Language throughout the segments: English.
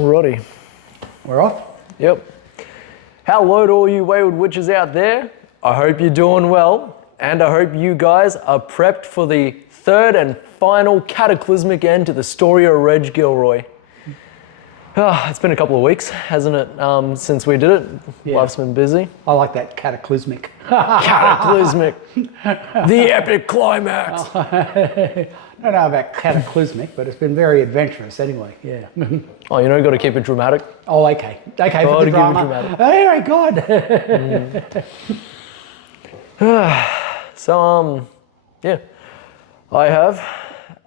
Alrighty. We're off? Yep. Hello to all you Wayward Witches out there. I hope you're doing well, and I hope you guys are prepped for the third and final cataclysmic end to the story of Reg Gilroy. It's been a couple of weeks, hasn't it, since we did it? Yeah. Life's been busy. I like that cataclysmic. Cataclysmic. The epic climax. I don't know about cataclysmic, but it's been very adventurous anyway, yeah. Oh, you know, you got to keep it dramatic. Oh, okay. Okay, Oh, for to the keep it drama. dramatic. Oh, my God. So, yeah, I have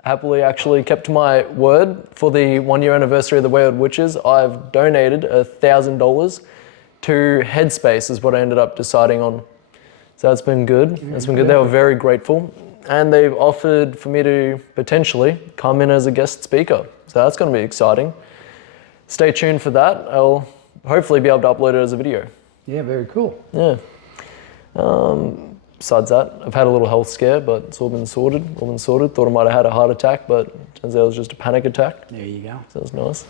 happily actually kept my word. For the 1 year anniversary of the Wayward Witches, I've donated $1,000 to Headspace is what I ended up deciding on. So that's been good. That's been good. They were very grateful. And they've offered for me to potentially come in as a guest speaker. So that's going to be exciting. Stay tuned for that. I'll hopefully be able to upload it as a video. Yeah, very cool. Yeah. Besides that, I've had a little health scare, but it's all been sorted. Thought I might have had a heart attack, but turns out it was just a panic attack. There you go. So it was nice.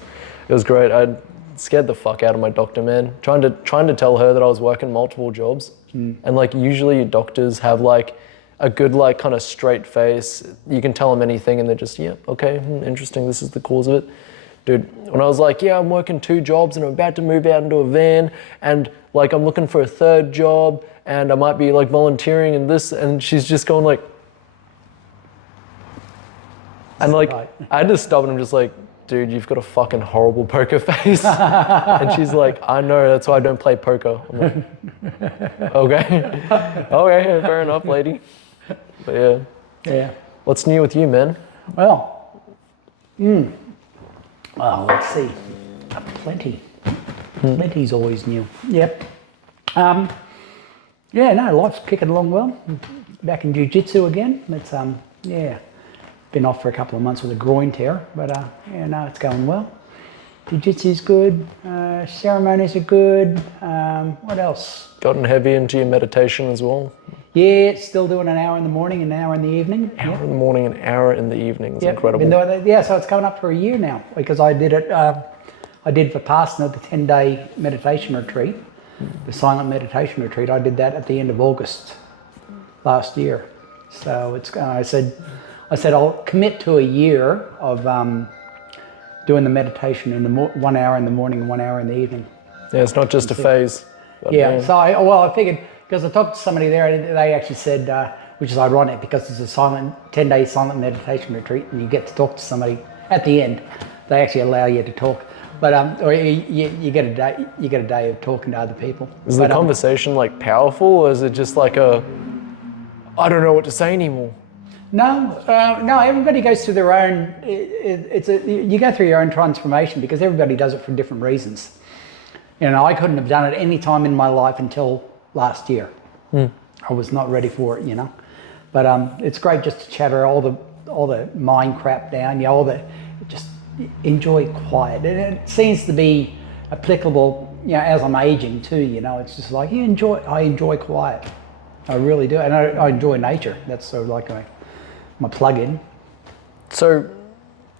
It was great. I scared the fuck out of my doctor, man. Trying to tell her that I was working multiple jobs. And like usually doctors have like a good like kind of straight face. You can tell them anything and they're just, yeah, okay, interesting. This is the cause of it. Dude, when I was like, yeah, I'm working 2 jobs and I'm about to move out into a van and like I'm looking for a 3rd job and I might be like volunteering in this, and she's just going like, and like, I had to stop and I'm just like, dude, you've got a fucking horrible poker face. And she's like, I know, that's why I don't play poker. I'm like, okay, okay, fair enough, lady. But yeah. Yeah. What's new with you, man? Well, let's see. Plenty. Plenty's always new. Yep. Yeah, no, life's kicking along well. Back in jiu-jitsu again. It's yeah, been off for a couple of months with a groin tear, but yeah, no, it's going well. Jiu-jitsu's good. Ceremonies are good. What else? Gotten heavy into your meditation as well? Yeah, still doing an hour in the morning, an hour in the evening. Hour in the morning, an hour in the evening. It's Yep, incredible. been doing that. Yeah, so it's coming up for a year now because I did it. I did for Vipassana, the 10-day meditation retreat, the silent meditation retreat. I did that at the end of August last year. So it's. I said I'll commit to a year of doing the meditation in the 1 hour in the morning and 1 hour in the evening. Yeah, it's not just a phase. Yeah. So I figured. Because I talked to somebody there, and they actually said, which is ironic because it's a 10-day silent meditation retreat, and you get to talk to somebody at the end. They actually allow you to talk, but or you get a day of talking to other people. Is the conversation like powerful, or is it just like I don't know what to say anymore? No. Everybody goes through their own. You go through your own transformation because everybody does it for different reasons. You know, I couldn't have done it any time in my life until last year. I was not ready for it, you know. But it's great just to chatter all the mind crap down, you know, just enjoy quiet. And it seems to be applicable, you know, as I'm aging too, you know. It's just like I enjoy quiet. I really do. And I enjoy nature. That's sort of like my plug-in. So,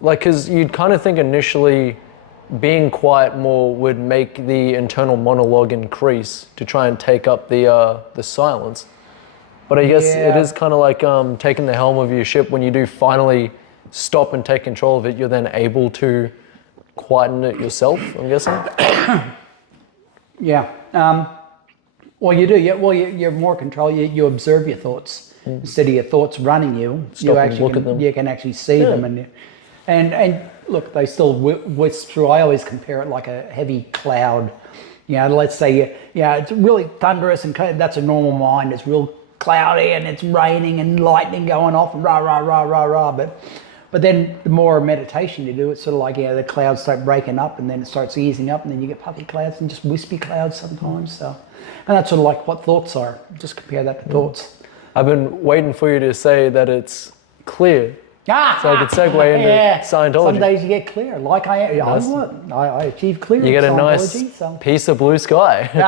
like, because you'd kind of think initially being quiet more would make the internal monologue increase to try and take up the silence. But I guess it is kind of like taking the helm of your ship. When you do finally stop and take control of it, you're then able to quieten it yourself, I'm guessing? Yeah. Well, you do. You're more control. You observe your thoughts. Instead of your thoughts running you, Stop and look at them. You can actually see them. And look, they still whisk through. I always compare it like a heavy cloud. You know, let's say, it's really thunderous and that's a normal mind. It's real cloudy and it's raining and lightning going off and rah, rah, rah, rah, rah. But then the more meditation you do, it's sort of like, the clouds start breaking up and then it starts easing up and then you get puffy clouds and just wispy clouds sometimes. So, and that's sort of like what thoughts are. Just compare that to thoughts. I've been waiting for you to say that it's clear. So I could segue into Scientology. Some days you get clear, like I achieved clear. You get a nice piece of blue sky. You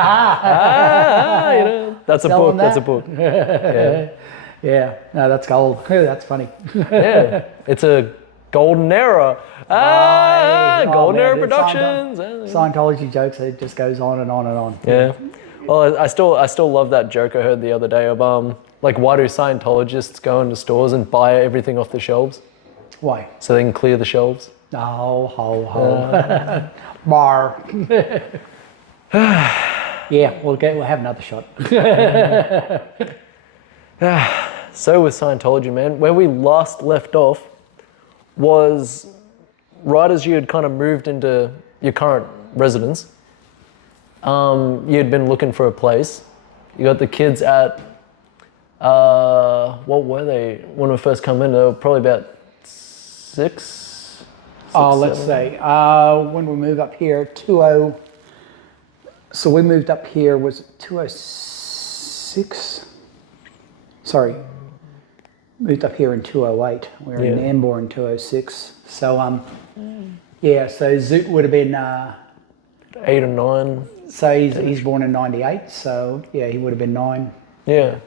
know, that's a book. That's a book. Yeah. Yeah. No, that's gold. That's funny. Yeah, it's a Golden Era. Golden Era Productions. Scientology jokes, it just goes on and on and on. Yeah. Well, I still love that joke I heard the other day of like, why do Scientologists go into stores and buy everything off the shelves? Why? So they can clear the shelves. Oh, ho. Bar. Yeah, we'll have another shot. So with Scientology, man, where we last left off was right as you had kind of moved into your current residence. You had been looking for a place. You got the kids at, what were they when we first come in? They were probably about six. Let's say, when we moved up here, so we moved up here, was it 206? Sorry, moved up here in 208. We were in Nambour in 206. So, yeah, so Zoot would have been... 8 or 9. So he's born in 98, so yeah, he would have been 9. Yeah.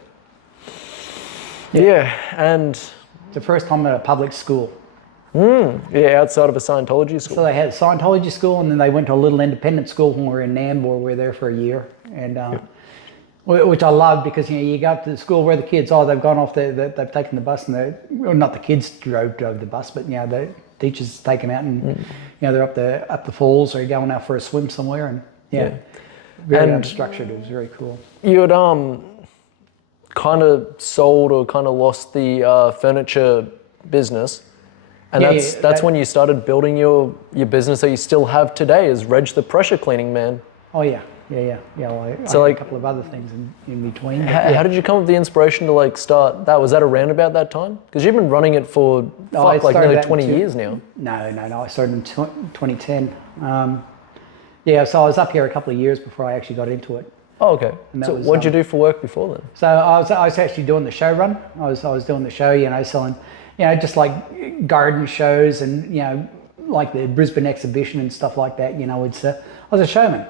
Yeah, and... It's the first time at a public school. Yeah, outside of a Scientology school. So they had a Scientology school, and then they went to a little independent school when we were in Nambour. We were there for a year, and which I loved because you go up to the school where the kids are. They've gone off. They've taken the bus, and well, not the kids drove the bus, but the teachers take them out, and they're up the falls or going out for a swim somewhere, and very unstructured. It was very cool. You had kind of sold or kind of lost the furniture business. And that's when you started building your business that you still have today, is Reg the pressure cleaning man. Oh yeah. Well, I had a couple of other things in between. How did you come up with the inspiration to like start that? Was that around about that time? Because you've been running it for nearly 20 years now. No. I started in 2010. So I was up here a couple of years before I actually got into it. Oh, okay. So what'd you do for work before then? So I was actually doing the show run. I was doing the show, selling. Just like garden shows and, like the Brisbane exhibition and stuff like that, I was a showman.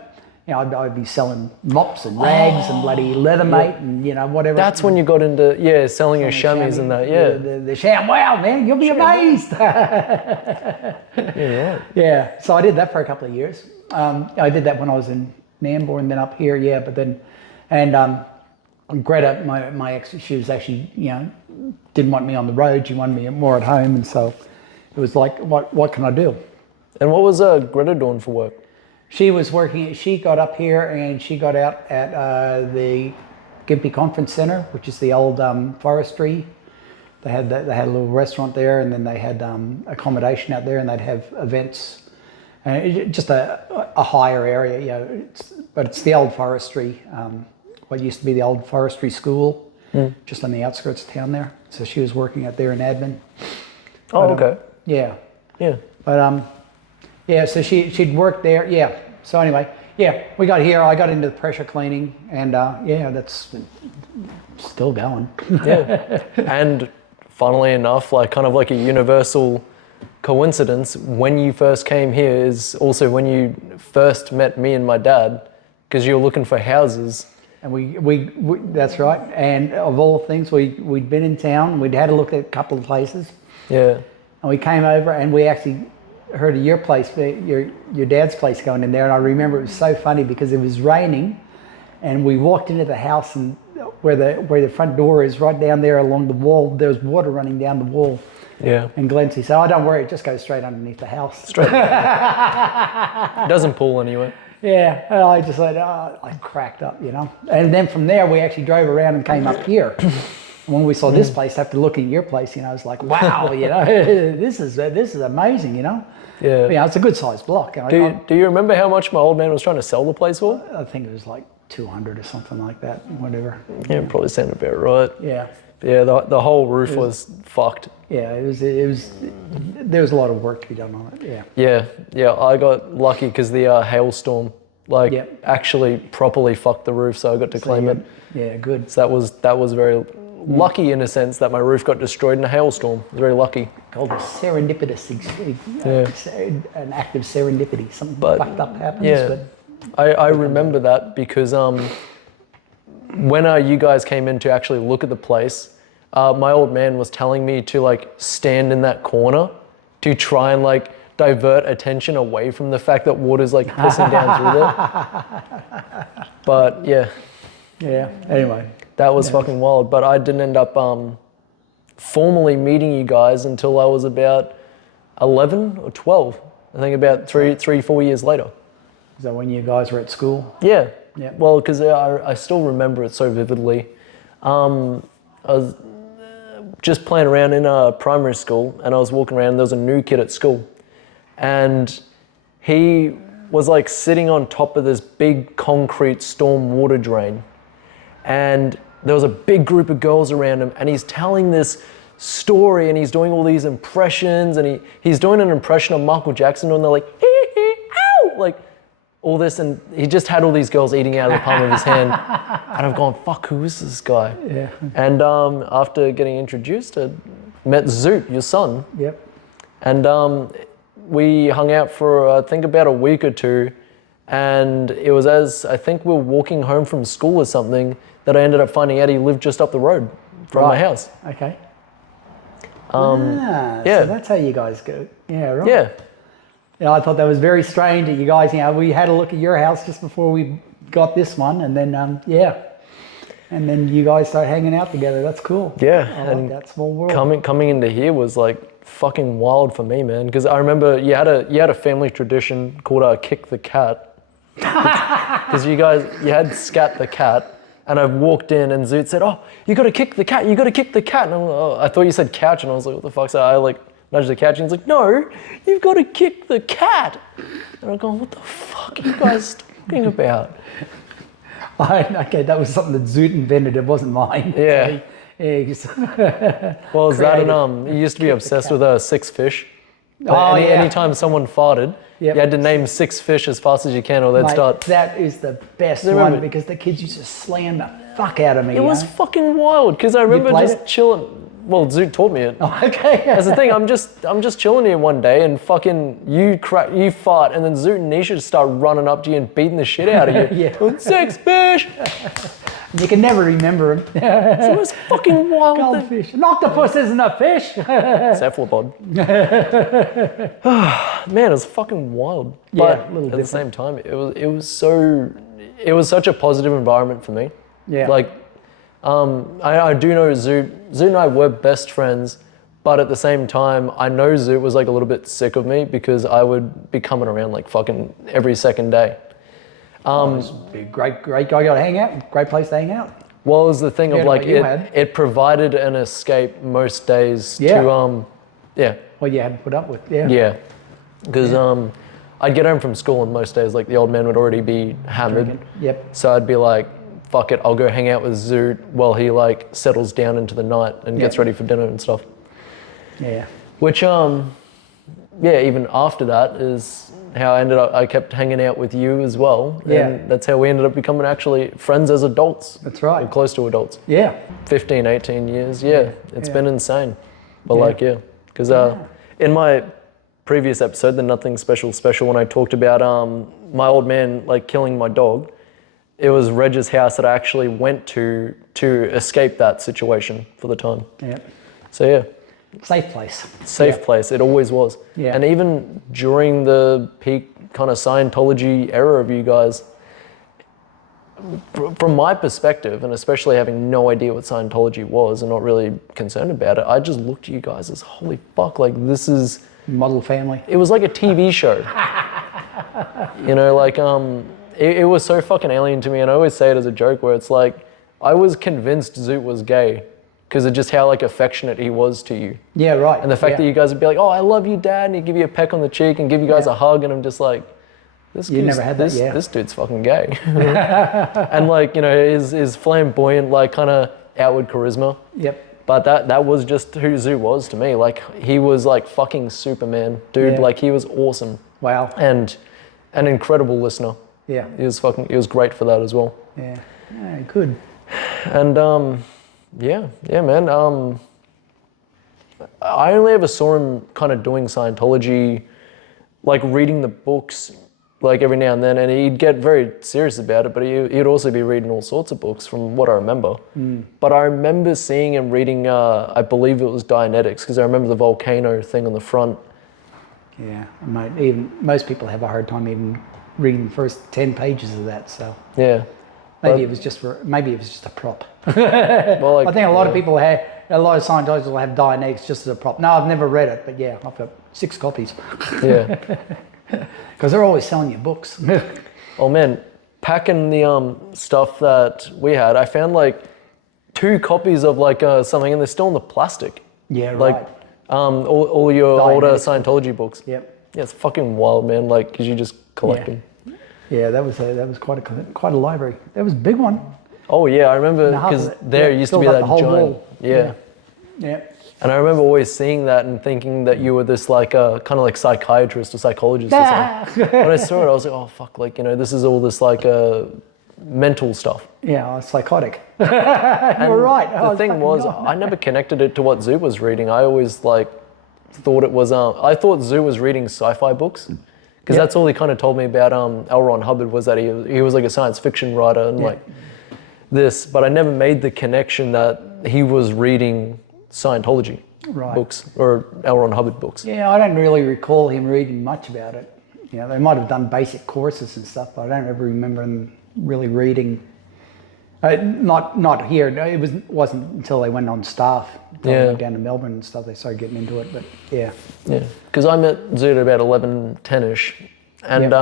I'd be selling mops and rags and bloody Leathermate and, whatever. That's when you got into, selling your chamois and that, The sham, wow, man, you'll be amazed. Yeah, so I did that for a couple of years. I did that when I was in Nambour and then up here, but then, and Greta, my ex, she was actually, didn't want me on the road. She wanted me more at home, and so it was like, what can I do? And what was Greta doing for work? She was working. She got up here and she got out at the Gympie Conference Centre, which is the old forestry. They had a little restaurant there, and then they had accommodation out there, and they'd have events. Just a higher area, but it's the old forestry. What used to be the old forestry school. Just on the outskirts of town there. So she was working out there in admin. Oh, okay. Yeah. But so she'd worked there. Yeah. So anyway, we got here. I got into the pressure cleaning, and that's still going. And funnily enough, like kind of like a universal coincidence, when you first came here is also when you first met me and my dad, because you were looking for houses. And we that's right. And of all things, we'd been in town. We'd had a look at a couple of places. Yeah. And we came over, and we actually heard of your place, your dad's place going in there. And I remember it was so funny because it was raining, and we walked into the house, and where the front door is, right down there along the wall, there was water running down the wall. Yeah. And Glency said, "Oh, don't worry, it just goes straight underneath the house." Straight. It doesn't pull anywhere. Yeah, well, I just said, I cracked up, And then from there, we actually drove around and came up here. When we saw this place, after looking at your place, I was like, wow, this is amazing, Yeah. It's a good sized block. Do you remember how much my old man was trying to sell the place for? I think it was like 200 or something like that, whatever. Yeah, it probably sounded about right. Yeah. Yeah, the whole roof was fucked. Yeah, it was. There was a lot of work to be done on it. Yeah. I got lucky because the hailstorm actually properly fucked the roof, so I got to claim it. Yeah, good. So that was very lucky in a sense that my roof got destroyed in a hailstorm. I was very lucky. Called a serendipitous, an act of serendipity. Something fucked up happens. Yeah, but I remember that because when you guys came in to actually look at the place, my old man was telling me to like stand in that corner to try and like divert attention away from the fact that water's like pissing down through there. But yeah. Yeah. Anyway. That was fucking wild. But I didn't end up formally meeting you guys until I was about 11 or 12. I think about 4 years later. Is that when you guys were at school? Yeah. Yeah. Well, because I still remember it so vividly. I was just playing around in a primary school, and I was walking around, and there was a new kid at school. And he was like sitting on top of this big concrete storm water drain. And there was a big group of girls around him, and he's telling this story, and he's doing all these impressions, and he's doing an impression of Michael Jackson, and they're like, ow, like all this, and he just had all these girls eating out of the palm of his hand. And I've gone, fuck, who is this guy? Yeah. And after getting introduced, I met Zoot, your son. Yep. And we hung out for, I think, about a week or two. And it was as, I think we were walking home from school or something, that I ended up finding out he lived just up the road from my house. Okay. Yeah. So that's how you guys go. Yeah, right. Yeah. Yeah, I thought that was very strange that you guys, we had a look at your house just before we got this one, and then, and then you guys start hanging out together. That's cool. Yeah. I like that small world. Coming into here was like fucking wild for me, man. Because I remember you had a family tradition called kick the cat. Because you had Scat the cat, and I've walked in and Zoot said, "Oh, you got to kick the cat. You got to kick the cat." And I thought you said couch, and I was like, "What the fuck?" So I like nudged the couch, and he's like, "No, you've got to kick the cat." And I'm going, "What the fuck are you guys talking about?" Okay, that was something that Zoot invented. It wasn't mine. Yeah. Well, is that and he used to be obsessed with 6 fish. Anytime someone farted, you had to name 6 fish as fast as you can, or they'd start. That is the best one, because the kids used to slam the fuck out of me. It was fucking wild, because I remember just chilling. Well, Zoot taught me it. Oh, okay. That's the thing. I'm just chilling here one day, and fucking you fart, and then Zoot and Nisha just start running up to you and beating the shit out of you. Yeah. 6 fish. You can never remember them. It was fucking wild. Goldfish. An octopus isn't a fish. Cephalopod. Man, it was fucking wild. But at the same time, it was such a positive environment for me. Yeah. Like, I do know Zoot and I were best friends, but at the same time, I know Zoot was like a little bit sick of me because I would be coming around like fucking every second day. Great guy to hang out. Great place to hang out. Well, it was the thing of like it provided an escape most days to Well, you had to put up with. Yeah. Yeah, because I'd get home from school and most days like the old man would already be hammered. Drinking. Yep. So I'd be like, fuck it, I'll go hang out with Zoot while he like settles down into the night and gets ready for dinner and stuff. Yeah. Which even after that is how I kept hanging out with you as well. Yeah. And that's how we ended up becoming actually friends as adults. That's right. Or close to adults. Yeah. 15, 18 years. Yeah. It's been insane. But because in my previous episode, the Nothing Special, when I talked about my old man like killing my dog, it was Reg's house that I actually went to escape that situation for the time. Yeah. So yeah. Safe place. Safe place. It always was. Yeah. And even during the peak kind of Scientology era of you guys, from my perspective, and especially having no idea what Scientology was and not really concerned about it, I just looked at you guys as, holy fuck, like this is... Model family. It was like a TV show. Like it was so fucking alien to me, and I always say it as a joke where it's like, I was convinced Zoot was gay because of just how like affectionate he was to you. Yeah, right. And the fact that you guys would be like, "Oh, I love you, Dad," and he'd give you a peck on the cheek and give you guys a hug, and I'm just like, this dude's fucking gay. And like, his flamboyant, like kind of outward charisma. Yep. But that was just who Zoot was to me. Like he was like fucking Superman, dude. Yeah. Like he was awesome. Wow. And an incredible listener. Yeah. He was great for that as well. Yeah. Good. And man. I only ever saw him kind of doing Scientology, like reading the books, like every now and then, and he'd get very serious about it, but he'd also be reading all sorts of books from what I remember. But I remember seeing him reading, I believe it was Dianetics, because I remember the volcano thing on the front, Yeah, even most people have a hard time even reading the first 10 pages of that. So Yeah. maybe it was just a prop. Well, like, I think a lot of Scientologists will have Dianetics just as a prop. No, I've never read it, but yeah, I've got 6 copies. Yeah. Because they're always selling you books. Oh man, packing the stuff that we had, I found like 2 copies of like something, and they're still in the plastic. Yeah, Like right. all your older Dianetics Scientology books. Yep. Yeah, it's fucking wild, man. Like, cause you just collect Yeah. them. Yeah, that was quite a library. That was a big one. Oh yeah, I remember And half because of it, there yeah, used to be filled up that the whole giant. wall. Yeah. Yeah. And I remember always seeing that and thinking that you were this like kind of like psychiatrist or psychologist or something. When I saw it, I was like, oh fuck, like, you know, this is all this like mental stuff. Yeah, I was psychotic. You were right. The thing was, I never connected it to what Zoo was reading. I always like thought it was. I thought Zoo was reading sci-fi books because Yep. that's all he kind of told me about. L. Ron Hubbard was that he was like a science fiction writer and like this, but I never made the connection that he was reading Scientology books or L. Ron Hubbard books. Yeah, I don't really recall him reading much about it. You know, they might have done basic courses and stuff, but I don't ever remember him really reading. Not here. It wasn't until they went on staff down to Melbourne and stuff they started getting into it. But yeah. Yeah, because I met Zoot at about 11, 10-ish, and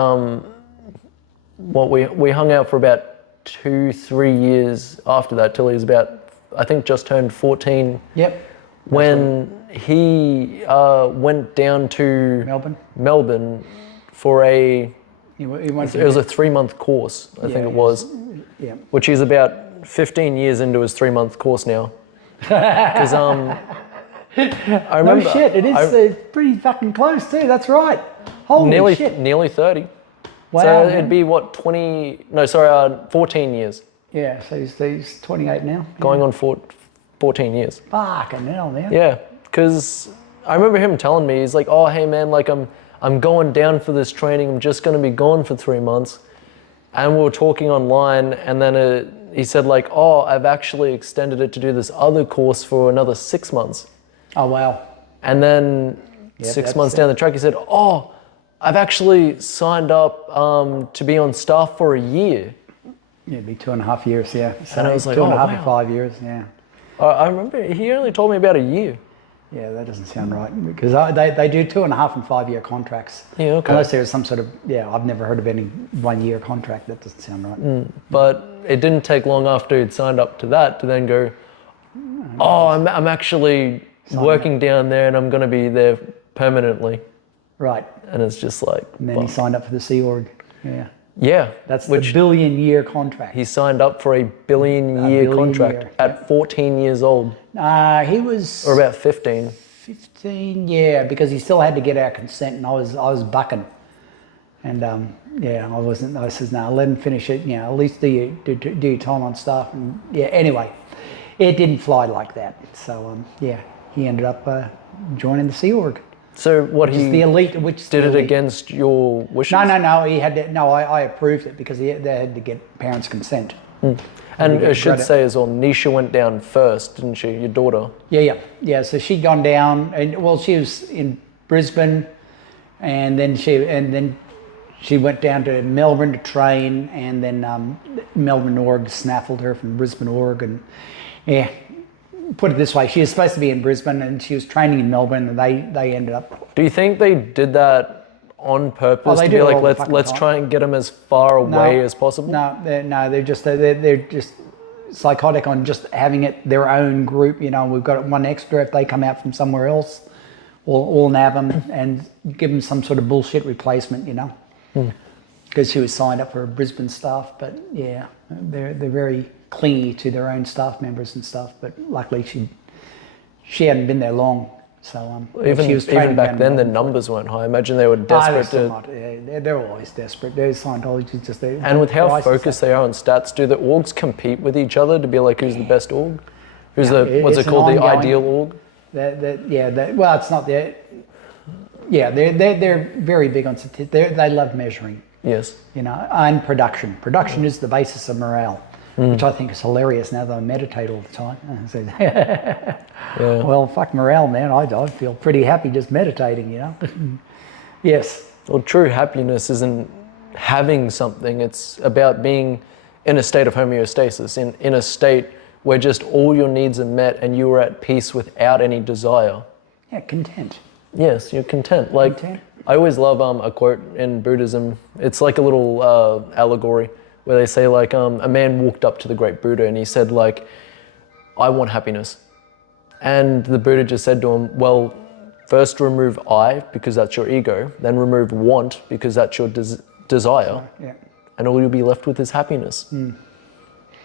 we hung out for about 2-3 years after that till he was about, I think, just turned 14. Yep. When he went down to Melbourne for it was a 3-month course, I think it was, which he's about 15 years into his 3-month course now. Because I remember, no shit, it is pretty fucking close too. That's right. Holy shit. Nearly 30. Wow. So it'd be what 14 years. Yeah, so he's 28 now. Going on 14 years. Fucking hell, man. Yeah, because I remember him telling me, he's like, oh, hey man, like I'm going down for this training. I'm just going to be gone for 3 months. And we were talking online, and then he said like, oh, I've actually extended it to do this other course for another 6 months. Oh, wow. And then 6 months down the track, he said, oh, I've actually signed up to be on staff for a year. Yeah, it'd be 2.5 years, yeah. So and I was like, 2.5 to 5 years, yeah. I remember he only told me about a year. Yeah, that doesn't sound right, because they do 2.5 and 5 year contracts. Yeah, okay. Unless there's some sort of, I've never heard of any 1 year contract. That doesn't sound right. But it didn't take long after he'd signed up to that to then go, oh, I'm actually working down there and I'm going to be there permanently. Right. And it's just like... And then he signed up for the Sea Org. Yeah. Yeah. That's the billion-year contract. He signed up for a billion-year contract at 14 years old. He was... Or about 15. 15, yeah, because he still had to get our consent, and I was bucking. And I wasn't. I says, no, let him finish it. You know, at least do your time on staff. And anyway, it didn't fly like that. So he ended up joining the Sea Org. So what he the elite, did it against your wishes? No. He had to. No, I approved it because they had to get parents' consent. And I should say as well, Nisha went down first, didn't she? Your daughter. Yeah. So she'd gone down, and she was in Brisbane, and then she went down to Melbourne to train, and then Melbourne org snaffled her from Brisbane org, and put it this way, she was supposed to be in Brisbane and she was training in Melbourne, and they ended up. Do you think they did that on purpose to be like, let's try and get them as far away as possible? No, they're just psychotic on just having it their own group. You know, we've got one extra. If they come out from somewhere else, we'll nab them and give them some sort of bullshit replacement. You know, because she was signed up for Brisbane staff, but yeah, they're very clingy to their own staff members and stuff, but luckily she hadn't been there long, so she was even back then the numbers weren't high. I imagine they were desperate they're always desperate. There's Scientology just there. And with how focused they are on stats, do the orgs compete with each other to be like, who's the best org? Who's what's it called, the ideal org? Well, it's not the. Yeah, they're very big on statistics. They love measuring. Yes. You know, and production. Production is the basis of morale. Which I think is hilarious now that I meditate all the time. Well, fuck morale, man. I feel pretty happy just meditating, you know. Yes. Well, true happiness isn't having something. It's about being in a state of homeostasis, in a state where just all your needs are met and you are at peace without any desire. Yeah, content. Yes, you're content. Like, Content. I always love a quote in Buddhism. It's like a little allegory where they say, like, a man walked up to the great Buddha and he said, like, I want happiness. And the Buddha just said to him, well, first remove I, because that's your ego, then remove want, because that's your desire, Yeah. and all you'll be left with is happiness. And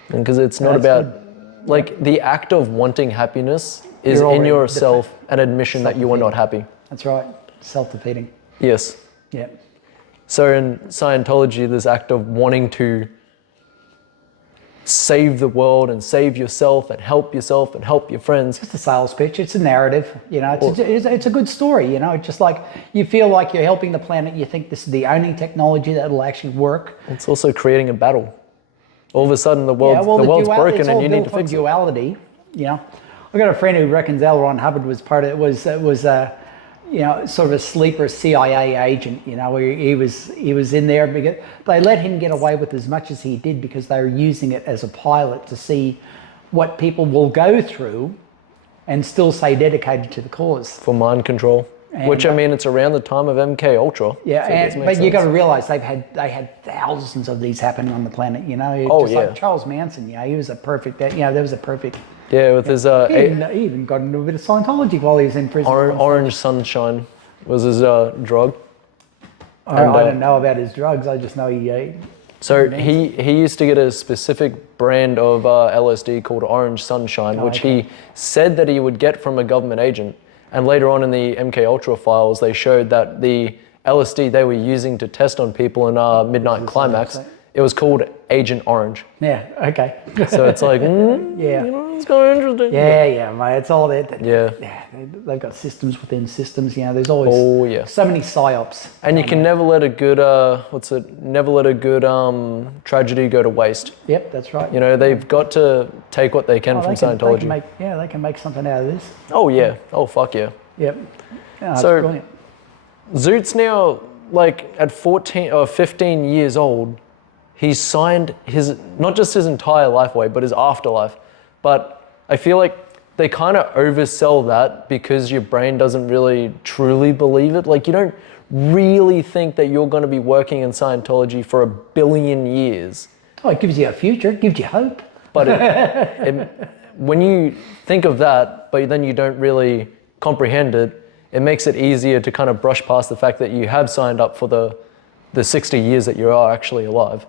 because it's not about, like, the act of wanting happiness is You're in already yourself an admission that you are not self-defeating. happy. That's right. Self-defeating. Yes. Yeah. So in Scientology, this act of wanting to save the world and save yourself and help your friends. It's a sales pitch. It's a narrative. You know, it's a good story. You know, it's just like you feel like you're helping the planet. You think this is the only technology that will actually work. It's also creating a battle. All of a sudden, the world's broken and you need to fix it. Duality. You know, I got a friend who reckons L. Ron Hubbard was you know, sort of a sleeper CIA agent, you know, where he was in there because they let him get away with as much as he did because they were using it as a pilot to see what people will go through and still stay dedicated to the cause. For mind control. Which, I mean, it's around the time of MK Ultra. Yeah, so but you got to realize they had thousands of these happening on the planet, you know. Like Charles Manson, you know, he was a perfect, you know, there was a perfect. Yeah, with his... he even got into a bit of Scientology while he was in prison. Orange Sunshine was his drug. I don't know about his drugs. I just know he... So he used to get a specific brand of LSD called Orange Sunshine, which he said that he would get from a government agent. And later on in the MK Ultra files, they showed that the LSD they were using to test on people in Midnight Climax, it was called Agent Orange. Yeah, okay. So it's like, yeah. You know, it's kind of interesting. Yeah, mate, it's all that. Yeah. They've got systems within systems, you know, there's always so many psyops. And you can never let a good, never let a good tragedy go to waste. Yep, that's right. You know, they've got to take what they can from Scientology. They can make something out of this. Oh, yeah. Oh, fuck yeah. Yep. No, so, brilliant. Zoot's now, like, at 14 or 15 years old, he's signed his, not just his entire life away, but his afterlife. But I feel like they kind of oversell that because your brain doesn't really truly believe it. Like, you don't really think that you're going to be working in Scientology for 1 billion years. Oh, it gives you a future, it gives you hope. But when you think of that, but then you don't really comprehend it, it makes it easier to kind of brush past the fact that you have signed up for the 60 years that you are actually alive.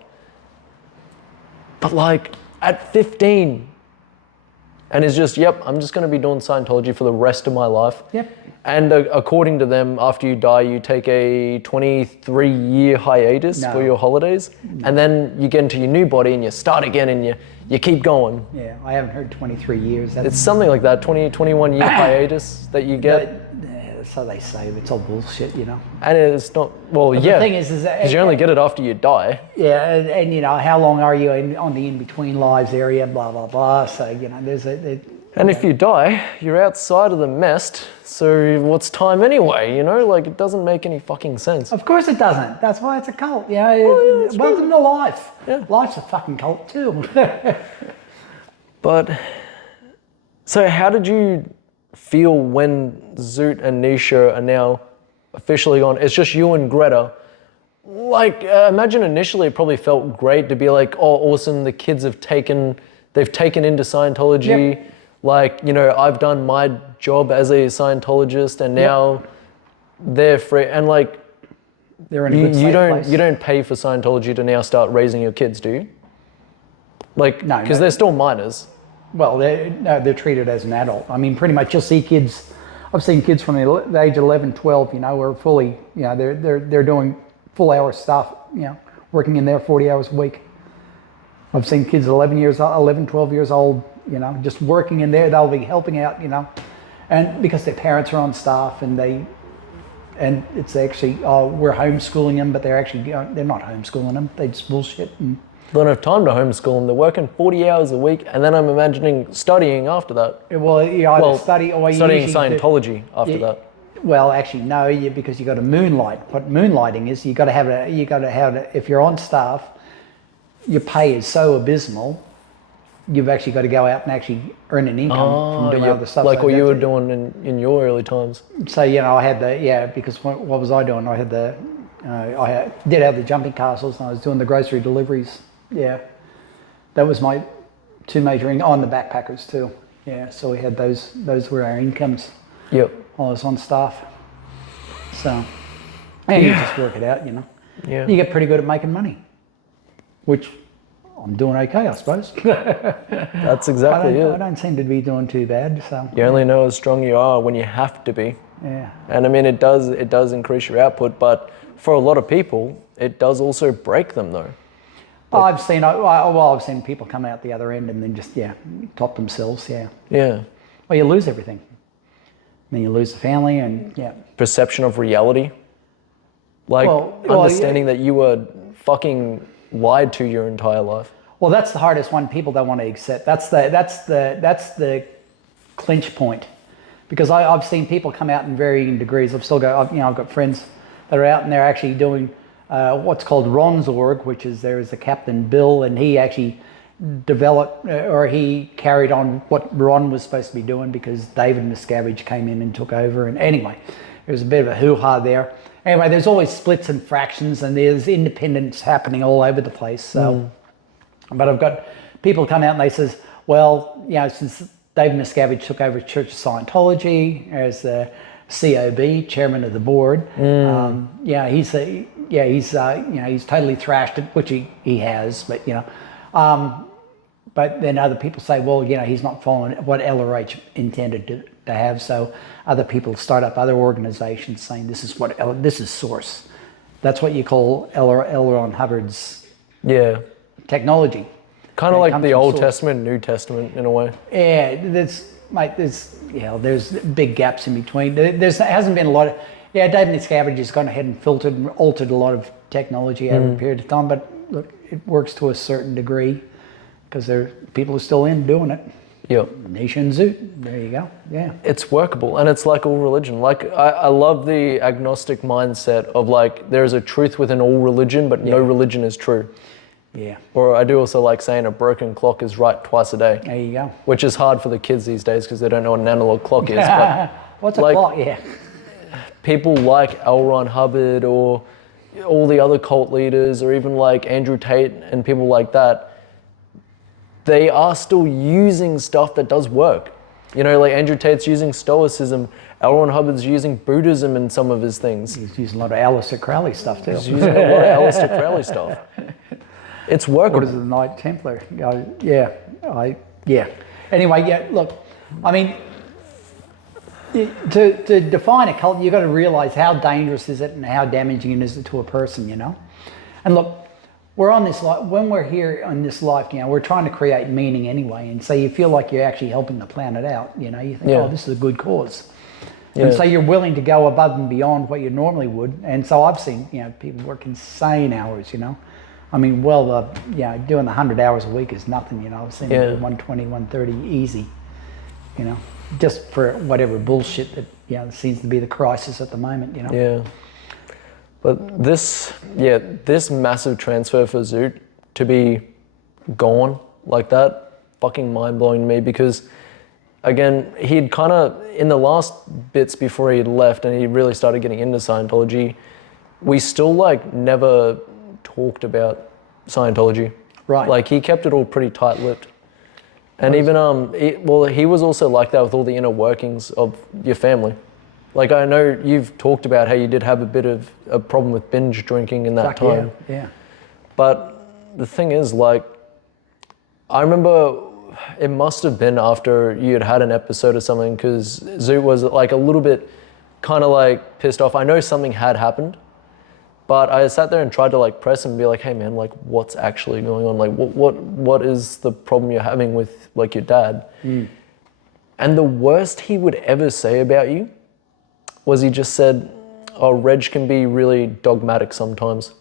But like at 15, and it's just, yep, I'm just going to be doing Scientology for the rest of my life. Yep. And according to them, after you die, you take a 23-year hiatus for your holidays. And then you get into your new body and you start again and you keep going. Yeah, I haven't heard 23 years. It's something like that, 21-year hiatus that you get. So they say, it's all bullshit, you know. And it's not, well, but yeah. The thing is because you only get it after you die. Yeah, and you know, how long are you on the in-between lives area, blah, blah, blah. So, you know, And if you die, you're outside of the nest, so what's time anyway, you know? Like, it doesn't make any fucking sense. Of course it doesn't. That's why it's a cult, you know. Welcome to life. Yeah. Life's a fucking cult too. But, so how did you feel when Zoot and Nisha are now officially gone? It's just you and Greta. Like, imagine initially it probably felt great to be like, oh, awesome, the kids they've taken into Scientology. Yep. Like, you know, I've done my job as a Scientologist and now they're free. And like, they're in a good safe place. You don't pay for Scientology to now start raising your kids, do you? Like, no, because they're still minors. Well, they're treated as an adult. I mean, pretty much you'll see kids, I've seen kids from the age of 11, 12, you know, are fully, you know, they're doing full hour stuff, you know, working in there 40 hours a week. I've seen kids 11, 12 years old, you know, just working in there. They'll be helping out, you know, and because their parents are on staff and it's actually, we're homeschooling them, but they're actually, they're not homeschooling them. They just bullshit. And they don't have time to homeschool them. They're working 40 hours a week, and then I'm imagining studying after that. Well, you either study or studying Scientology after that. Well, actually, no, because you got to moonlight. What moonlighting is, you got to have if you're on staff, your pay is so abysmal, you've actually got to go out and actually earn an income from doing other stuff. Like what you were doing in your early times. So, I had because what was I doing? I had did have the jumping castles, and I was doing the grocery deliveries. Yeah. That was my two major on the backpackers too. Yeah, so we had those were our incomes. Yep. While I was on staff. So, and you just work it out, Yeah. You get pretty good at making money, which I'm doing okay, I suppose. That's exactly it. I don't seem to be doing too bad. So you only know how strong you are when you have to be. Yeah. And I mean, it does increase your output, but for a lot of people, it does also break them though. I've seen people come out the other end and then just top themselves. Yeah. Yeah. Well, you lose everything. Then you lose the family and perception of reality. Like understanding that you were fucking lied to your entire life. Well, that's the hardest one. People don't want to accept. That's the clinch point, because I've seen people come out in varying degrees. I've got friends that are out and they're actually doing what's called Ron's org, which is there is a Captain Bill, and he actually developed or he carried on what Ron was supposed to be doing because David Miscavige came in and took over. And anyway, there was a bit of a hoo-ha there. Anyway, there's always splits and fractions, and there's independence happening all over the place. So, but I've got people come out and they says, well, since David Miscavige took over Church of Scientology as the COB, chairman of the board, he's totally thrashed it, which he has, but but then other people say, well, he's not following what LRH intended to have. So other people start up other organizations saying this is source. That's what you call L. Ron Hubbard's technology. Kind of like the Old Testament, New Testament in a way. Yeah, there's big gaps in between. There hasn't been a lot of. Yeah, David Miscavige has gone ahead and filtered and altered a lot of technology over a period of time, but look, it works to a certain degree because people are still doing it. Yep. Nation Zoot. There you go. Yeah. It's workable, and it's like all religion. Like I love the agnostic mindset of like there is a truth within all religion, but no religion is true. Yeah. Or I do also like saying a broken clock is right twice a day. There you go. Which is hard for the kids these days because they don't know what an analog clock is. But what's a clock? Yeah. People like L. Ron Hubbard or all the other cult leaders or even like Andrew Tate and people like that, they are still using stuff that does work. Like Andrew Tate's using Stoicism, L. Ron Hubbard's using Buddhism in some of his things. He's using a lot of Aleister Crowley stuff too. He's using a lot of Aleister Crowley stuff. It's workable. What is it, the Knight Templar? Anyway, look, I mean, to define a cult, you've got to realize how dangerous is it and how damaging it is to a person, And look, we're on this life, when we're here on this life, we're trying to create meaning anyway. And so you feel like you're actually helping the planet out, You think, this is a good cause. Yeah. And so you're willing to go above and beyond what you normally would. And so I've seen, people work insane hours, I mean, doing 100 hours a week is nothing, I've seen 120, 130 easy, just for whatever bullshit that, seems to be the crisis at the moment, Yeah. But this massive transfer for Zoot to be gone like that, fucking mind-blowing to me because, again, he'd kind of, in the last bits before he left and he really started getting into Scientology, we still, never talked about Scientology. Right. Like, he kept it all pretty tight-lipped. And even, he was also like that with all the inner workings of your family. Like, I know you've talked about how you did have a bit of a problem with binge drinking in that time. Yeah. But the thing is, I remember it must have been after you had an episode or something because Zoot was, a little bit kind of, pissed off. I know something had happened, but I sat there and tried to, press him and be like, hey, man, what's actually going on? What is the problem you're having with, your dad? And the worst he would ever say about you was he just said, Reg can be really dogmatic sometimes.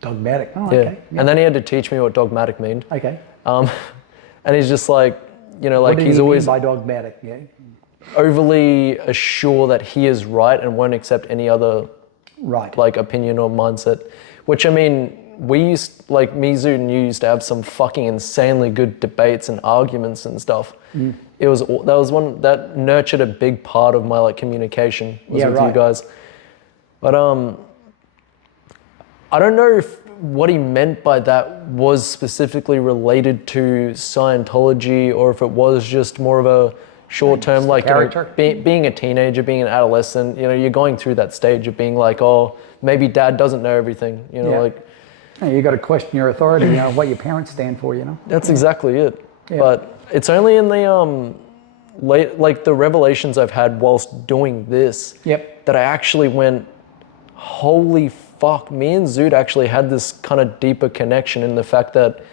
Dogmatic? Oh, okay. Yeah. And then he had to teach me what dogmatic meant. Okay. And he's just what did he's he always... mean by dogmatic? Yeah. overly sure that he is right and won't accept any other Right. like opinion or mindset. Which I mean, we used, like me, Zoot, and you used to have some fucking insanely good debates and arguments and stuff. It was that was one that nurtured a big part of my like communication was with you guys. But I don't know if what he meant by that was specifically related to Scientology or if it was just more of a short-term, like, you know, being a teenager, being an adolescent, you know, you're going through that stage of being like, oh, maybe dad doesn't know everything, you know, like. You got to question your authority, you know, what your parents stand for, you know. That's exactly it. But it's only in the like the revelations I've had whilst doing this that I actually went, holy fuck, me and Zoot actually had this kind of deeper connection in the fact that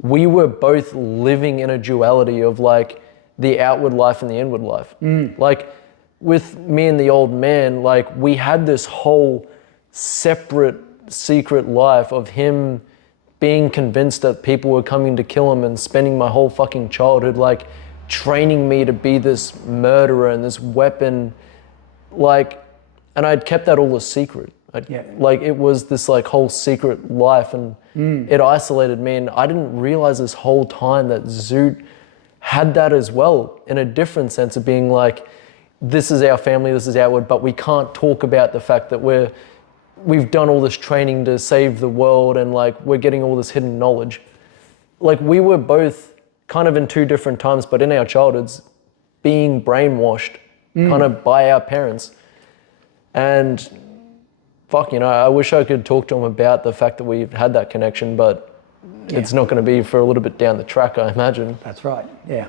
we were both living in a duality of like the outward life and the inward life. Like with me and the old man, like we had this whole separate secret life of him being convinced that people were coming to kill him and spending my whole fucking childhood like training me to be this murderer and this weapon, like, and I'd kept that all a secret. Like it was this like whole secret life, and it isolated me, and I didn't realize this whole time that Zoot had that as well, in a different sense of being like, this is our family, this is outward, but we can't talk about the fact that we've done all this training to save the world and like we're getting all this hidden knowledge. Like we were both kind of in two different times, but in our childhoods being brainwashed kind of by our parents. And fuck, you know, I wish I could talk to him about the fact that we've had that connection, but it's not going to be for a little bit down the track, I imagine. That's right, yeah.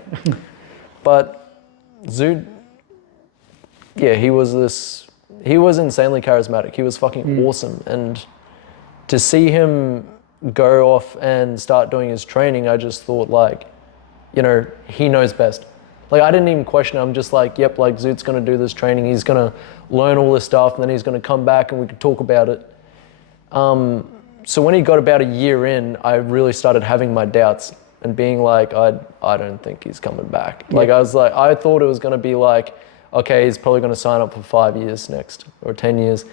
But Zoot, he was insanely charismatic. He was fucking awesome. And to see him go off and start doing his training, I just thought like, you know, he knows best. Like I didn't even question it. I'm just like, yep, like Zoot's going to do this training. He's going to learn all this stuff and then he's going to come back and we could talk about it. So when he got about a year in, I really started having my doubts and being like, I don't think he's coming back. Like I was like, I thought it was going to be like, okay, he's probably going to sign up for 5 years next or 10 years.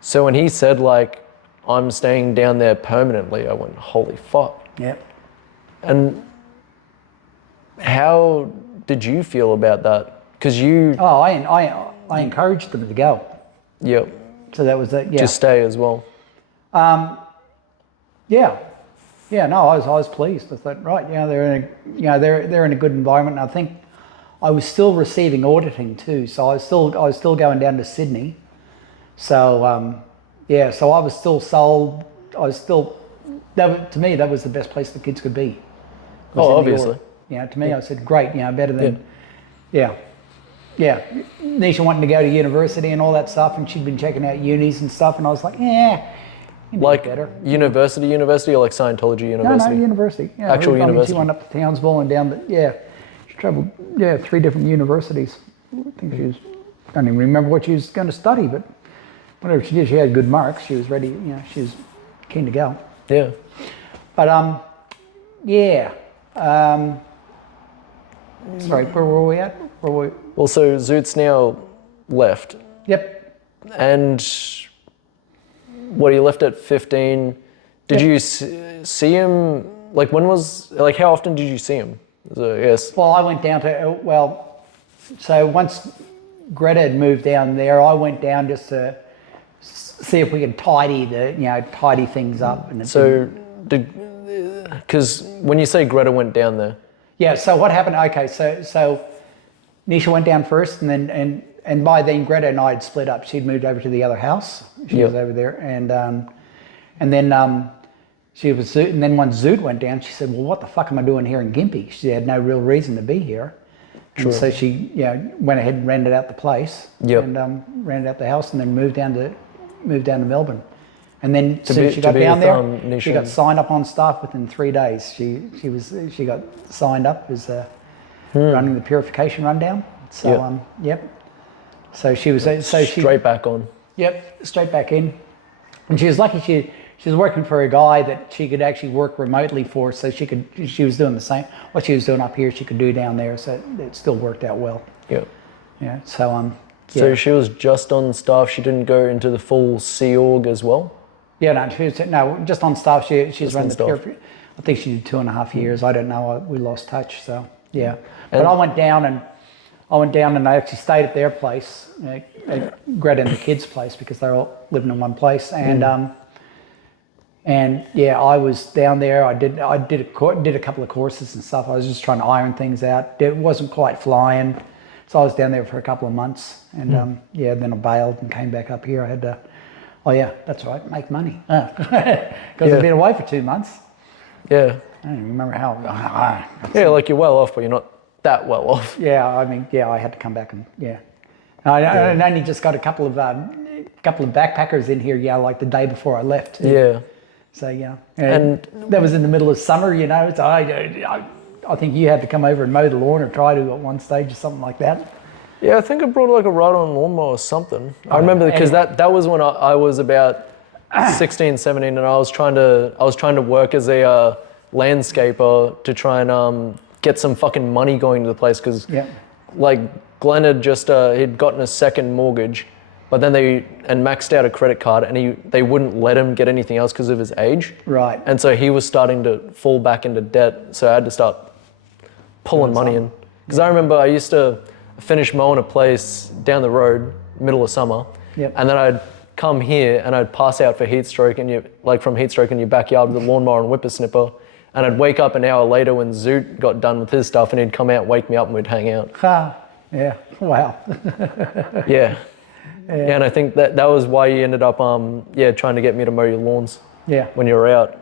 So when he said like, I'm staying down there permanently, I went, holy fuck. Yeah. And how did you feel about that? Because you... Oh, I encouraged them to go. Yep. So that was it, yeah. To stay as well. Yeah, no, I was pleased. I thought, right, they're in a good environment, and I think I was still receiving auditing too, so I was still going down to Sydney. So so I was still sold. To me that was the best place the kids could be. Oh, obviously. To me I said great, better than Nisha wanting to go to university and all that stuff, and she'd been checking out unis and stuff, and I was like, like better. University or like Scientology university? No, university. Yeah, actual university. She went up to Townsville and down she traveled 3 different universities. I think I don't even remember what she was going to study, but whatever she did, she had good marks. She was ready, she was keen to go. Yeah. But sorry, where were we at? Well, so Zoot's now left. Yep. And what, he left at 15. Did you see him, like how often did you see him? Yes. Well, I went down to, so once Greta had moved down there, I went down just to see if we could tidy things up. And so because when you say Greta went down there. Yeah, so what happened, okay, so Nisha went down first, and by then Greta and I had split up. She'd moved over to the other house. She was over there, and then she was Zoot, and then once Zoot went down, she said, well, what the fuck am I doing here in Gympie? She had no real reason to be here. And so she went ahead and rented out the place and rented out the house, and then moved down to Melbourne. And then she got down there, she got signed up on staff within 3 days. She got signed up as running the purification rundown. So So she was straight back on. Yep, straight back in. And she was lucky she was working for a guy that she could actually work remotely for, so she was doing the same what she was doing up here she could do down there, so it still worked out well. Yeah. Yeah. So So she was just on staff. She didn't go into the full Sea Org as well. Yeah, no, just on staff. She's run the staff. pier. I think she did 2.5 years. I don't know. We lost touch. So yeah, but I went down and I actually stayed at their place, at Greta and the kids' place, because they're all living in one place. And yeah, I was down there. I did a couple of courses and stuff. I was just trying to iron things out. It wasn't quite flying, so I was down there for a couple of months. And then I bailed and came back up here. I had to. Oh yeah, that's right, make money. Because I've been away for 2 months. Yeah. I don't even remember how. Yeah, like you're well off, but you're not that well off. Yeah, I mean, I had to come back and I only just got a couple of backpackers in here. Yeah, like the day before I left. Yeah. So and that was in the middle of summer. So I think you had to come over and mow the lawn, or try to at one stage or something like that. Yeah, I think I brought like a ride-on lawnmower or something. I remember because that was when I was about 16, 17, and I was trying to work as a landscaper to try and get some fucking money going to the place, because like Glenn had just he'd gotten a second mortgage, but then they maxed out a credit card, and they wouldn't let him get anything else because of his age. Right. And so he was starting to fall back into debt, so I had to start pulling money in. Because I remember I used to finish mowing a place down the road, middle of summer, and then I'd come here and I'd pass out for heat stroke, and from heat stroke in your backyard with a lawnmower and whippersnipper, and I'd wake up an hour later when Zoot got done with his stuff, and he'd come out, wake me up, and we'd hang out. Yeah, wow. Yeah, and I think that was why you ended up trying to get me to mow your lawns. Yeah. When you were out.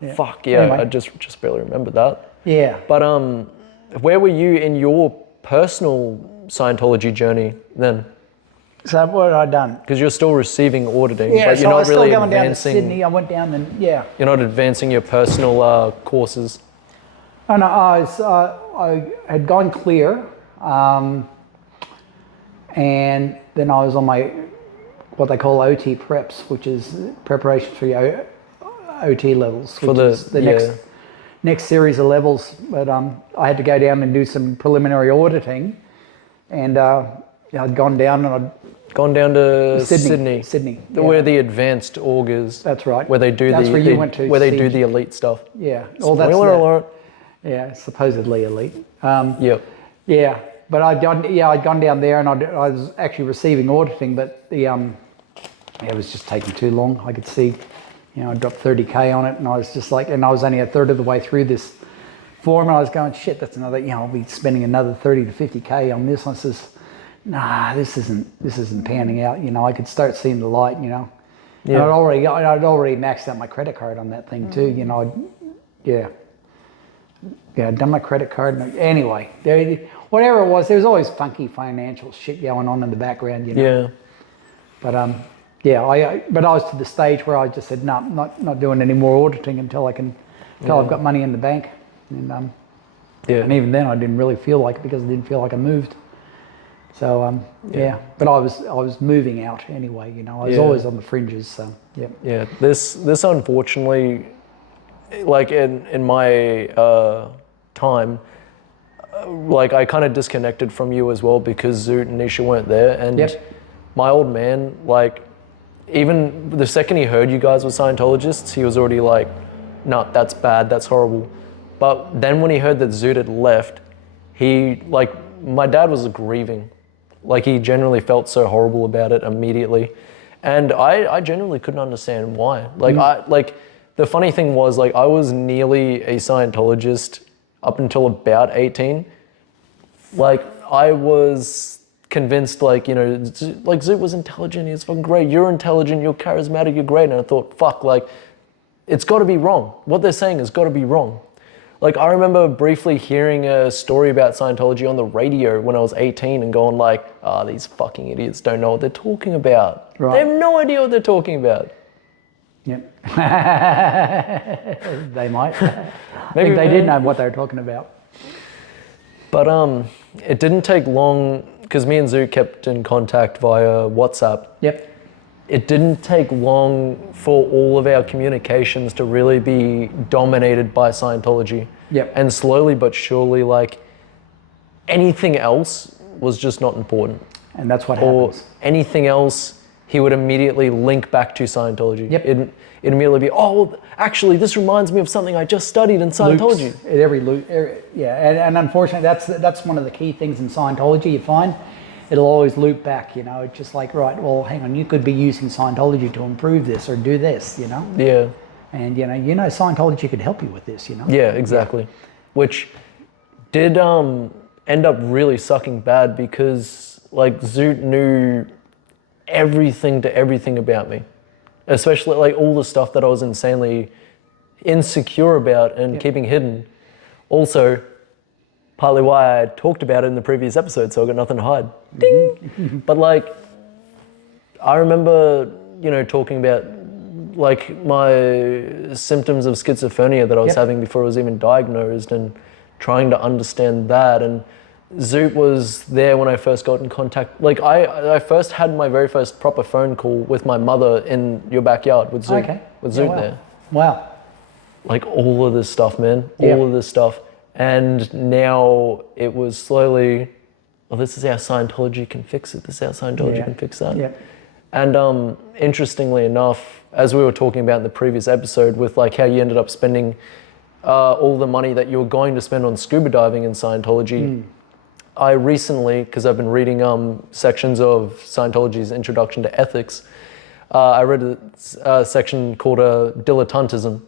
Yeah. Fuck yeah, anyway. I just barely remember that. Yeah. But where were you in your personal Scientology journey then? So what had I done? Because you're still receiving auditing, Yeah, but so you're I not was still really going down to advancing. Sydney. I went down and You're not advancing your personal courses. Oh no, I had gone clear, and then I was on my what they call OT preps, which is preparation for your OT levels, which is the next series of levels. But I had to go down and do some preliminary auditing, and I'd gone down and Gone down to Sydney. Where the advanced org is. That's right. Where they do That's where you went to where they do Siege. the elite stuff. Yeah. Spoiler alert. Yeah, supposedly elite. Yep. Yeah, but I'd gone down there, and I was actually receiving auditing, but it was just taking too long. I could see, I dropped 30K on it, and I was just like, and I was only a third of the way through this form, and I was going, shit, that's another, I'll be spending another 30 to 50K on this. And I says, nah, this isn't panning out. I could start seeing the light. Yeah. And I'd already maxed out my credit card on that thing too. I'd done my credit card. Anyway, whatever it was, there was always funky financial shit going on in the background. Yeah. But I was to the stage where I just said, no, not doing any more auditing until I've got money in the bank. And and even then I didn't really feel like it, because I didn't feel like I moved. So but I was moving out anyway. I was always on the fringes. So yeah. This unfortunately, like in my time, like I kind of disconnected from you as well, because Zoot and Nisha weren't there, and my old man, like, even the second he heard you guys were Scientologists, he was already like, no, that's bad, that's horrible. But then when he heard that Zoot had left, my dad was grieving. Like, he generally felt so horrible about it immediately. And I genuinely couldn't understand why. The funny thing was, like, I was nearly a Scientologist up until about 18. Like, I was convinced, Zoot was intelligent, he was fucking great, you're intelligent, you're charismatic, you're great. And I thought, fuck, it's got to be wrong. What they're saying has got to be wrong. Like, I remember briefly hearing a story about Scientology on the radio when I was 18 and going these fucking idiots don't know what they're talking about. Right. They have no idea what they're talking about. Yep. They might. Maybe they did know what they were talking about. But it didn't take long, because me and Zoot kept in contact via WhatsApp. Yep. It didn't take long for all of our communications to really be dominated by Scientology. Yep. And slowly but surely, anything else was just not important. And that's what Or happens. anything else, he would immediately link back to Scientology. Yep. It'd immediately be, oh, well, actually, this reminds me of something I just studied in Scientology. Loops at every loop. Yeah, and unfortunately, that's one of the key things in Scientology. You find it'll always loop back. You know, it's just like, right, well, hang on, you could be using Scientology to improve this or do this. You know. Yeah. And you know, Scientology could help you with this. You know. Yeah, exactly. Which did end up really sucking bad because like Zoot knew everything to everything about me, especially like all the stuff that I was insanely insecure about and keeping hidden. Also, partly why I talked about it in the previous episode, so I got nothing to hide. Ding! But like, I remember, you know, talking about like my symptoms of schizophrenia that I was having before I was even diagnosed and trying to understand that. And Zoot was there when I first got in contact. Like I first had my very first proper phone call with my mother in your backyard with Zoot. Okay. With Zoot wow. there. Wow. Like all of this stuff, man. All of this stuff. And now it was slowly, well, this is how Scientology can fix it. This is how Scientology can fix that. Yeah. And interestingly enough, as we were talking about in the previous episode with like how you ended up spending all the money that you were going to spend on scuba diving in Scientology, I recently, because I've been reading sections of Scientology's Introduction to Ethics, I read a section called Dilettantism,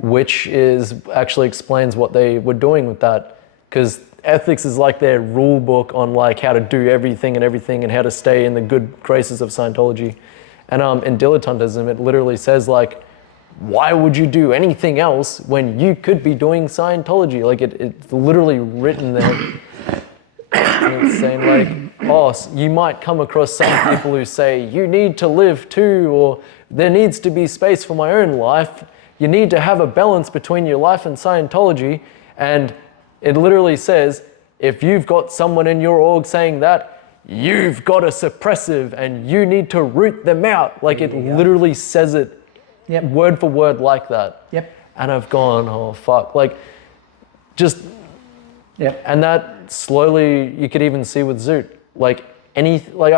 which is actually explains what they were doing with that, because ethics is like their rule book on like how to do everything and how to stay in the good graces of Scientology. And in Dilettantism, it literally says like, why would you do anything else when you could be doing Scientology? Like it's literally written there. And it's saying like, oh, you might come across some people who say, you need to live too, or there needs to be space for my own life. You need to have a balance between your life and Scientology. And it literally says, if you've got someone in your org saying that, you've got a suppressive and you need to root them out. Like it literally says it word for word like that. Yep. And I've gone, oh fuck. Like just, and that slowly you could even see with Zoot. Like I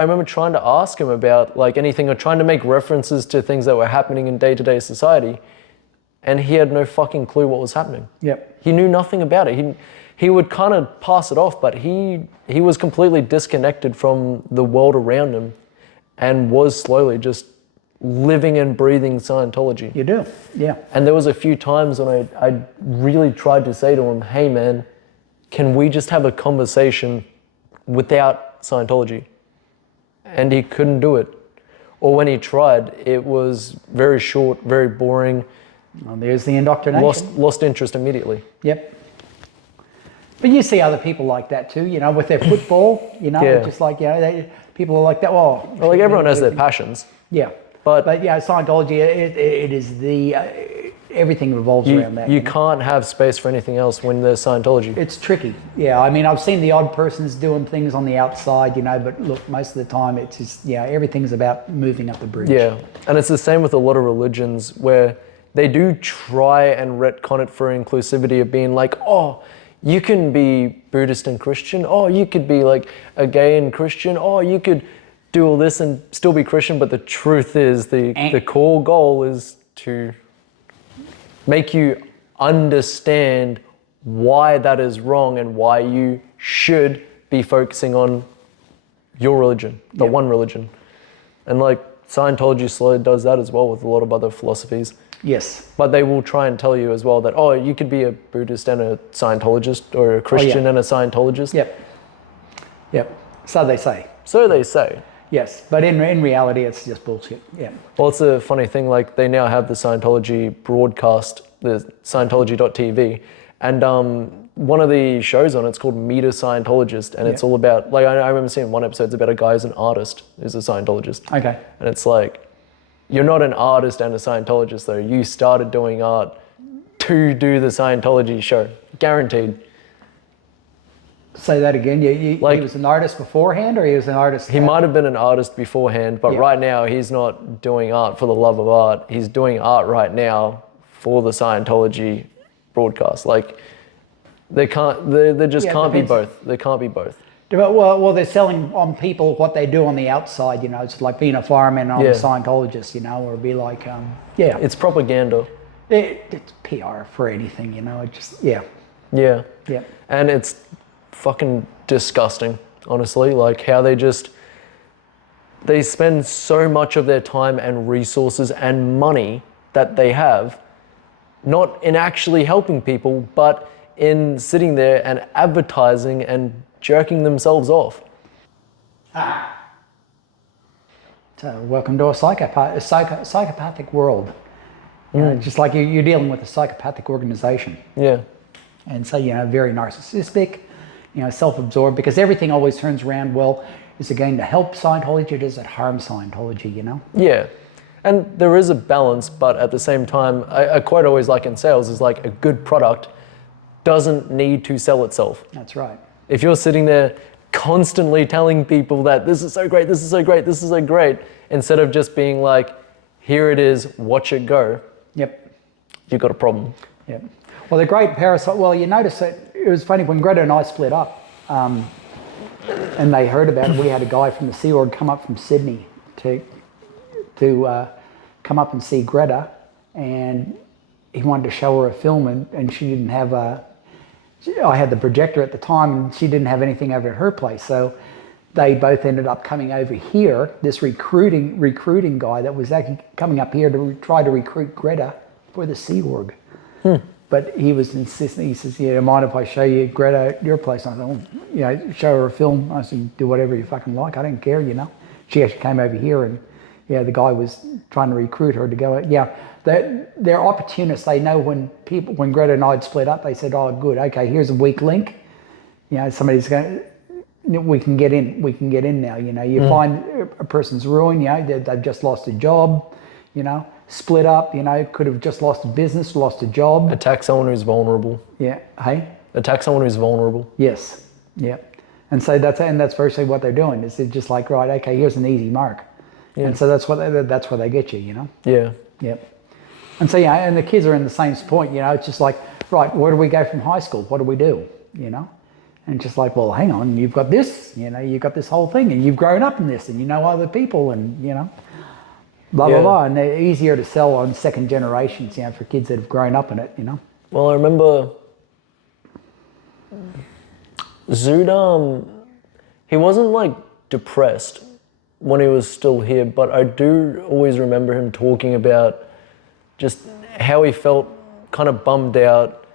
remember trying to ask him about like anything or trying to make references to things that were happening in day-to-day society. And he had no fucking clue what was happening. Yep. He knew nothing about it. He would kind of pass it off, but he was completely disconnected from the world around him and was slowly just living and breathing Scientology. You do, yeah. And there was a few times when I really tried to say to him, hey man, can we just have a conversation without Scientology? And he couldn't do it. Or when he tried, it was very short, very boring. Well, there's the indoctrination. Lost interest immediately. Yep. But you see other people like that too, you know, with their football, you know, it's just like, you know, people are like that. Well, like everyone has their passions. Yeah. But yeah, Scientology, it is everything revolves around that. You can't have space for anything else when there's Scientology. It's tricky. Yeah, I mean, I've seen the odd persons doing things on the outside, you know, but look, most of the time it's just, everything's about moving up the bridge. Yeah, and it's the same with a lot of religions where they do try and retcon it for inclusivity of being like, oh, you can be Buddhist and Christian. Oh, you could be like a gay and Christian. Oh, you could do all this and still be Christian. But the truth is the core goal is to make you understand why that is wrong and why you should be focusing on your religion, the one religion. And like Scientology slowly does that as well with a lot of other philosophies. Yes. But they will try and tell you as well that, oh, you could be a Buddhist and a Scientologist or a Christian and a Scientologist. Yep. So they say. So they say. Yes, but in reality, it's just bullshit. Yeah. Well, it's a funny thing, like they now have the Scientology broadcast, the Scientology.tv, and one of the shows on it's called Meet a Scientologist, and it's all about, like I remember seeing one episode, it's about a guy who's an artist, who's a Scientologist. Okay. And it's like, you're not an artist and a Scientologist though. You started doing art to do the Scientology show, guaranteed. Say that again. He was an artist beforehand, or he was an artist? He might have been an artist beforehand, but right now he's not doing art for the love of art. He's doing art right now for the Scientology broadcast. Like, they just can't be both. They can't be both. Well, they're selling on people what they do on the outside. It's like being a fireman or a Scientologist. Or be like, It's propaganda. It's PR for anything. It just Yeah. Yeah. And it's fucking disgusting, honestly. Like how they spend so much of their time and resources and money that they have, not in actually helping people, but in sitting there and advertising and jerking themselves off. So welcome to a psychopathic world. Just like you're dealing with a psychopathic organization. Yeah. And so, very narcissistic, self-absorbed, because everything always turns around, well, is it going to help Scientology or does it harm Scientology, Yeah. And there is a balance, but at the same time, a quote I always like in sales is like a good product doesn't need to sell itself. That's right. If you're sitting there constantly telling people that this is so great, this is so great, this is so great, instead of just being like, here it is, watch it go. Yep. You've got a problem. Yep. Well, the great parasite, you notice that it was funny when Greta and I split up and they heard about it. We had a guy from the Sea Org come up from Sydney to come up and see Greta, and he wanted to show her a film and she didn't have I had the projector at the time and she didn't have anything over at her place. So they both ended up coming over here, this recruiting guy that was actually coming up here to try to recruit Greta for the Sea Org. But he was insisting, he says, mind if I show you Greta at your place? And I said, show her a film. I said, do whatever you fucking like, I don't care, She actually came over here and the guy was trying to recruit her to go. They're opportunists. They know when Greta and I had split up, they said, oh, good, okay, here's a weak link. Somebody's going, we can get in now. You find a person's ruined, they've just lost a job, split up, could have just lost a business, lost a job. Attack someone who's vulnerable. Yeah, hey? Attack someone who's vulnerable. Yes, yeah. And so that's virtually what they're doing. It's just like, right, okay, here's an easy mark. Yeah. And so that's where they get you, Yeah. Yep. And so, and the kids are in the same point, it's just like, right, where do we go from high school? What do we do, And just like, well, hang on, you've got this, you've got this whole thing and you've grown up in this and you know other people and, blah, blah, blah. And they're easier to sell on second generations, for kids that have grown up in it, Well, I remember Zood, he wasn't like depressed when he was still here, but I do always remember him talking about just how he felt kind of bummed out.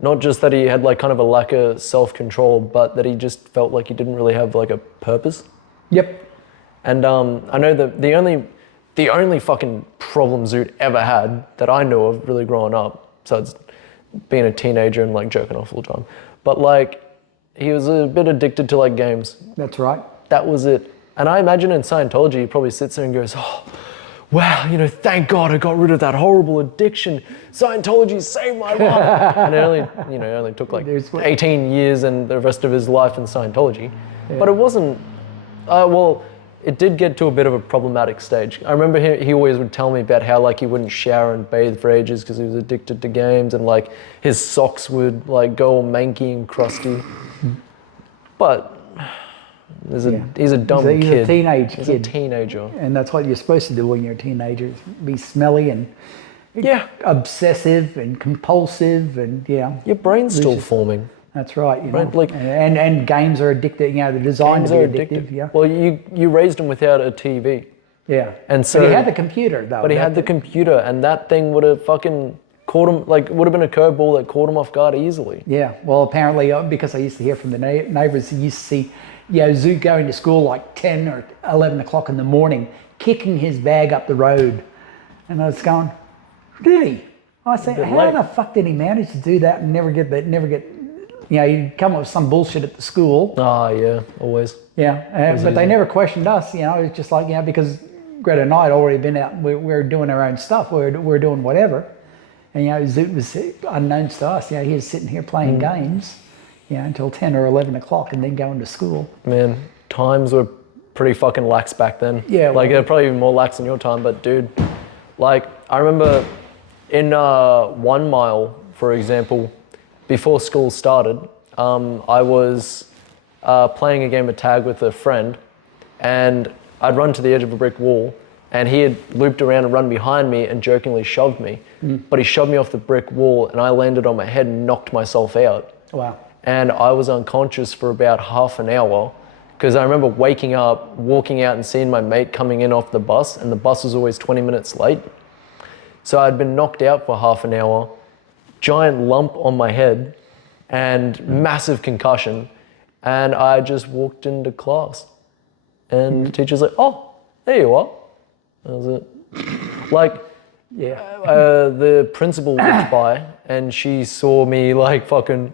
Not just that he had like kind of a lack of self-control, but that he just felt like he didn't really have like a purpose. Yep. And I know that the only fucking problem Zoot ever had that I know of really growing up, besides being a teenager and like jerking off all the time, but like he was a bit addicted to like games. That's right. That was it. And I imagine in Scientology, he probably sits there and goes, oh, wow, thank God I got rid of that horrible addiction. Scientology saved my life. And it only took like 18 years and the rest of his life in Scientology. Yeah. But it wasn't, it did get to a bit of a problematic stage. I remember he always would tell me about how like he wouldn't shower and bathe for ages because he was addicted to games and like his socks would like go all manky and crusty. But he's a dumb kid. He's a teenage kid. He's a teenager. And that's what you're supposed to do when you're a teenager, be smelly and obsessive and compulsive and Your brain's still forming. That's right. And games are addictive. They're designed to be addictive. Yeah. Well, you raised him without a TV. Yeah. And so but he had the computer though. But he had the computer, and that thing would have fucking caught him. Like, would have been a curveball that caught him off guard easily. Yeah. Well, apparently, because I used to hear from the neighbours, you used to see, Zoo going to school like 10 or 11 o'clock in the morning, kicking his bag up the road, and I was going, really? I said, how the fuck did he manage to do that and never get? You'd come up with some bullshit at the school. Oh, yeah, always. Yeah, but they never questioned us, It's just like, because Greta and I had already been out, we were doing our own stuff, we were doing whatever. And, Zoot was unknowns to us, he was sitting here playing games, until 10 or 11 o'clock and then going to school. Man, times were pretty fucking lax back then. Yeah. Like, they're probably even more lax in your time, but dude, like, I remember in 1 Mile, for example, before school started, I was playing a game of tag with a friend, and I'd run to the edge of a brick wall, and he had looped around and run behind me and jokingly shoved me. But he shoved me off the brick wall, and I landed on my head and knocked myself out. Wow. And I was unconscious for about half an hour, because I remember waking up, walking out and seeing my mate coming in off the bus, and the bus was always 20 minutes late. So I'd been knocked out for half an hour, giant lump on my head, and massive concussion. And I just walked into class. And the teacher's like, oh, there you are. That was it. Like, Yeah. the principal walked by, and she saw me like fucking,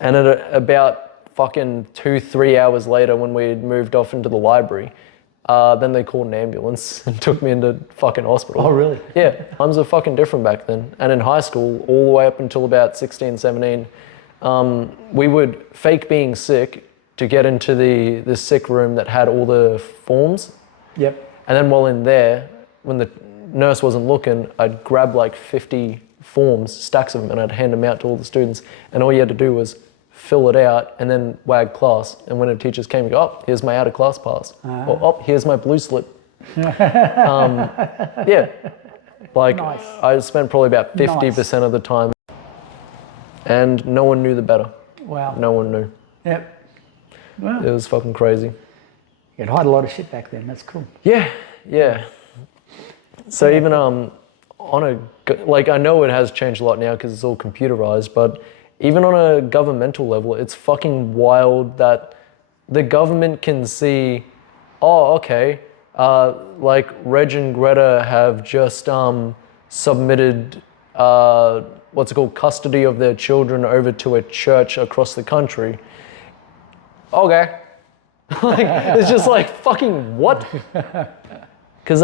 and at about fucking 2-3 hours later, when we had moved off into the library, then they called an ambulance and took me into fucking hospital. Oh, really? Yeah, times were fucking different back then. And in high school, all the way up until about 16, 17, we would fake being sick to get into the sick room that had all the forms. Yep. And then while in there, when the nurse wasn't looking, I'd grab like 50 forms, stacks of them, and I'd hand them out to all the students. And all you had to do was fill it out and then wag class. And when the teachers came, you go, oh, here's my out of class pass. Or, oh, here's my blue slip. Yeah. Like, Nice. I spent probably about 50% of the time, and no one knew the better. Wow. No one knew. Yep. Wow. It was fucking crazy. You could hide a lot of shit back then. That's cool. Yeah, yeah. So even on a, like, I know it has changed a lot now because it's all computerized, but even on a governmental level, it's fucking wild that the government can see, oh, okay, like Reg and Greta have just submitted, what's it called, custody of their children over to a church across the country. Okay. Like, it's just like, fucking what? Because,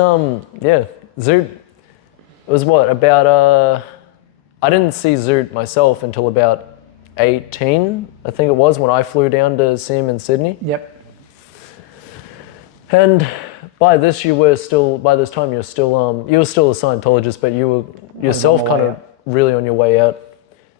yeah, Zoot, it was what, about, I didn't see Zoot myself until about 18, I think it was, when I flew down to see him in Sydney. Yep. And by this time you were still a Scientologist, but you were yourself kind of really on your way out.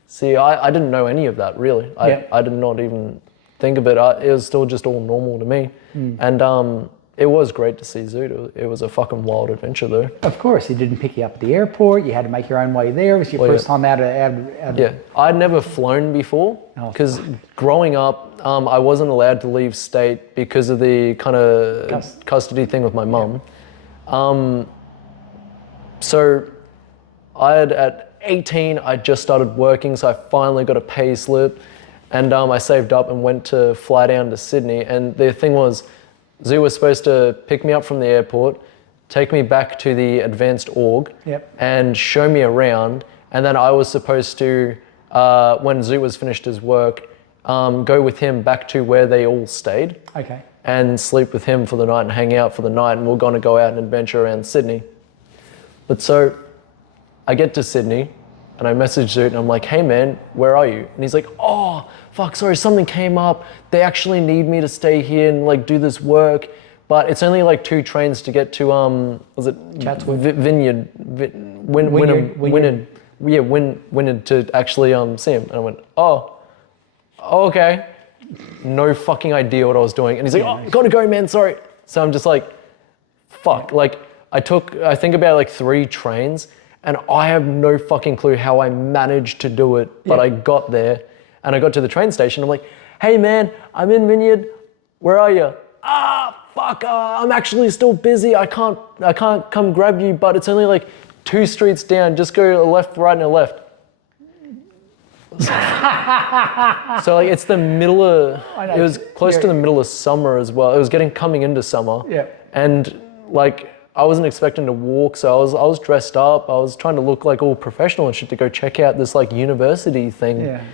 See, I didn't know any of that, really. I did not even think of it. It was still just all normal to me. And it was great to see Zoot. It was a fucking wild adventure, though. Of course, he didn't pick you up at the airport. You had to make your own way there. It was your first time out of... Yeah, I'd never flown before because growing up, I wasn't allowed to leave state because of the kind of custody thing with my mum. So at 18, I just started working, so I finally got a pay slip, and I saved up and went to fly down to Sydney. And the thing was, Zoo was supposed to pick me up from the airport, take me back to the advanced org, and show me around. And then I was supposed to, when Zoo was finished his work, go with him back to where they all stayed. Okay. And sleep with him for the night and hang out for the night. And we're going to go out and adventure around Sydney. But so I get to Sydney and I message Zoot and I'm like, hey man, where are you? And he's like, oh, fuck, sorry, something came up. They actually need me to stay here and like do this work, but it's only like 2 trains to get to was it Chatswood? Wynyard to actually see him. And I went, oh, okay. No fucking idea what I was doing. And he's like, oh, gotta go, man, sorry. So I'm just like, fuck. Like I think about like 3 trains, and I have no fucking clue how I managed to do it, but I got there. And I got to the train station. I'm like, hey man, I'm in Wynyard. Where are you? Fuck, I'm actually still busy. I can't come grab you, but it's only like 2 streets down. Just go left, right, and a left. So like it's the middle of, it was close to the middle of summer as well. It was coming into summer. Yeah. And like, I wasn't expecting to walk, so I was dressed up. I was trying to look like all professional and shit to go check out this like university thing. Yeah.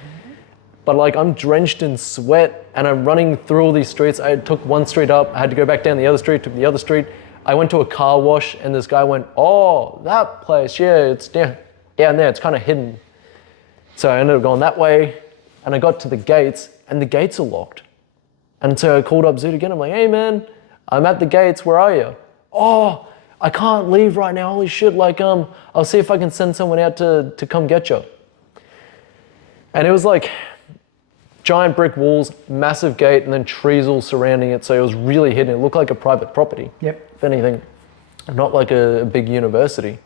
But like I'm drenched in sweat and I'm running through all these streets. I took one street up, I had to go back down the other street, took the other street. I went to a car wash and this guy went, oh, that place, yeah, it's down there, it's kind of hidden. So I ended up going that way and I got to the gates and the gates are locked. And so I called up Zoot again. I'm like, hey man, I'm at the gates, where are you? Oh, I can't leave right now, holy shit. Like, I'll see if I can send someone out to come get you. And it was like, giant brick walls, massive gate, and then trees all surrounding it. So it was really hidden. It looked like a private property. Yep. If anything, not like a big university.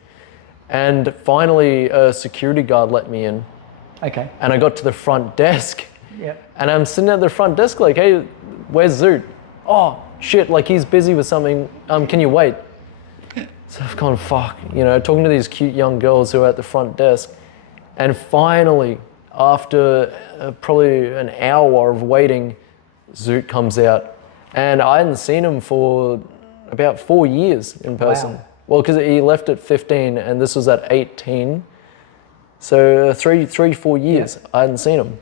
And finally, a security guard let me in. Okay. And I got to the front desk. Yep. And I'm sitting at the front desk like, hey, where's Zoot? Oh, shit, like he's busy with something. Can you wait? So I've gone, fuck, you know, talking to these cute young girls who are at the front desk. And finally, after probably an hour of waiting, Zoot comes out. And I hadn't seen him for about 4 years in person. Wow. Well, because he left at 15 and this was at 18. So 4 years, I hadn't seen him.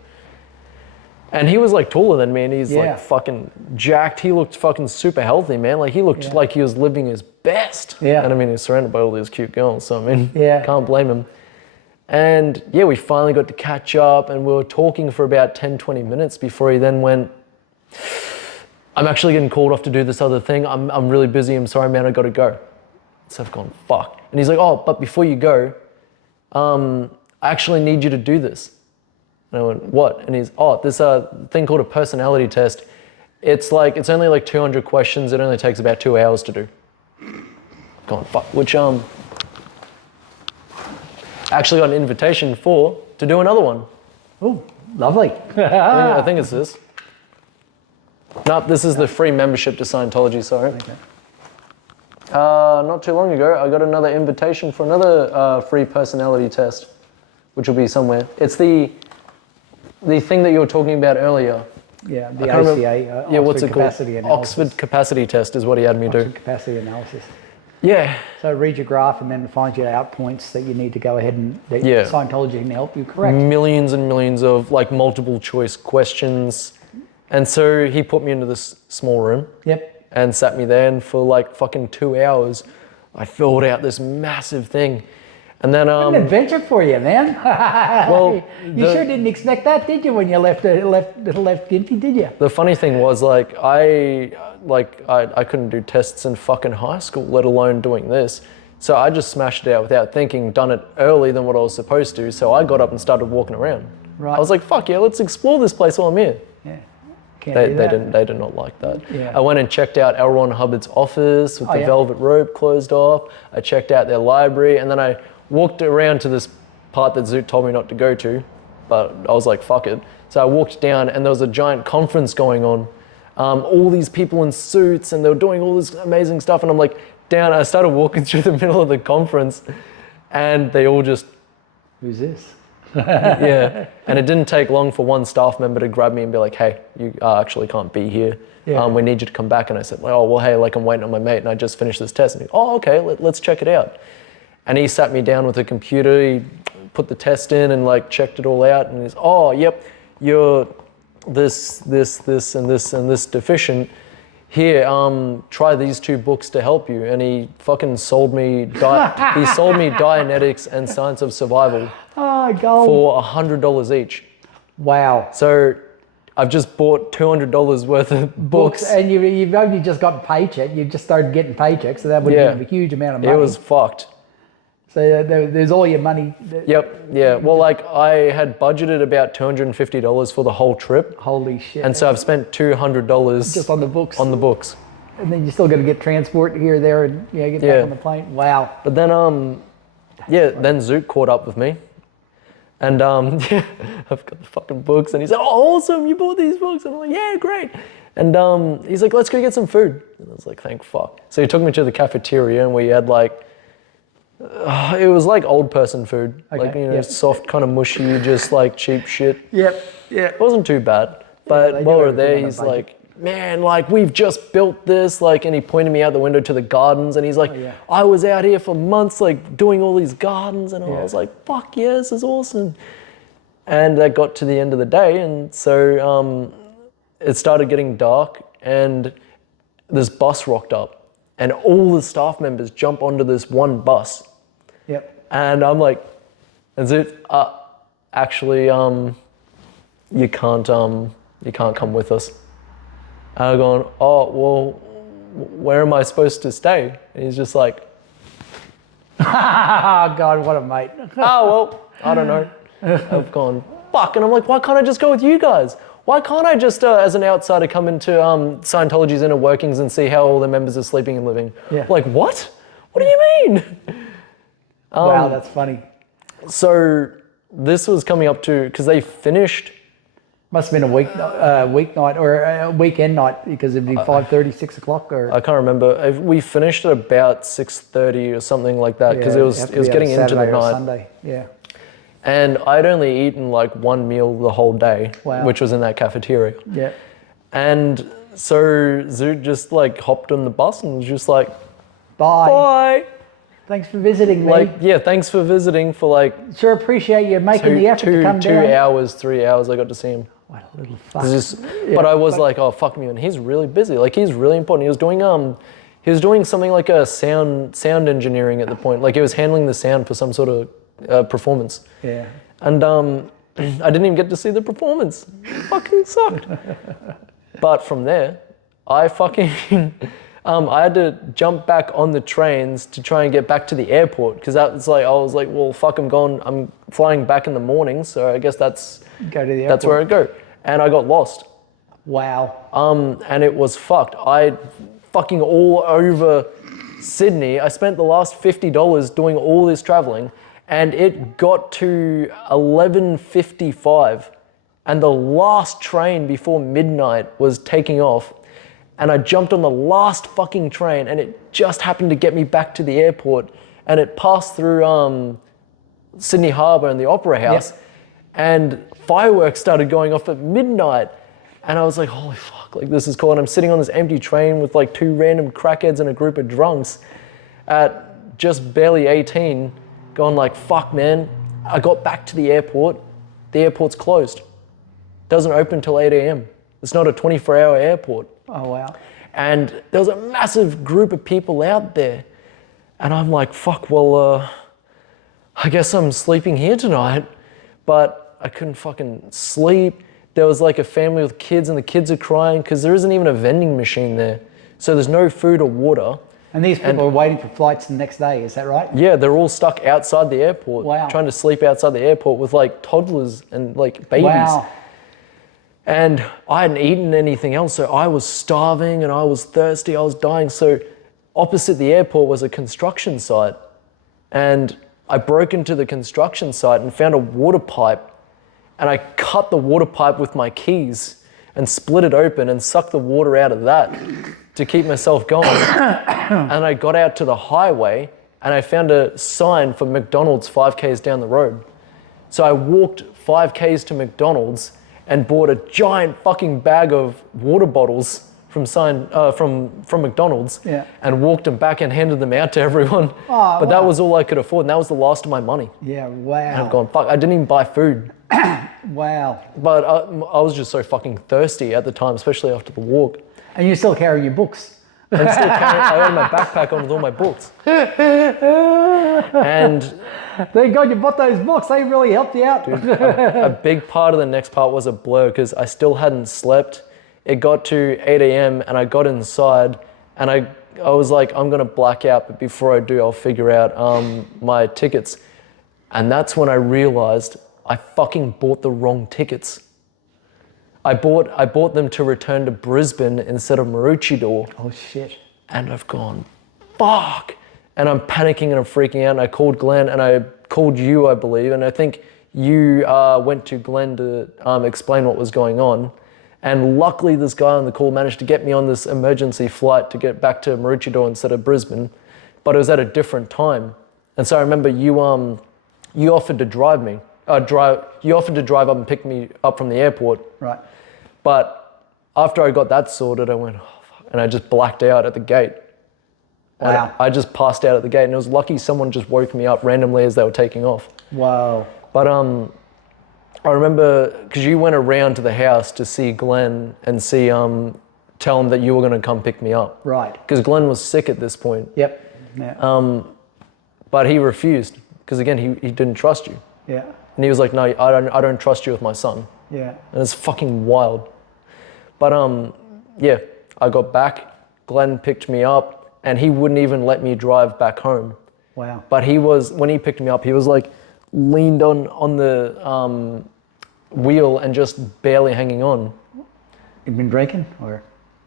And he was like taller than me and he's like fucking jacked. He looked fucking super healthy, man. Like he looked like he was living his best. Yeah. And I mean, he's surrounded by all these cute girls. So I mean, Yeah. can't blame him. And yeah, we finally got to catch up and we were talking for about 10, 20 minutes before he then went, I'm actually getting called off to do this other thing. I'm really busy. I'm sorry, man, I got to go. So I've gone, fuck. And he's like, oh, but before you go, I actually need you to do this. And I went, what? And he's, oh, this thing called a personality test. It's only like 200 questions. It only takes about 2 hours to do. Gone, fuck. Which I actually got an invitation to do another one. Oh, lovely. I think it's this. No, this is the free membership to Scientology, sorry. Okay. Not too long ago, I got another invitation for another free personality test, which will be somewhere. It's the thing that you were talking about earlier. Yeah, the ACA, what's it called? Capacity Analysis. Oxford Capacity Test is what he had me do. Oxford Capacity Analysis. Yeah. So read your graph and then find your out points that you need to go ahead and that Yeah. Scientology can help you correct. Millions and millions of like multiple choice questions. And so he put me into this small room. Yep. And sat me there, and for like fucking 2 hours, I filled out this massive thing. And then An adventure for you, man. Well, you sure didn't expect that, did you, when you left Gimpy, did you? the funny thing was like I couldn't do tests in fucking high school, let alone doing this. So I just smashed it out without thinking, done it early than what I was supposed to. So I got up and started walking around. Right. I was like, fuck yeah, let's explore this place while I'm here. Yeah. They They did not like that. Yeah. I went and checked out L. Ron Hubbard's office with the yeah. velvet rope closed off. I checked out their library, and then I walked around to this part that Zoot told me not to go to, but I was like, fuck it. So I walked down, and there was a giant conference going on. All these people in suits, and they were doing all this amazing stuff, and I'm like, down. I started walking through the middle of the conference, and they all just, Who's this? yeah. And it didn't take long for one staff member to grab me and be like, hey, you actually can't be here. Yeah. We need you to come back. And I said, oh, well, hey, like I'm waiting on my mate and I just finished this test. And he, oh, okay, let's check it out. And he sat me down with a computer. He put the test in and like checked it all out. And he's, oh, yep, you're this, and this deficient. Here, try these 2 books to help you. And he fucking sold me, he sold me Dianetics and Science of Survival. Oh, gold. For $100 each. Wow. So I've just bought $200 worth of books. And you've only just got paycheck. You've just started getting paychecks, so that would have been a huge amount of money. It was fucked. So there's all your money. Yep, yeah. Well, like I had budgeted about $250 for the whole trip. Holy shit. And so I've spent $200 just on the books. On the books. And then you still got to get transport here, there, and get back on the plane. Wow. But then, then Zoot caught up with me. And yeah, I've got the fucking books, and he said, "Oh, awesome! You bought these books." And I'm like, "Yeah, great." And he's like, "Let's go get some food." And I was like, "Thank fuck." So he took me to the cafeteria, and we had like, it was like old person food, Okay, like soft, kind of mushy, just like cheap shit. Yep. Yeah. It wasn't too bad, but they while do we were everything there, on a he's budget. like, "Man, like we've just built this," like, and he pointed me out the window to the gardens, and he's like, "I was out here for months, like doing all these gardens," and I was like, "Fuck yeah, this is awesome." And that got to the end of the day, and so it started getting dark, and this bus rocked up, and all the staff members jump onto this one bus. Yep. And I'm like, "Is it? Actually, you can't come with us." And I'm going, "Oh, well, where am I supposed to stay?" And he's just like, Oh, God, what a mate. "Oh, well, I don't know." I've gone, "Fuck." And I'm like, "Why can't I just go with you guys? why can't I just, as an outsider, come into Scientology's inner workings and see how all the members are sleeping and living? Yeah. Like, what? What do you mean? Wow, that's funny. So this was coming up to, because they finished. Must have been a weeknight or a weekend night, because it'd be 5:30, 6 o'clock, or I can't remember. We finished at about 6:30 or something like that, because it was getting into the night. Sunday. Yeah. And I'd only eaten like one meal the whole day, Wow. which was in that cafeteria. Yeah. And so Zoot just like hopped on the bus and was just like, Bye. bye. Thanks for visiting me. Like, yeah, thanks for visiting for like Sure appreciate you making the effort to come down. 2 hours, 3 hours I got to see him. What a little fuck. But I was like, oh, fuck me. And he's really busy. Like, he's really important. He was doing something like a sound engineering at the point. Like, he was handling the sound for some sort of performance. Yeah. And I didn't even get to see the performance. It fucking sucked. But from there, I fucking, I had to jump back on the trains to try and get back to the airport. Because that's like, I was like, well, fuck, I'm flying back in the morning. So I guess Go to the airport. that's where I go. And I got lost. Wow. And it was fucked. I fucking all over Sydney. I spent the last $50 doing all this traveling, and it got to 11:55, and the last train before midnight was taking off, and I jumped on the last fucking train, and it just happened to get me back to the airport, and it passed through Sydney Harbour and the Opera House. Yep. And fireworks started going off at midnight. And I was like, holy fuck, like this is cool. And I'm sitting on this empty train with like 2 random crackheads and a group of drunks at just barely 18, going like, fuck man, I got back to the airport. The airport's closed. Doesn't open till 8 a.m. It's not a 24-hour airport. Oh, wow. And there was a massive group of people out there. And I'm like, fuck, well, I guess I'm sleeping here tonight. But I couldn't fucking sleep. There was like a family with kids, and the kids are crying because there isn't even a vending machine there. So there's no food or water. And these people are waiting for flights the next day, is that right? Yeah, they're all stuck outside the airport. Wow. Trying to sleep outside the airport with like toddlers and like babies. Wow. And I hadn't eaten anything else, so I was starving and I was thirsty, I was dying. So opposite the airport was a construction site. And I broke into the construction site and found a water pipe, and I cut the water pipe with my keys and split it open and sucked the water out of that to keep myself going. And I got out to the highway and I found a sign for McDonald's 5Ks down the road. So I walked 5Ks to McDonald's and bought a giant fucking bag of water bottles from McDonald's, Yeah. and walked them back and handed them out to everyone. Oh, but that wow. was all I could afford, and that was the last of my money. Yeah, And wow. I've gone, fuck, I didn't even buy food. Wow. But I was just so fucking thirsty at the time, especially after the walk. And you're still carrying your books. And still I had my backpack on with all my books. And Thank God you bought those books. They really helped you out. a big part of the next part was a blur because I still hadn't slept. It got to 8 a.m. and I got inside and I was like, I'm gonna black out, but before I do, I'll figure out my tickets. And that's when I realized I fucking bought the wrong tickets. I bought them to return to Brisbane instead of Maroochydore. Oh, shit. And I've gone, fuck. And I'm panicking and I'm freaking out. And I called Glenn and I called you, I believe. And I think you went to Glenn to explain what was going on. And luckily this guy on the call managed to get me on this emergency flight to get back to Maroochydore instead of Brisbane. But it was at a different time. And so I remember you offered to drive me. You offered to drive up and pick me up from the airport. Right. But after I got that sorted, I went, oh, fuck, and I just blacked out at the gate. Wow. I just passed out at the gate, and it was lucky someone just woke me up randomly as they were taking off. Wow. But I remember, because you went around to the house to see Glenn and see, tell him that you were going to come pick me up. Right. Because Glenn was sick at this point. Yep. Yeah. But he refused, because again, he didn't trust you. Yeah. And he was like, no, I don't trust you with my son. Yeah. And it's fucking wild. But yeah, I got back, Glenn picked me up, and he wouldn't even let me drive back home. Wow. But when he picked me up, he was like leaned on the wheel and just barely hanging on. You've been drinking, or?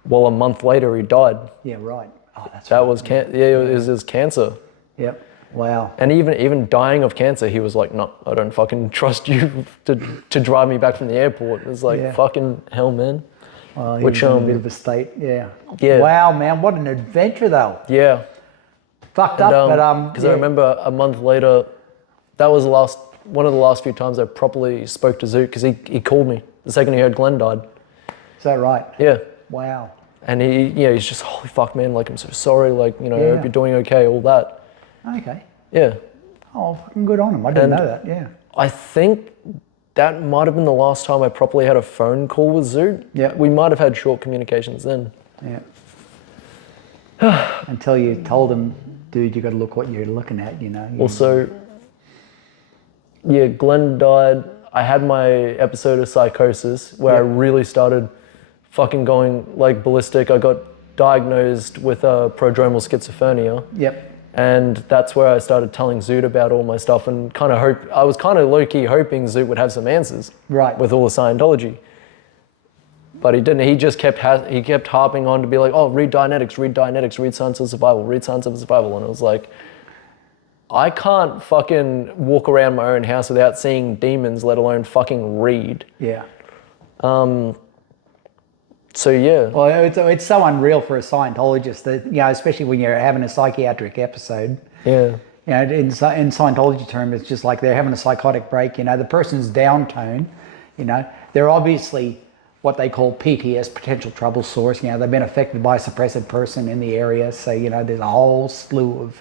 Well, a month later, he died. Yeah, right. Oh, that's That right. was it was his cancer. Yep. Wow. And even dying of cancer, he was like, no, I don't fucking trust you to drive me back from the airport. It was like, fucking hell, man. Well, he was in a bit of a state, yeah. Yeah. Wow, man, what an adventure, though. Yeah. Fucked up, but because I remember a month later, that was one of the last few times I properly spoke to Zoot, because he called me the second he heard Glenn died. Is that right? Yeah. Wow. And he's just, holy fuck, man, like, I'm so sorry, like, I hope you're doing okay, all that. Okay. Yeah. Oh, fucking good on him. I didn't know that, yeah. I think that might have been the last time I properly had a phone call with Zoot. Yeah. We might have had short communications then. Yeah. Until you told him, dude, you got to look what you're looking at, Also, Glenn died. I had my episode of psychosis where I really started fucking going like ballistic. I got diagnosed with prodromal schizophrenia. Yep. And that's where I started telling Zoot about all my stuff, and I was kind of low-key hoping Zoot would have some answers with all the Scientology. But he didn't. He just kept harping on to be like, oh, read Dianetics, read Science of Survival, read Science of Survival. And it was like, I can't fucking walk around my own house without seeing demons, let alone fucking read. Yeah. So yeah. Well, it's so unreal for a Scientologist that, especially when you're having a psychiatric episode. Yeah. In Scientology terms, it's just like they're having a psychotic break. The person's downtone. They're obviously what they call PTS, potential trouble source. They've been affected by a suppressive person in the area. So, there's a whole slew of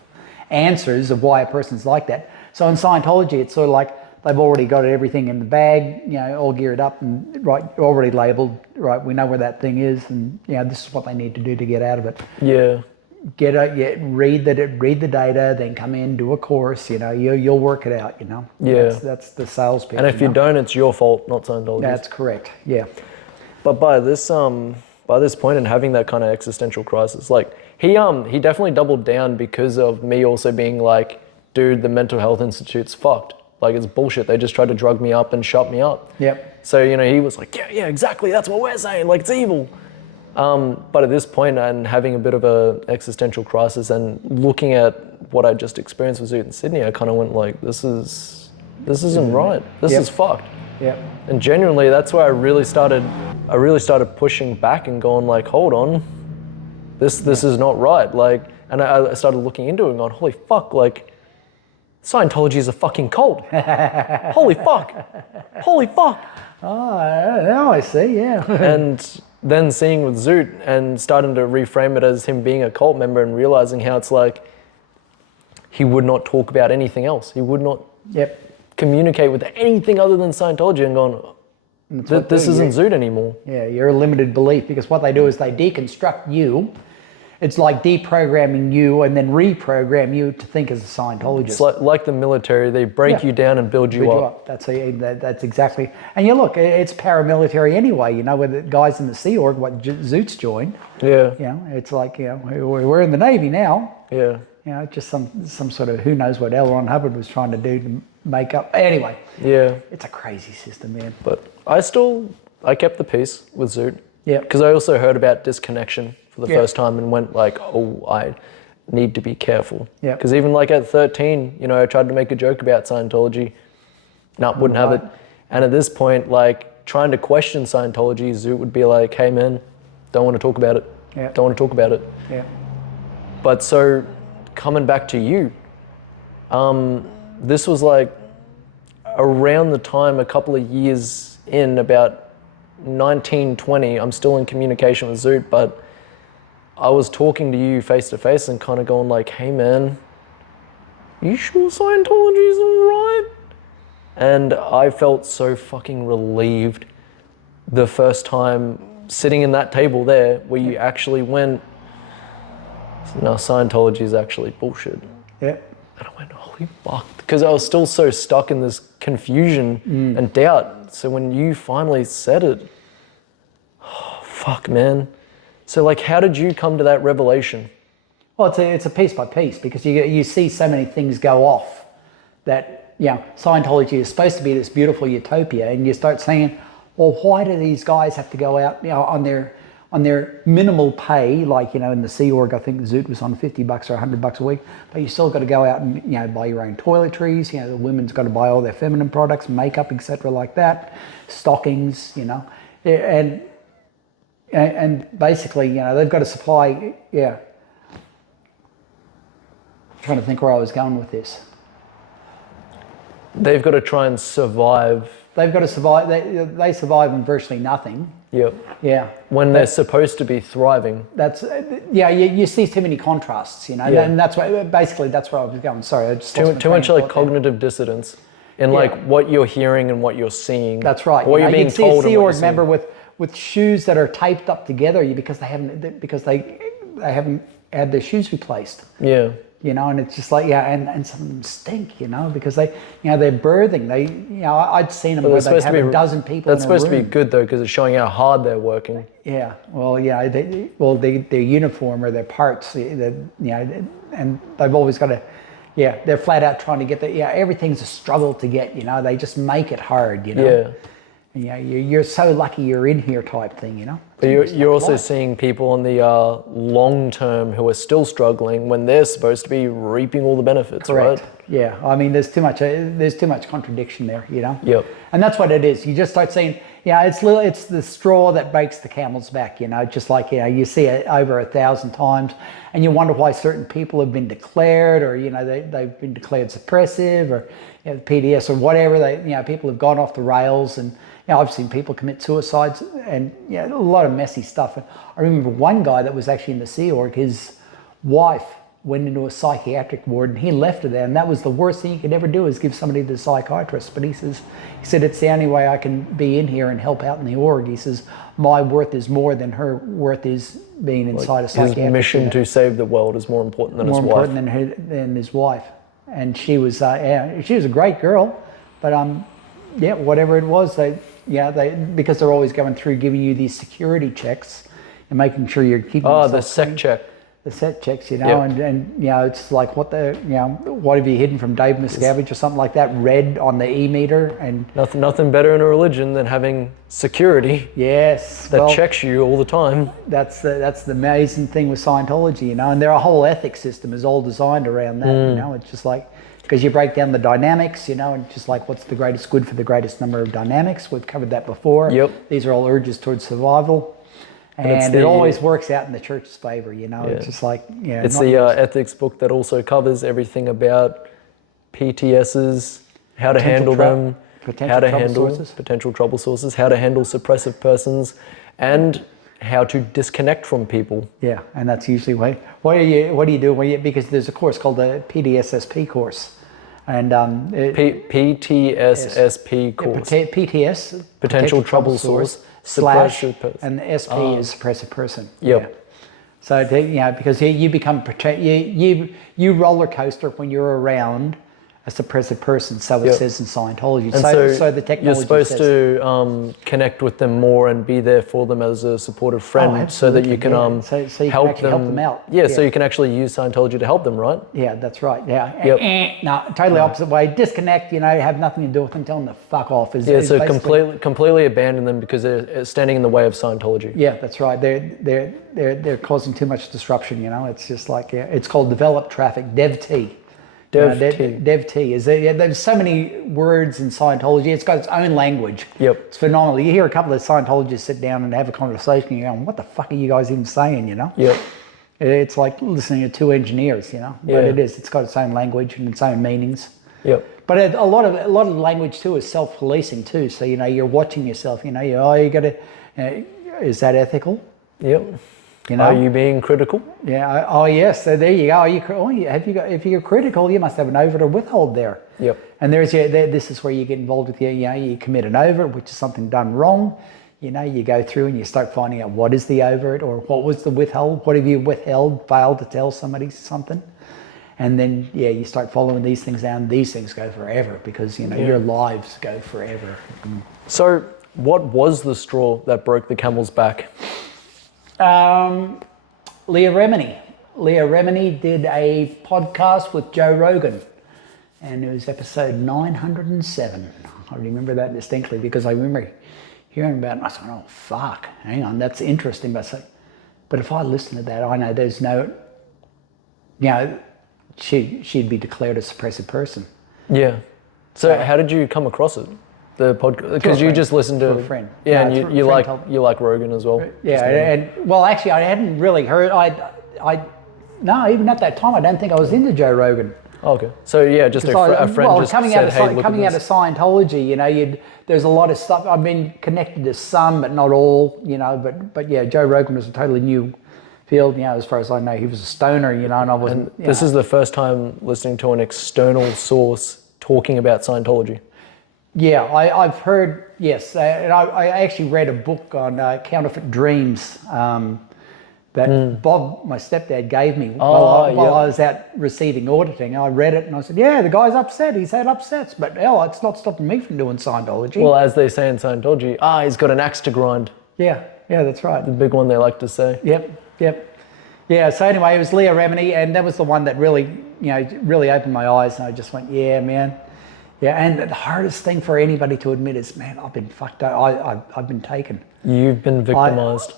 answers of why a person's like that. So in Scientology, it's sort of like they've already got everything in the bag, all geared up and already labeled. Right, we know where that thing is, and this is what they need to do to get out of it. Yeah. Read the data, then come in, do a course. You'll work it out. Yeah. That's the sales pitch. And if you don't, it's your fault, not Scientology. That's correct. Yeah. But by this point and having that kind of existential crisis, like he definitely doubled down because of me also being like, dude, the mental health institute's fucked. Like, it's bullshit. They just tried to drug me up and shut me up. Yep. So, he was like, yeah, exactly. That's what we're saying. Like, it's evil. But at this point, and having a bit of a existential crisis and looking at what I just experienced with Zoot in Sydney, I kind of went like, this isn't right. This is fucked. Yeah. And genuinely, that's where I really started pushing back and going like, hold on, this is not right. Like, and I started looking into it and going, holy fuck, like, Scientology is a fucking cult. Holy fuck. Holy fuck. Oh, now I see, yeah. And then seeing with Zoot and starting to reframe it as him being a cult member and realizing how it's like he would not talk about anything else. He would not communicate with anything other than Scientology, and going, this isn't Zoot anymore. Yeah, you're a limited belief, because what they do is they deconstruct you. It's like deprogramming you and then reprogram you to think as a Scientologist. It's like the military. They break you down and build you up. That's exactly. And look, it's paramilitary anyway. With the guys in the Sea Org, what Zoot's joined. Yeah. It's like, we're in the Navy now. Yeah. Just some sort of, who knows what L. Ron Hubbard was trying to do to make up. Anyway. Yeah. It's a crazy system, man. But I kept the peace with Zoot. Yeah. Because I also heard about disconnection for the first time and went like, oh, I need to be careful. Yeah. Because even like at 13, I tried to make a joke about Scientology. Wouldn't have it. And at this point, like, trying to question Scientology, Zoot would be like, hey man, don't want to talk about it. Yeah. Don't want to talk about it. Yeah. But so coming back to you, this was like around the time, a couple of years in, about 1920, I'm still in communication with Zoot, but I was talking to you face to face and kind of going like, hey man, you sure Scientology's all right? And I felt so fucking relieved the first time sitting in that table there where you actually went, no, Scientology is actually bullshit. Yeah. And I went, holy fuck, because I was still so stuck in this confusion and doubt. So when you finally said it, oh, fuck, man. So like, how did you come to that revelation? Well, it's a piece by piece, because you see so many things go off that Scientology is supposed to be this beautiful utopia, and you start saying, well, why do these guys have to go out, on their minimal pay, like, in the Sea Org, I think Zoot was on $50 or $100 a week, but you still got to go out and, buy your own toiletries, the women's got to buy all their feminine products, makeup, etc. like that, stockings, and basically, they've got to supply, I'm trying to think where I was going with this. They've got to try and survive. They've got to survive. They survive on virtually nothing. Yep. Yeah. When they're supposed to be thriving. That's you see too many contrasts, and that's why basically that's where I was going. Sorry, I just too much like cognitive dissonance in like what you're hearing and what you're seeing. That's right. What you're being told. You see a Sea Org member with shoes that are taped up together because they haven't had their shoes replaced. Yeah. And it's just like, and some of them stink, because they're birthing. I'd seen them where they have a dozen people in a room. That's supposed to be good though, because it's showing how hard they're working. Yeah, well, their uniform or their parts, and they've always got to, they're flat out trying to get everything's a struggle to get, they just make it hard, Yeah. You're so lucky you're in here type thing, But you're also seeing people on the long term who are still struggling when they're supposed to be reaping all the benefits, correct. Right? Yeah, I mean, there's too much contradiction there, Yep. And that's what it is. You just start saying, it's the straw that breaks the camel's back, just like, you see it over 1,000 times, and you wonder why certain people have been declared, or, they've been declared suppressive, or PDS or whatever. People have gone off the rails, and I've seen people commit suicides, and a lot of messy stuff. I remember one guy that was actually in the Sea Org, his wife went into a psychiatric ward and he left her there, and that was the worst thing you could ever do, is give somebody to the psychiatrist. But he said it's the only way I can be in here and help out in the org. He says my worth is more than her worth is being inside a psychiatric. His mission to save the world is more important than his wife. More important than his wife. And she was she was a great girl, but whatever it was, because they're always going through giving you these security checks and making sure you're keeping yourself the sec clean. check. The set checks, Yep. and it's like what have you hidden from Dave Miscavige or something like that? Red on the e-meter, and nothing better in a religion than having security. Yes, that checks you all the time. That's the amazing thing with Scientology, and their whole ethics system is all designed around that. It's just like, because you break down the dynamics, and just like what's the greatest good for the greatest number of dynamics. We've covered that before. Yep. These are all urges towards survival. And it always works out in the church's favor, It's just like, It's the ethics book that also covers everything about PTSs, how to handle them, how to handle potential trouble sources, how to handle suppressive persons, and how to disconnect from people. Yeah, and that's usually what do you do? Because there's a course called the PDSSP course. And PTSSP course. PTS, potential trouble source. Slash, and the SP is suppressive person. Yep. Yeah. So because you become you roller coaster when you're around a suppressive person. So it says in Scientology. And so the technology you're supposed to connect with them more and be there for them as a supportive friend, so that you can so you help can help them out. Yeah, so you can actually use Scientology to help them, right? Yeah, that's right. Yeah. Yep. No, totally opposite way. Disconnect. Have nothing to do with them. Tell them to fuck off. So completely abandon them because they're standing in the way of Scientology. Yeah, that's right. They're causing too much disruption. It's just like it's called developed traffic, DevT. DevT is there's so many words in Scientology. It's got its own language. Yep. It's phenomenal. You hear a couple of Scientologists sit down and have a conversation, and you're going, what the fuck are you guys even saying, Yep. It's like listening to two engineers, But it's got its own language and its own meanings. Yep. But a lot of the language too is self-policing too. So you're watching yourself. You got to. Is that ethical? Yep. Are you being critical? Yeah. Oh, yes. So there you go. If you're critical, you must have an overt or withhold there. Yep. And this is where you get involved with you commit an overt, which is something done wrong. You go through and you start finding out what is the overt or what was the withhold. What have you withheld? Failed to tell somebody something. And then you start following these things down. These things go forever because your lives go forever. So, what was the straw that broke the camel's back? Leah Remini. Leah Remini did a podcast with Joe Rogan, and it was episode 907. I remember that distinctly because I remember hearing about it and I said, oh, fuck, hang on, that's interesting. But if I listen to that, I know there's no, she'd be declared a suppressive person. Yeah. So how did you come across it? The podcast? Because you just listened to a friend. Yeah, and you like Rogan as well. Yeah, and well, actually, I hadn't really heard. No, even at that time, I don't think I was into Joe Rogan. Oh, okay. So yeah, just a friend just coming said, out of, hey, look coming at out this. of Scientology, there's a lot of stuff. I've been connected to some, but not all. But yeah, Joe Rogan was a totally new field. As far as I know, he was a stoner. And I wasn't. And this is the first time listening to an external source talking about Scientology. Yeah, I've heard, yes. And I actually read a book on counterfeit dreams that Bob, my stepdad, gave me while I was out receiving auditing. I read it and I said, yeah, the guy's upset. He's had upsets, but hell, it's not stopping me from doing Scientology. Well, as they say in Scientology, he's got an axe to grind. Yeah, that's right. The big one they like to say. Yep. Yeah, so anyway, it was Leah Remini, and that was the one that really, really opened my eyes, and I just went, yeah, man. Yeah, and the hardest thing for anybody to admit is, man, I've been fucked up. I've been taken. You've been victimized.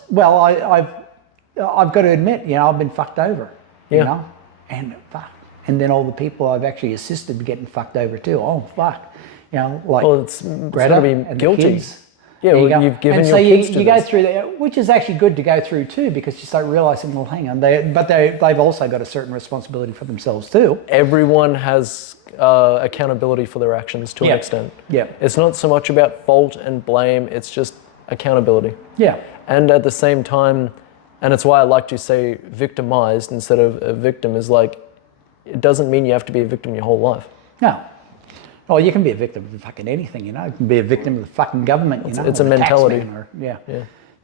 I've got to admit, I've been fucked over. And fuck. And then all the people I've actually assisted getting fucked over too. Oh fuck. It's Greta got to be and guilty. The kids. Yeah, well, you've given and your kids to you go this. through that, which is actually good to go through too, because you start realizing, well, hang on, they've also got a certain responsibility for themselves too. Everyone has accountability for their actions to an extent. Yeah. It's not so much about fault and blame, it's just accountability. Yeah. And at the same time, and it's why I like to say victimized instead of a victim, is like, it doesn't mean you have to be a victim your whole life. No. Well, you can be a victim of fucking anything, You can be a victim of the fucking government, It's a mentality.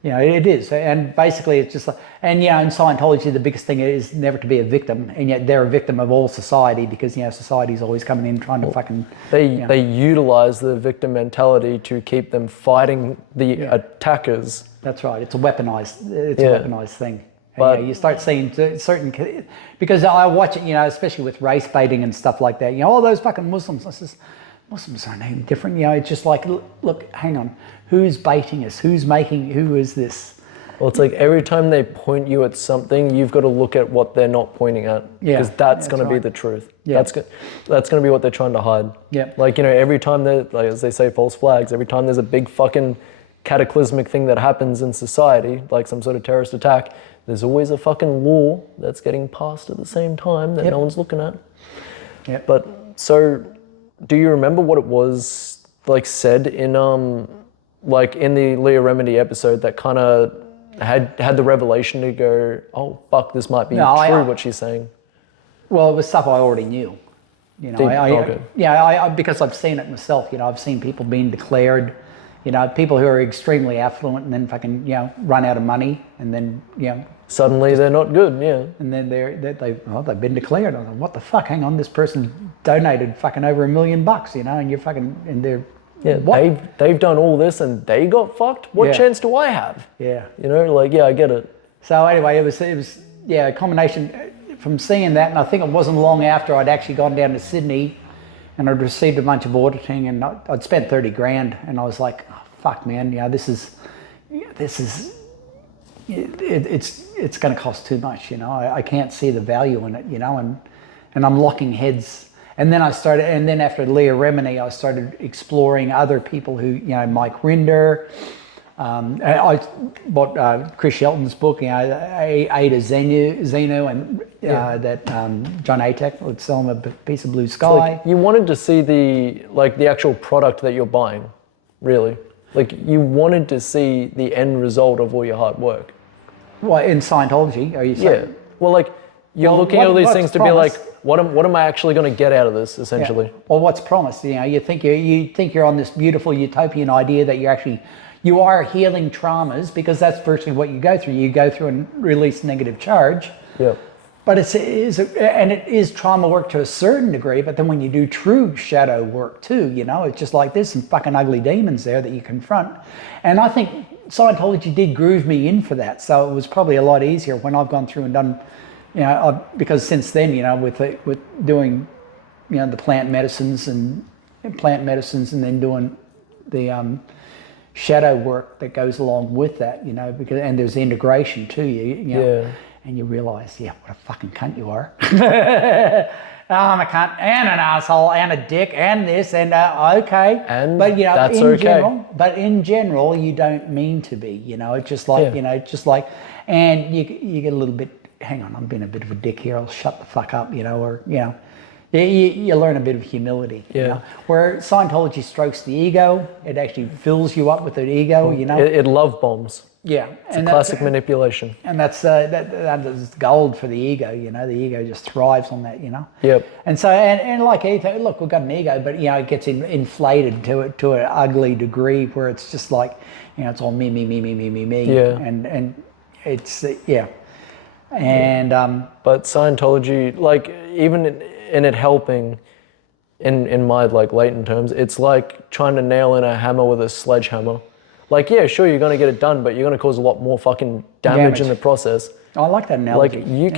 It is. And basically it's just like, and in Scientology, the biggest thing is never to be a victim. And yet they're a victim of all society because, society's always coming in trying to fucking... They utilize the victim mentality to keep them fighting the attackers. That's right. It's a weaponized thing. But you start seeing certain, because I watch it, especially with race baiting and stuff like that. All those fucking Muslims. I says, Muslims aren't any different. It's just like, look, hang on, who's baiting us? Who is this? Well, it's like every time they point you at something, you've got to look at what they're not pointing at, because that's going to be the truth. Yeah. That's going to be what they're trying to hide. Yeah. Like, every time as they say, false flags. Every time there's a big fucking cataclysmic thing that happens in society, like some sort of terrorist attack, there's always a fucking law that's getting passed at the same time that no one's looking at. Yep. But so, do you remember what it was like said in like in the Leah Remini episode that kind of had the revelation to go, oh fuck, this might be true what she's saying? Well, it was stuff I already knew. Because I've seen it myself. I've seen people being declared. People who are extremely affluent and then fucking, run out of money and then, suddenly they're not good, And then they've been declared. I'm like, what the fuck? Hang on, this person donated fucking over $1 million, and you're fucking, and they're, what? They've done all this and they got fucked? What chance do I have? Yeah. I get it. So anyway, it was a combination from seeing that, and I think it wasn't long after I'd actually gone down to Sydney and I'd received a bunch of auditing, and I'd spent 30 grand, and I was like, oh, fuck, man, it's going to cost too much, I can't see the value in it, and I'm locking heads. And then after Leah Remini, I started exploring other people who, Mike Rinder. I bought Chris Shelton's book, Ada Zenu, and that John Atek would sell him a piece of blue sky. Like you wanted to see the actual product that you're buying, really. Like you wanted to see the end result of all your hard work. Well, in Scientology, are you saying? Yeah. Well, like you're looking at all these things to be like, what am I actually going to get out of this, essentially? Yeah. Well, what's promised? You think you're on this beautiful utopian idea that you are healing traumas, because that's virtually what you go through. You go through and release negative charge. Yeah. But it is trauma work to a certain degree, but then when you do true shadow work too, it's just like there's some fucking ugly demons there that you confront. And I think Scientology did groove me in for that. So it was probably a lot easier when I've gone through and done, because since then, with doing, the plant medicines and then doing the shadow work that goes along with that, because and there's integration too, and you realise, what a fucking cunt you are. I'm a cunt and an asshole and a dick and this and okay, and but that's in general, you don't mean to be. It's just like, and you get a little bit. Hang on, I'm being a bit of a dick here. I'll shut the fuck up, or you learn a bit of humility. Where Scientology strokes the ego, it actually fills you up with the ego. It love bombs. Yeah, it's a classic manipulation. And that's that is gold for the ego. The ego just thrives on that. Yep. And so and like anything, look, we've got an ego, but it gets inflated to an ugly degree where it's just like it's all me. Yeah. And it's but Scientology, like even in it helping, in my like latent terms, it's like trying to nail in a hammer with a sledgehammer. Like, sure, you're going to get it done, but you're going to cause a lot more fucking damage in the process. I like that analogy. Like you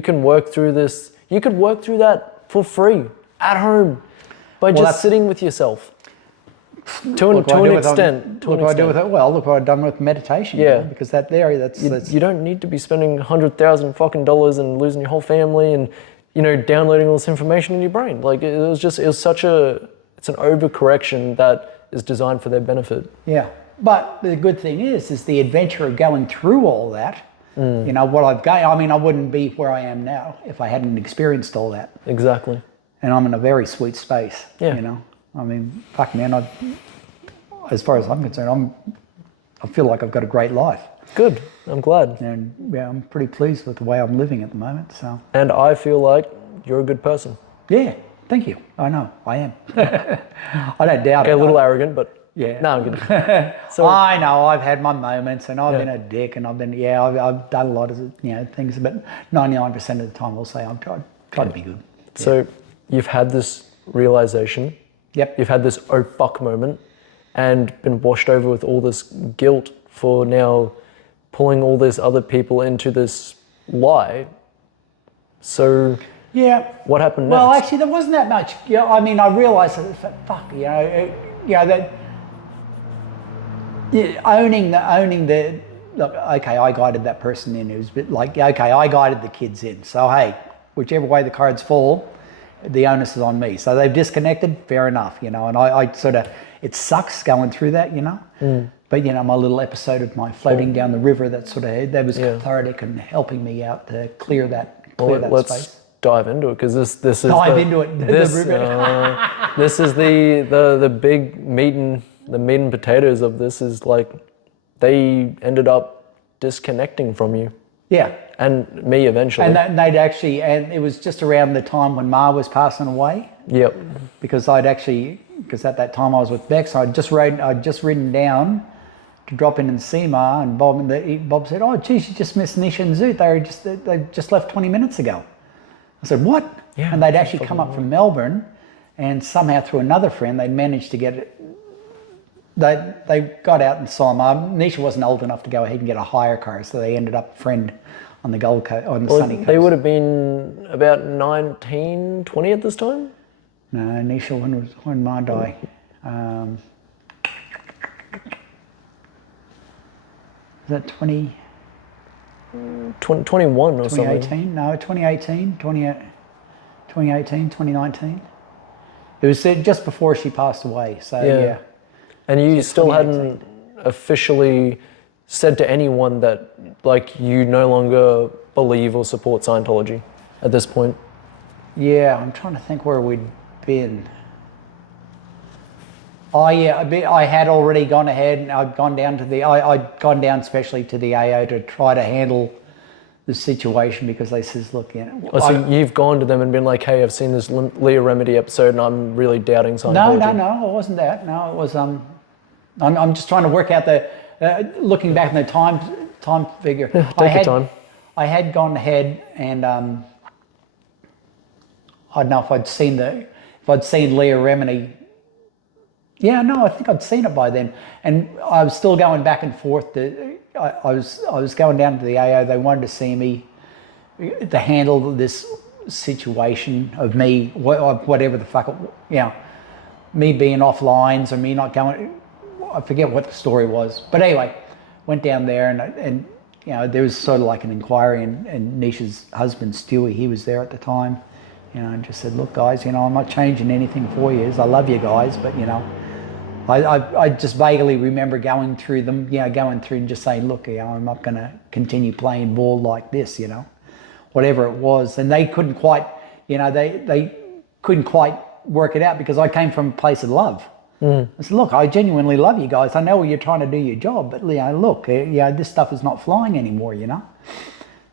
can work through this. You could work through that for free at home by just sitting with yourself. To an extent. Look what I do with it. Well, look what I've done with meditation. Because that's you don't need to be spending $100,000 and losing your whole family and downloading all this information in your brain. Like it's an overcorrection that is designed for their benefit. Yeah, but the good thing is the adventure of going through all that. What I've got. I mean, I wouldn't be where I am now if I hadn't experienced all that. Exactly. And I'm in a very sweet space. Yeah. I mean, fuck man. As far as I'm concerned, I feel like I've got a great life. Good. I'm glad. And I'm pretty pleased with the way I'm living at the moment. So. And I feel like you're a good person. Yeah. Thank you. I know. I am. I don't doubt it. A little arrogant, but yeah. No, I'm kidding. So I know I've had my moments, and I've been a dick, and I've been I've done a lot of things, but 99% of the time I'll say I'm trying to be good. So you've had this realization. Yep. You've had this oh fuck moment, and been washed over with all this guilt for now pulling all these other people into this lie. So. Yeah. What happened next? Well, actually, there wasn't that much. I mean, I realised that fuck, that owning the look. Okay, I guided that person in. It was a bit like okay, I guided the kids in. So hey, whichever way the cards fall, the onus is on me. So they've disconnected. Fair enough, And I sort of it sucks going through that, But my little episode of my floating down the river that was cathartic and helping me out to clear that space. Dive into it because this is this is the big meat and potatoes of this is like they ended up disconnecting from you. Yeah. And me eventually. And and it was just around the time when Ma was passing away. Yep. Because at that time I was with Bex, I'd just ridden down to drop in and see Ma, and Bob said, "Oh, geez, you just missed Nisha and Zoot. They just left 20 minutes ago." I said, "What?" Yeah, and they'd actually come up from Melbourne, and somehow through another friend, they managed to get it. They got out and saw them. Nisha wasn't old enough to go ahead and get a hire car, so they ended up friend on the Gold Coast, on the sunny coast. They would have been about 19, 20 at this time? No, Nisha, when Ma died. 20... 21 or 2018? something. No, 2018, 2019. It was just before she passed away, so yeah. And you still hadn't officially said to anyone that like you no longer believe or support Scientology at this point? Yeah, I'm trying to think where we'd been. Oh yeah, I had already gone ahead and I'd gone down I'd gone down especially to the AO to try to handle the situation because they says, look, so you've gone to them and been like, hey, I've seen this Leah Remedy episode and I'm really doubting Scientology. No, it wasn't that. No, it was I'm just trying to work out the looking back in the time figure. Take your time. I had gone ahead and I don't know if I'd seen Leah Remedy. Yeah, no, I think I'd seen it by then, and I was still going back and forth. I was going down to the AO. They wanted to see me to handle this situation of me, whatever the fuck, me being off lines or me not going. I forget what the story was, but anyway, went down there and there was sort of like an inquiry, and Nisha's husband Stewie, he was there at the time, and just said, look guys, I'm not changing anything for you. I love you guys, but I just vaguely remember going through them, going through and just saying, look, I'm not going to continue playing ball like this, whatever it was. And they couldn't quite, they couldn't quite work it out, because I came from a place of love. I said, look, I genuinely love you guys. I know you're trying to do your job, but look, this stuff is not flying anymore,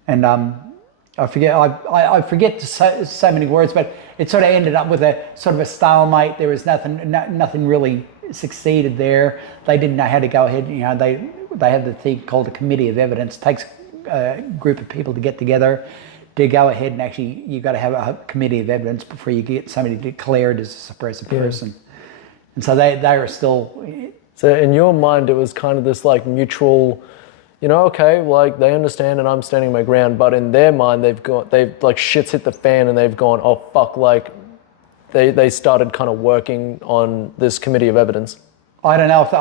And I forget to say so many words, but it sort of ended up with a sort of a stalemate. There was nothing really succeeded there. They didn't know how to go ahead. They have the thing called a committee of evidence. It takes a group of people to get together to go ahead, and actually you've got to have a committee of evidence before you get somebody declared as a suppressive person. And so they were still. So in your mind, it was kind of this like mutual, okay, like they understand and I'm standing my ground, but in their mind, they've like shit's hit the fan and they've gone, oh fuck, like they started kind of working on this committee of evidence. I don't know if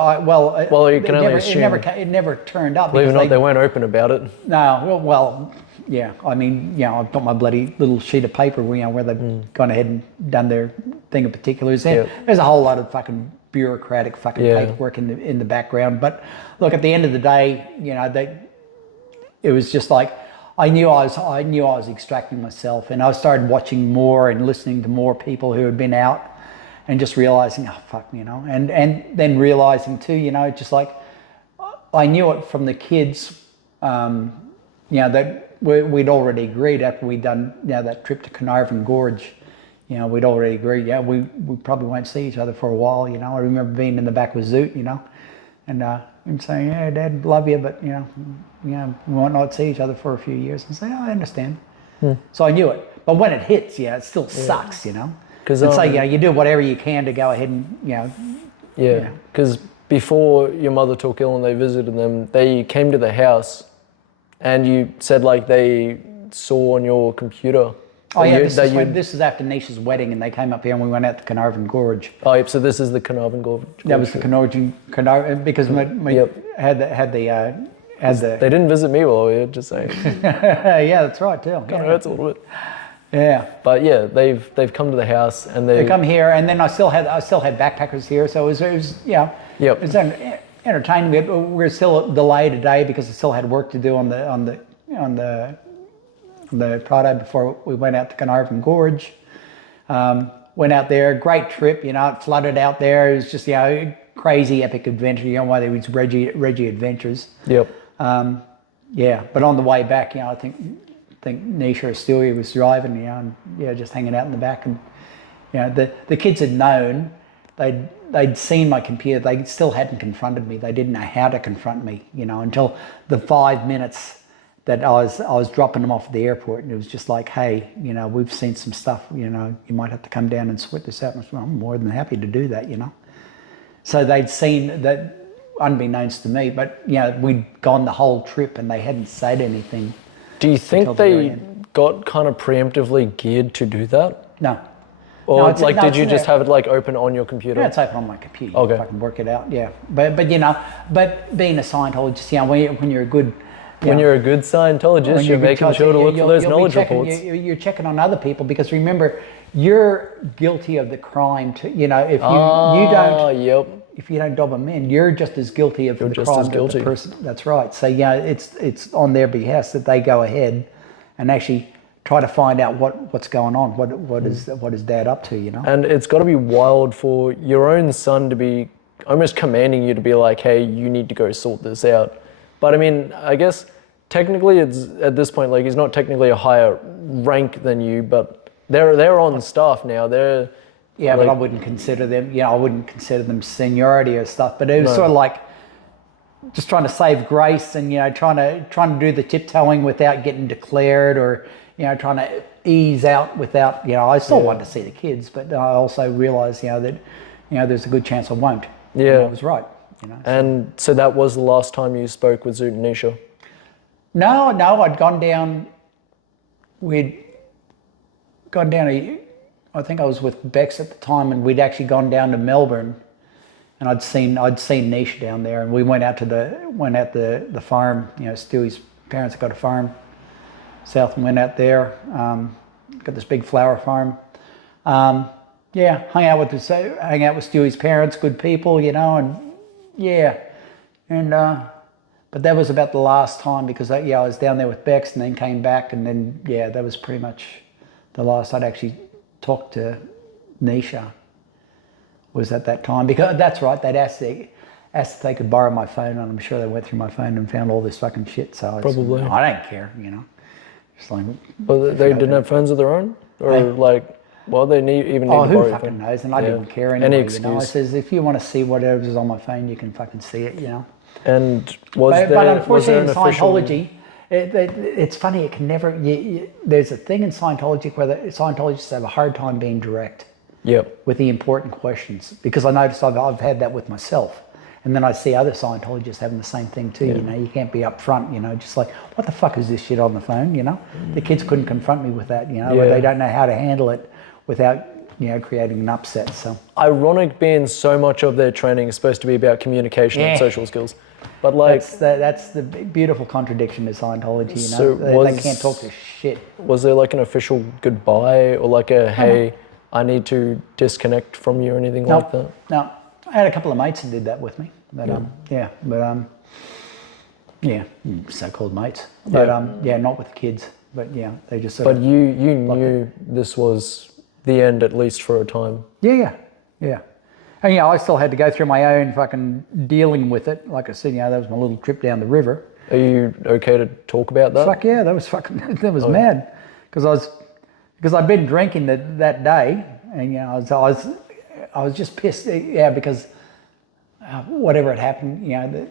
you can only assume. It never turned up. Believe it or not, they weren't open about it. No, yeah. I mean, I've got my bloody little sheet of paper, where they've gone ahead and done their thing in particulars. There's a whole lot of fucking bureaucratic paperwork in the background. But look, at the end of the day, it was just like I knew I was extracting myself, and I started watching more and listening to more people who had been out, and just realizing, oh fuck, and then realizing too, just like I knew it from the kids, that we'd already agreed after we'd done that trip to Carnarvon Gorge. We'd already agreed, we probably won't see each other for a while. I remember being in the back with Zoot, and him saying, yeah, Dad, love you, but we might not see each other for a few years. And say, oh, I understand. So I knew it, but when it hits, it still sucks, Because so you do whatever you can to go ahead and because before your mother took ill and they visited them, they came to the house, and you said like they saw on your computer. Oh yeah, this is after Nisha's wedding, and they came up here and we went out to Carnarvon Gorge. Oh yep, so this is the Carnarvon Gorge. That was the Carnarvon because we had the. They didn't visit me while we were just saying. Yeah, that's right too. Kind of hurts a little bit. Yeah. But yeah, they've come to the house and they come here, and then I still had backpackers here, so it was Yep. It was entertaining. We were still delayed a day because I still had work to do on the Prado before we went out to Carnarvon Gorge. Went out there, great trip. It flooded out there. It was just crazy epic adventure. Why there was Reggie Adventures. Yep. But on the way back, I think Nisha or Stewie was driving, and just hanging out in the back, and the kids had known, they'd seen my computer. They still hadn't confronted me. They didn't know how to confront me, until the 5 minutes that I was dropping them off at the airport, and it was just like, hey, we've seen some stuff, you might have to come down and sort this out. And I said, well, I'm more than happy to do that, So they'd seen that, unbeknownst to me, but we'd gone the whole trip and they hadn't said anything. Do you think they got kind of preemptively geared to do that? No. Or did you just have it like open on your computer? Yeah, it's open on my computer. Okay. If I can work it out, yeah. But being a Scientologist, when you're a good... When you're a good Scientologist, you're making sure to look for those knowledge reports. You're checking on other people, because remember, you're guilty of the crime too. If you don't dob them in, you're just as guilty of the crime as the person. That's right. So it's on their behest that they go ahead and actually try to find out what's going on. What is Dad up to? And it's got to be wild for your own son to be almost commanding you to be like, hey, you need to go sort this out. But I mean, I guess technically it's at this point, like he's not technically a higher rank than you, but they're on staff now. They're but I wouldn't consider them. I wouldn't consider them seniority or stuff. But it was sort of like just trying to save grace, and trying to do the tiptoeing without getting declared, or trying to ease out without. I still wanted to see the kids, but I also realised that there's a good chance I won't. Yeah, I was right. And so that was the last time you spoke with Zoot and Nisha? No, I'd gone down. gone down to, I think I was with Bex at the time, and we'd actually gone down to Melbourne, and I'd seen Nisha down there, and we went out to the farm. You know, Stewie's parents have got a farm south, and went out there. Got this big flower farm. Yeah, hung out with Stewie's parents, good people, you know, and yeah, and but that was about the last time, because I was down there with Bex, and then came back, and then yeah, that was pretty much the last I'd actually talked to Nisha. Was at that time, because that's right, they'd asked if they could borrow my phone, and I'm sure they went through my phone and found all this fucking shit. So Probably. I don't care, you know. Just like, well, they didn't have phones of their own, or like. Well, they even need to who borrow fucking phone. knows? And I didn't care anyway. Any excuse. You know, I says, if you want to see whatever's on my phone, you can fucking see it. You know. And but unfortunately, in Scientology, it's funny. It can never. There's a thing in Scientology where the Scientologists have a hard time being direct. Yep. With the important questions, because I noticed I've had that with myself, and then I see other Scientologists having the same thing too. Yeah. You know, you can't be upfront. You know, just like, what the fuck is this shit on the phone? You know, the kids couldn't confront me with that. You know, they don't know how to handle it without, you know, creating an upset. So ironic, being so much of their training is supposed to be about communication and social skills, but like that's the beautiful contradiction to Scientology. You know, so they can't talk to shit. Was there like an official goodbye, or like a hey, I need to disconnect from you, or anything like that? No, I had a couple of mates who did that with me, but so-called mates, but not with the kids. But yeah, they just. But you knew this was the end, at least for a time. Yeah. And I still had to go through my own fucking dealing with it. Like I said, that was my little trip down the river. Are you okay to talk about that? Fuck yeah, that was fucking, that was mad. Because I'd been drinking that day, and I was just pissed. Yeah, because whatever had happened,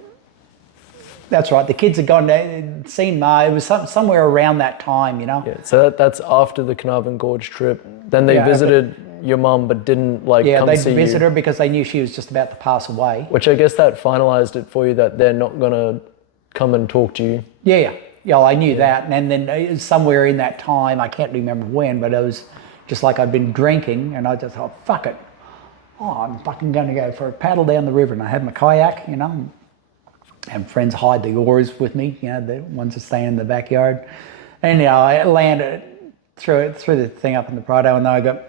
that's right. The kids had gone to seen Ma. It was somewhere around that time, Yeah. So that's after the Carnarvon Gorge trip. Then they visited your mum, but didn't come see you. Yeah, they visited her because they knew she was just about to pass away. Which I guess that finalised it for you, that they're not gonna come and talk to you. Yeah. I knew that, and then somewhere in that time, I can't remember when, but it was just like I'd been drinking, and I just thought, fuck it. I'm fucking going to go for a paddle down the river, and I had my kayak, and friends hide the oars with me, the ones that stay in the backyard. And I landed, threw the thing up in the Prado, and then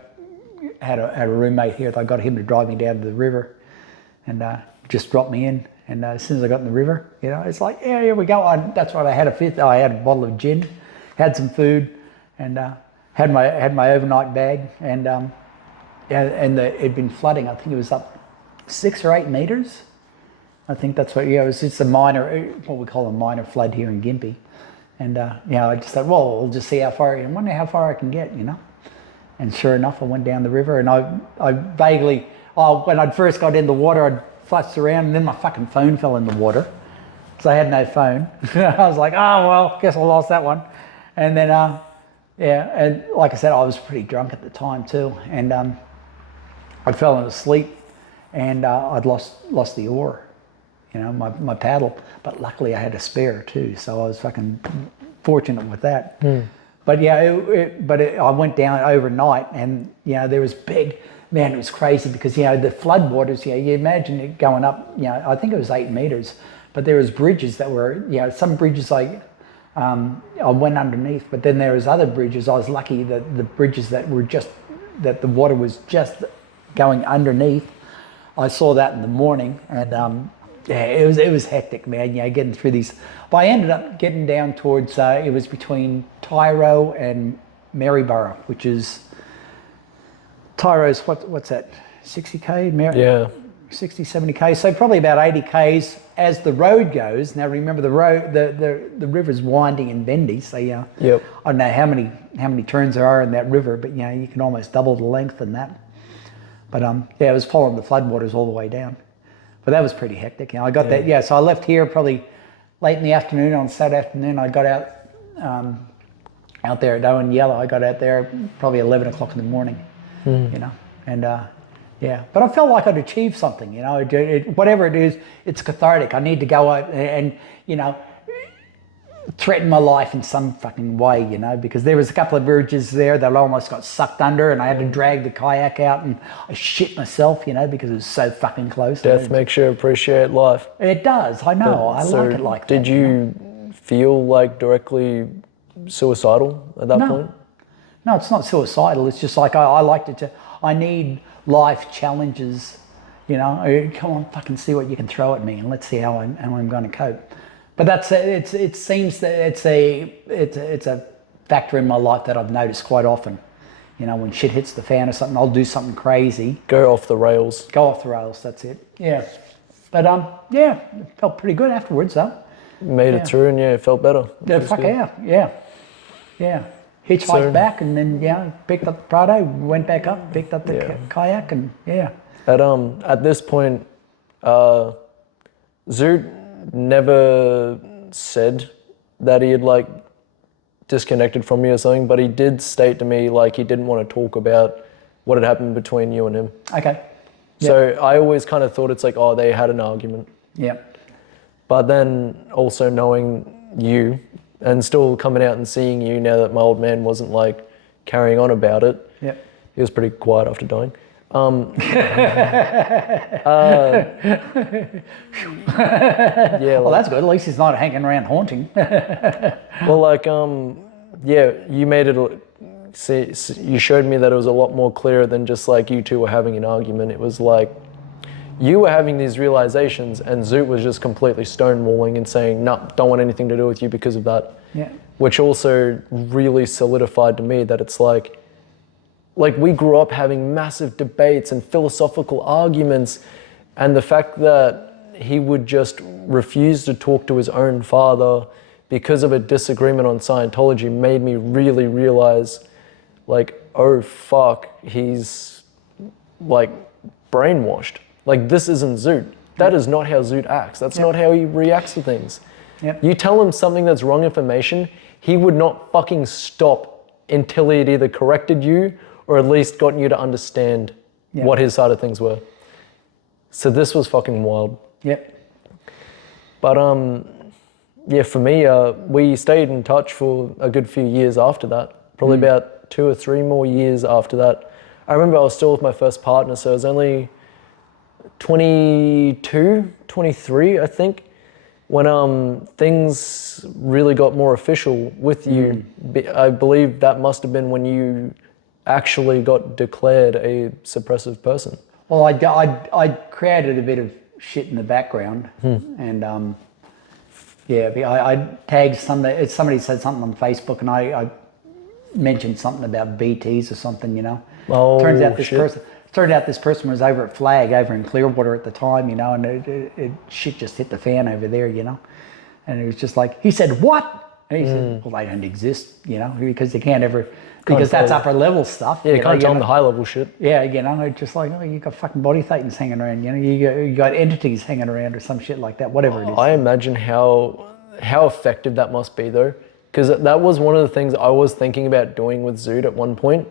had a roommate here. I got him to drive me down to the river, and just dropped me in. And as soon as I got in the river, it's like, yeah, here we go. That's right. I had a bottle of gin, had some food, and had my overnight bag, and it'd been flooding. I think it was up 6 or 8 meters. I think that's what. It was just what we call a minor flood here in Gympie. And I just thought, well, we'll just see how far. I wonder how far I can get, And sure enough, I went down the river, and I vaguely, when I'd first got in the water, I'd fussed around, and then my fucking phone fell in the water, so I had no phone. I was like, oh well, guess I lost that one. And then and like I said, I was pretty drunk at the time too, and I fell asleep, and I'd lost the oar, my paddle. But luckily I had a spare too, so I was fucking fortunate with that. But I went down overnight, and there was big. Man, it was crazy because, the flood waters, you imagine it going up, I think it was 8 meters, but there was bridges that were, some bridges I went underneath, but then there was other bridges. I was lucky that the bridges that the water was just going underneath. I saw that in the morning, and it was hectic, man, getting through these. But I ended up getting down towards, it was between Tyro and Maryborough, which is, Tyro's, what's that, 60k? 60, 70k, so probably about 80 k's as the road goes. Now remember, the road, the river's winding and bendy, so I don't know how many turns there are in that river, but you can almost double the length in that. But it was following the floodwaters all the way down. But that was pretty hectic. I got that, so I left here probably late in the afternoon on Saturday afternoon. I got out there at Owen Yellow. I got out there probably 11 o'clock in the morning. And but I felt like I'd achieved something, whatever it is, it's cathartic. I need to go out and threatened my life in some fucking way, you know, because there was a couple of villages there that almost got sucked under, and I had to drag the kayak out, and I shit myself, you know, because it was so fucking close. Death makes you appreciate life. It does. I know. I So like it like that. did you feel like directly suicidal at that point? No, it's not suicidal. It's just like I liked it to. I need life challenges, you know. Come on, fucking see what you can throw at me, and let's see how I'm going to cope. But it seems that it's a factor in my life that I've noticed quite often. You know, when shit hits the fan or something, I'll do something crazy. Go off the rails. Go off the rails. That's it. Yeah. But yeah, it felt pretty good afterwards though. Made it through, and it felt better. Yeah, fuck yeah. Hitchhiked back, and then picked up the Prado, went back up, picked up the kayak, and At this point, Zoot never said that he had like disconnected from me or something, but he did state to me like he didn't want to talk about what had happened between you and him. Okay. So I always kind of thought it's like, oh, they had an argument. Yeah. But then also knowing you and still coming out and seeing you now that my old man wasn't like carrying on about it. Yeah. He was pretty quiet after dying. Well, that's good. At least he's not hanging around haunting. Well, like, you made it. See, you showed me that it was a lot more clear than just like you two were having an argument. It was like you were having these realizations, and Zoot was just completely stonewalling and saying, "No, don't want anything to do with you because of that." Yeah. Which also really solidified to me that it's like we grew up having massive debates and philosophical arguments, and the fact that he would just refuse to talk to his own father because of a disagreement on Scientology made me really realize, like, oh fuck, he's like brainwashed. Like, this isn't Zoot. That is not how Zoot acts. That's not how he reacts to things. Yep. You tell him something that's wrong information, he would not fucking stop until he had either corrected you or at least gotten you to understand what his side of things were. So this was fucking wild. Yep. But for me, we stayed in touch for a good few years after that. Probably about 2 or 3 more years after that. I remember I was still with my first partner, so I was only 22, 23, I think, when things really got more official with you. I believe that must have been when you actually got declared a suppressive person. Well, I created a bit of shit in the background, and I tagged somebody. Somebody said something on Facebook, and I mentioned something about BTs or something, you know. Oh, Turns out this shit. person was over at Flag over in Clearwater at the time, you know, and it shit just hit the fan over there, you know. And it was just like, he said, what? And he said, well, they don't exist, you know, because they can't ever, because that's upper level stuff. Yeah, you can't tell them the high level shit. Yeah, you know, it's just like, oh, you got fucking body thetans hanging around, you know, you got entities hanging around or some shit like that, whatever it is. I imagine how effective that must be though, because that was one of the things I was thinking about doing with Zoot at one point,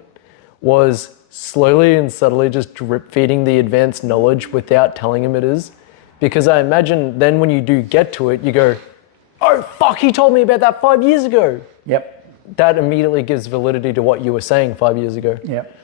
was slowly and subtly just drip feeding the advanced knowledge without telling him it is. Because I imagine then when you do get to it, you go, oh fuck, he told me about that 5 years ago. Yep. That immediately gives validity to what you were saying 5 years ago. Yep.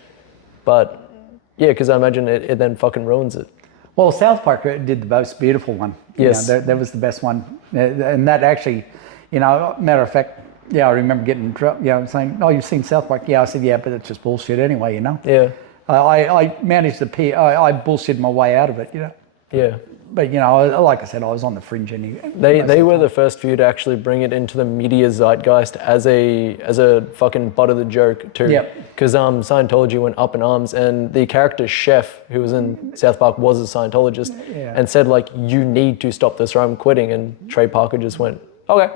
But yeah, because I imagine it then fucking ruins it. Well, South Park did the most beautiful one. Yes. You know, that was the best one. And that actually, you know, matter of fact, yeah, I remember getting in trouble, you know, saying, oh, you've seen South Park? Yeah, I said, yeah, but it's just bullshit anyway, you know? Yeah. I managed to, I bullshitted my way out of it, you know? Yeah. But, you know, like I said, I was on the fringe anyway. They were the first few to actually bring it into the media zeitgeist as a fucking butt of the joke too. Yep. Because Scientology went up in arms, and the character Chef, who was in South Park, was a Scientologist, and said like, you need to stop this or I'm quitting. And Trey Parker just went, okay,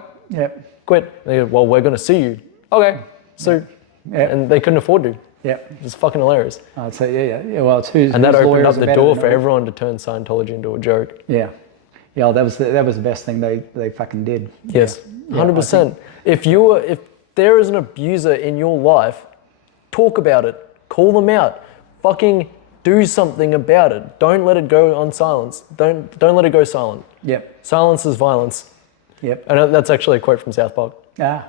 quit. And they go, well, we're going to sue you. Okay, sue. And they couldn't afford to. Yeah, it's fucking hilarious. So well, it's who's and that whose opened up lawyers the are door better for than everyone to turn Scientology into a joke. Yeah, that was the best thing they fucking did. Yes, 100%. If there is an abuser in your life, talk about it, call them out, fucking do something about it. Don't let it go on silence. Don't let it go silent. Yep. Silence is violence. Yep. And that's actually a quote from South Park. Ah.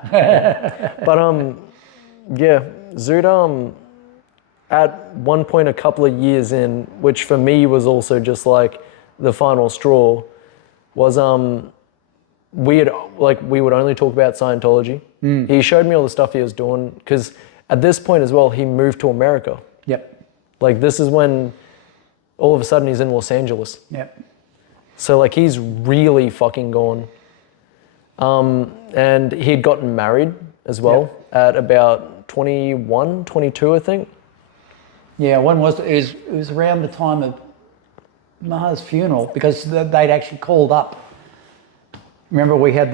But yeah, Zoot at one point a couple of years in, which for me was also just like the final straw, was we would only talk about Scientology. He showed me all the stuff he was doing, because at this point as well, he moved to America. Yep. Like, this is when all of a sudden he's in Los Angeles. Yep. So like, he's really fucking gone. And he'd gotten married as well at about 21, 22, I think. Yeah, it was around the time of Ma's funeral, because they'd actually called up. Remember, we had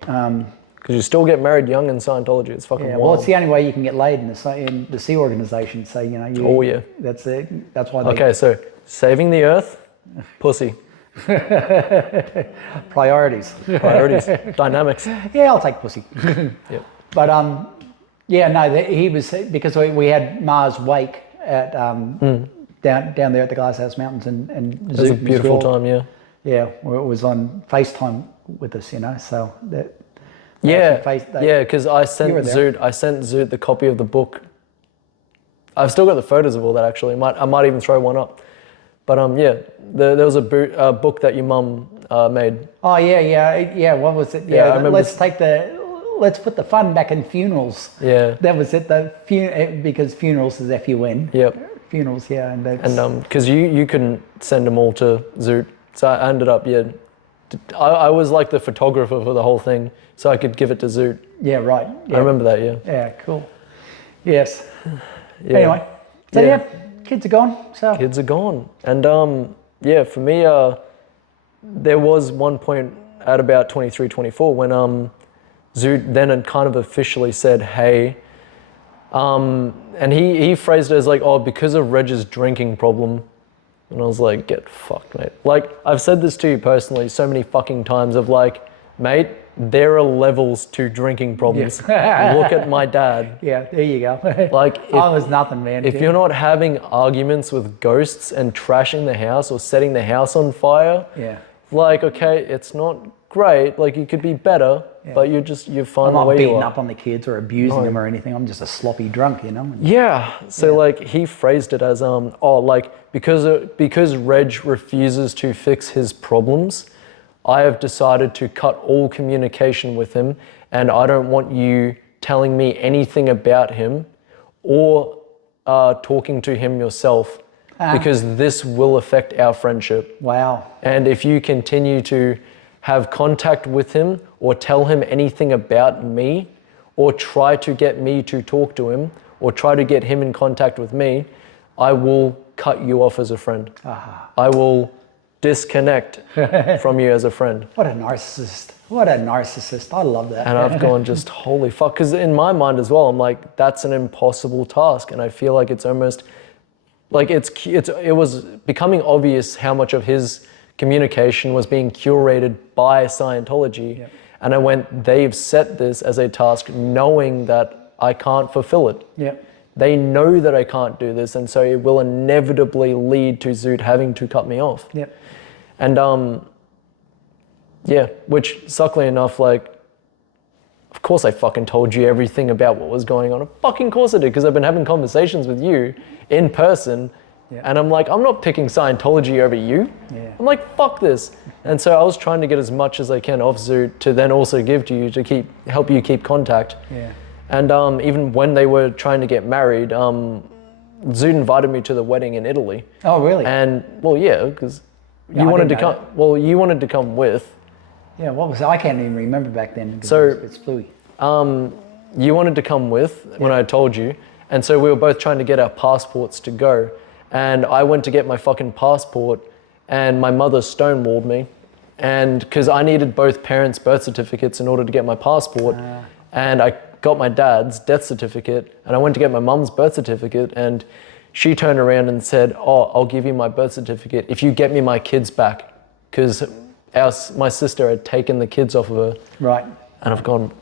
Because you still get married young in Scientology. It's fucking wild. well, it's the only way you can get laid in the C organization. So that's it. That's why. Okay, so saving the earth, pussy. Priorities. Dynamics. Yeah, I'll take pussy. Yep. But he was, because we had Ma's wake at down there at the Glasshouse Mountains, and It was a beautiful time, yeah. Yeah, where it was on FaceTime with us, so that. Because I sent Zoot the copy of the book. I've still got the photos of all that, actually. I might even throw one up. But there was a book that your mum made. Oh yeah. What was it? Yeah, I remember. Let's put the fun back in funerals. Yeah. That was it. Because funerals is FUN. Yep. Funerals, yeah, and that's. And because you couldn't send them all to Zoot, so I ended up I was like the photographer for the whole thing, so I could give it to Zoot. Yeah, right. Yeah. I remember that. Yeah. Yeah, cool. Yes. Yeah. Anyway, so kids are gone. So kids are gone, and for me, there was one point at about 23, 24 when Zoot then had kind of officially said, "Hey," and he phrased it as like, "Oh, because of Reg's drinking problem." And I was like, get fucked, mate. Like, I've said this to you personally so many fucking times of like, mate, there are levels to drinking problems. Yeah. Look at my dad. Yeah, there you go. Like, I was nothing, man. If you're not having arguments with ghosts and trashing the house or setting the house on fire, like, okay, it's not great. Like, you could be better, but you're fine the I'm not way you beating are. up on the kids or abusing them or anything. I'm just a sloppy drunk, Yeah. So like, he phrased it as because Reg refuses to fix his problems, I have decided to cut all communication with him, and I don't want you telling me anything about him or talking to him yourself, because this will affect our friendship. Wow. And if you continue to have contact with him or tell him anything about me or try to get me to talk to him or try to get him in contact with me, I will cut you off as a friend. I will disconnect from you as a friend. What a narcissist. What a narcissist. I love that. And I've gone just, holy fuck. Because in my mind as well, I'm like, that's an impossible task. And I feel like it's almost, like it was becoming obvious how much of his communication was being curated by Scientology. Yep. And I went, they've set this as a task knowing that I can't fulfill it. Yep. They know that I can't do this, and so it will inevitably lead to Zoot having to cut me off. Yep. And which suckily enough, like, of course I fucking told you everything about what was going on. Of fucking course I did, because I've been having conversations with you in person. Yeah. And I'm like, I'm not picking Scientology over you. Yeah. I'm like, fuck this. And so I was trying to get as much as I can off Zoot to then also give to you to help you keep contact. Yeah. And even when they were trying to get married, Zoot invited me to the wedding in Italy. Oh, really? And well, yeah, because you wanted to come. Well, you wanted to come with. Yeah, what was I can't even remember back then. So it's fluey. You wanted to come with when I told you, and so we were both trying to get our passports to go. And I went to get my fucking passport, and my mother stonewalled me, and because I needed both parents' birth certificates in order to get my passport, and I got my dad's death certificate, and I went to get my mum's birth certificate, and she turned around and said, "Oh, I'll give you my birth certificate if you get me my kids back," because my sister had taken the kids off of her. Right. And I've gone,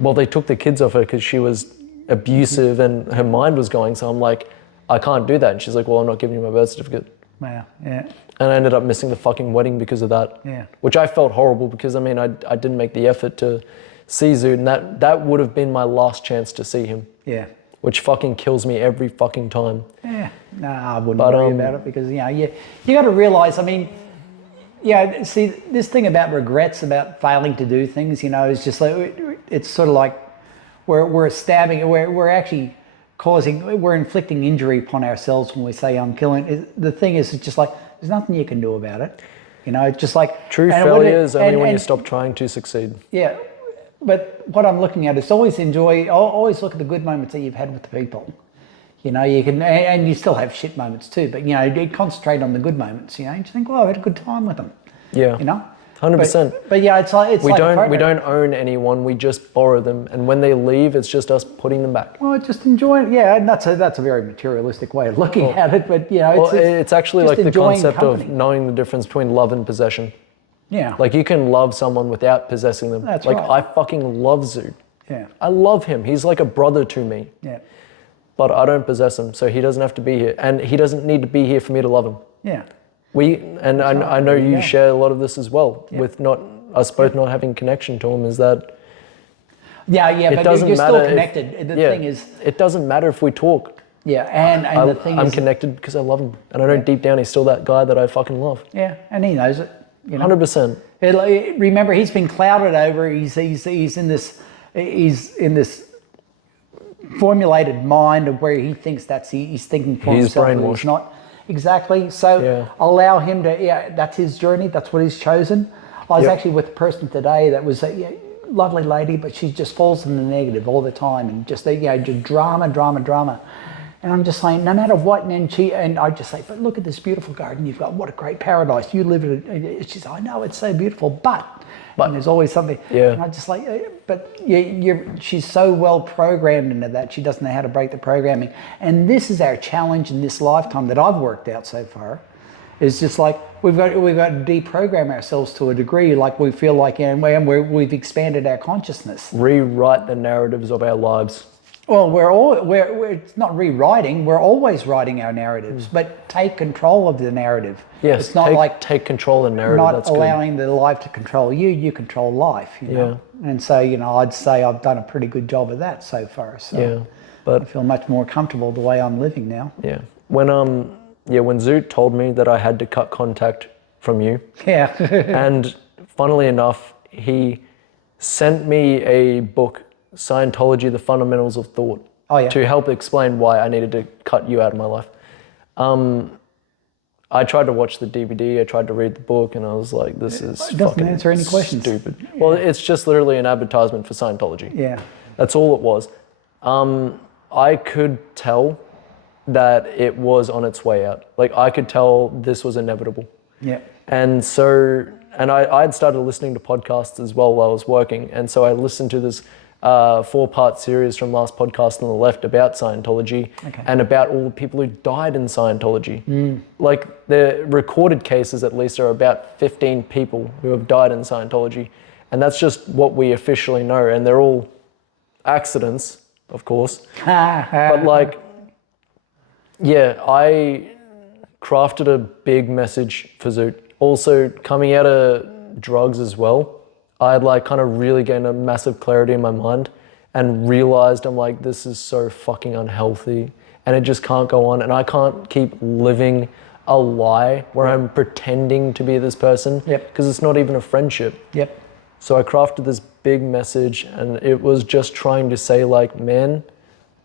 well, they took the kids off her because she was abusive and her mind was going. So I'm like, I can't do that. And she's like, well, I'm not giving you my birth certificate. Wow. Yeah. And I ended up missing the fucking wedding because of that. Yeah. Which I felt horrible because, I mean, I didn't make the effort to see Zoot, and that would have been my last chance to see him. Yeah. Which fucking kills me every fucking time. Yeah. No, I wouldn't worry about it because, you know, you got to realize, I mean, yeah, see, this thing about regrets, about failing to do things, you know, is just like, it's sort of like we're stabbing, we're actually we're inflicting injury upon ourselves when we say I'm killing. The thing is, it's just like, there's nothing you can do about it. You know, it's just like... True failure is only when you stop trying to succeed. Yeah, but what I'm looking at is always always look at the good moments that you've had with the people. You know, you can, and you still have shit moments too, but, you know, concentrate on the good moments, you know, and you think, well, I had a good time with them. Yeah. You know? 100%. But yeah, it's like we don't own anyone. We just borrow them, and when they leave, it's just us putting them back. Well, just enjoy it. Yeah, and that's a very materialistic way of looking at it. But you know, it's actually like the concept of knowing the difference between love and possession. Yeah. Like you can love someone without possessing them. That's like right. I fucking love Zoot. Yeah. I love him. He's like a brother to me. Yeah. But I don't possess him, so he doesn't have to be here, and he doesn't need to be here for me to love him. Yeah. I know you share a lot of this as well with us both not having connection to him. Is that? Yeah, but you're still connected. The thing is, it doesn't matter if we talk. Yeah, and the thing is, I'm connected because I love him, and I know deep down he's still that guy that I fucking love. Yeah, and he knows it. You know? 100%. Remember, he's been clouded over. He's in this formulated mind of where he thinks he's thinking for himself. He's brainwashed. He's not exactly. So allow him to. Yeah, that's his journey. That's what he's chosen. I was actually with a person today that was a lovely lady, but she just falls in the negative all the time and just just drama. And I'm just saying, no matter what, and I just say, but look at this beautiful garden you've got. What a great paradise. You live in it. She's like, I know it's so beautiful, but and there's always something. Yeah. And I just like, but she's so well programmed into that. She doesn't know how to break the programming. And this is our challenge in this lifetime that I've worked out so far. It's just like we've got to deprogram ourselves to a degree, like we feel like, and we've expanded our consciousness. Rewrite the narratives of our lives. Well, we're it's not rewriting. We're always writing our narratives, but take control of the narrative. Yes, it's not take control of the narrative. Not that's allowing good. the life to control you. You control life. You know? And so I'd say I've done a pretty good job of that so far. So but I feel much more comfortable the way I'm living now. Yeah. When Zoot told me that I had to cut contact from you. Yeah. And funnily enough, he sent me a book, Scientology, The Fundamentals of Thought, to help explain why I needed to cut you out of my life. I tried to watch the DVD, I tried to read the book, and I was like, this is doesn't answer any questions. Stupid. Yeah. Well, it's just literally an advertisement for Scientology. Yeah. That's all it was. I could tell that it was on its way out. Like, I could tell this was inevitable. Yeah. And so, I had started listening to podcasts as well while I was working. And so I listened to this 4-part series from last podcast on the left about Scientology and about all the people who died in Scientology. Like, the recorded cases at least are about 15 people who have died in Scientology. And that's just what we officially know. And they're all accidents, of course. But like, I crafted a big message for Zoot. Also, coming out of drugs as well, I had like kind of really gained a massive clarity in my mind and realized I'm like, this is so fucking unhealthy and it just can't go on, and I can't keep living a lie where I'm pretending to be this person because it's not even a friendship. So I crafted this big message, and it was just trying to say like, man,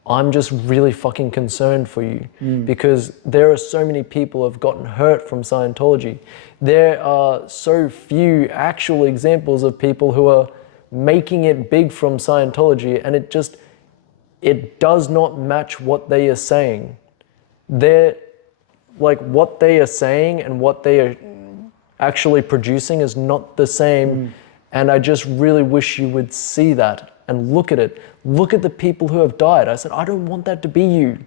I'm just really fucking concerned for you because there are so many people who have gotten hurt from Scientology. There are so few actual examples of people who are making it big from Scientology, and it does not match what they are saying. They're like, what they are saying and what they are actually producing is not the same. And I just really wish you would see that and look at it. Look at the people who have died. I said, I don't want that to be you.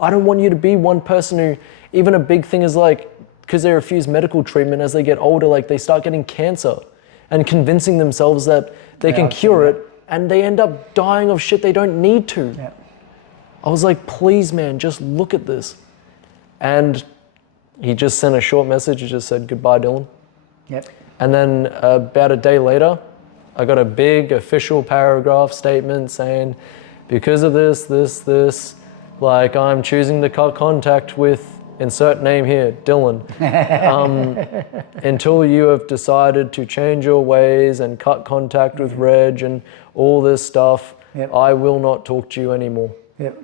I don't want you to be one person who, even a big thing is like, because they refuse medical treatment as they get older, like they start getting cancer and convincing themselves that they can cure it, and they end up dying of shit they don't need to. I was like, please, man, just look at this. And he just sent a short message. He just said, "Goodbye, Dylan." Yep. And then about a day later, I got a big official paragraph statement saying, because of this, like I'm choosing to cut contact with, insert name here, Dylan, until you have decided to change your ways and cut contact with Reg and all this stuff, I will not talk to you anymore. Yep.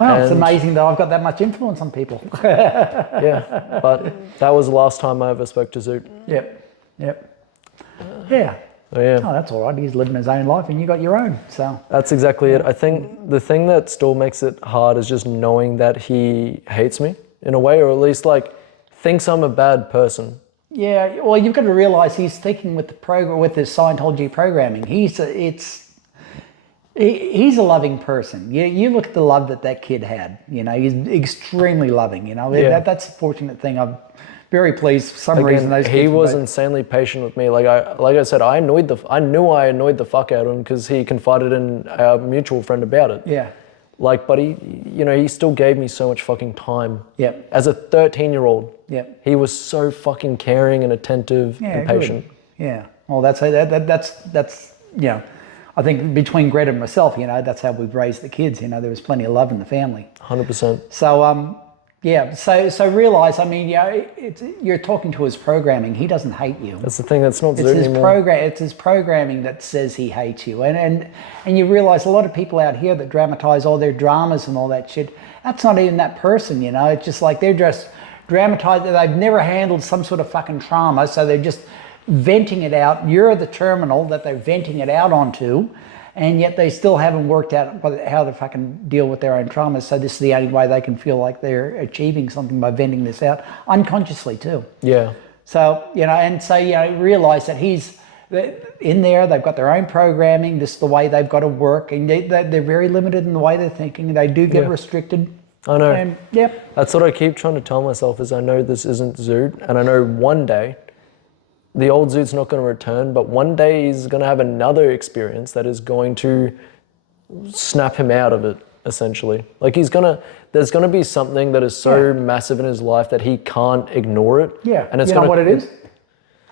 Wow, it's amazing that I've got that much influence on people. Yeah, but that was the last time I ever spoke to Zoot. Yep. Yeah. So, yeah. Oh, that's all right. He's living his own life and you got your own. So that's exactly it. I think the thing that still makes it hard is just knowing that he hates me in a way, or at least like thinks I'm a bad person. Yeah, well, you've got to realize he's sticking with the program, with his Scientology programming. He's a loving person. You look at the love that kid had. You know, he's extremely loving. You know, that's the fortunate thing. I'm very pleased for some reason. Those he was insanely patient with me. Like I said, I knew I annoyed the fuck out of him because he confided in our mutual friend about it. Yeah. Like, but he still gave me so much fucking time. Yep. As a 13-year-old. Yep. He was so fucking caring and attentive and patient. Good. Yeah. Well, that's you know, I think between Greta and myself, you know, that's how we've raised the kids. You know, there was plenty of love in the family. 100%. So yeah. So realize, I mean, yeah, you're talking to his programming. He doesn't hate you. That's the thing. That's not Zoot anymore. It's his programming that says he hates you. And you realize a lot of people out here that dramatize all their dramas and all that shit. That's not even that person. You know, it's just like they're just dramatized. They've never handled some sort of fucking trauma, so they're just venting it out. You're the terminal that they're venting it out onto, and yet they still haven't worked out how to fucking deal with their own traumas. So this is the only way they can feel like they're achieving something, by venting this out unconsciously too. Yeah. So, you know, and so, you know, realize that he's in there, they've got their own programming, this is the way they've got to work, and they're very limited in the way they're thinking. They do get restricted. I know. And that's what I keep trying to tell myself, is I know this isn't Zoot, and I know one day the old Zoot's not going to return, but one day he's going to have another experience that is going to snap him out of it, essentially. Like there's going to be something that is so massive in his life that he can't ignore it. Yeah. And it's you know what it is?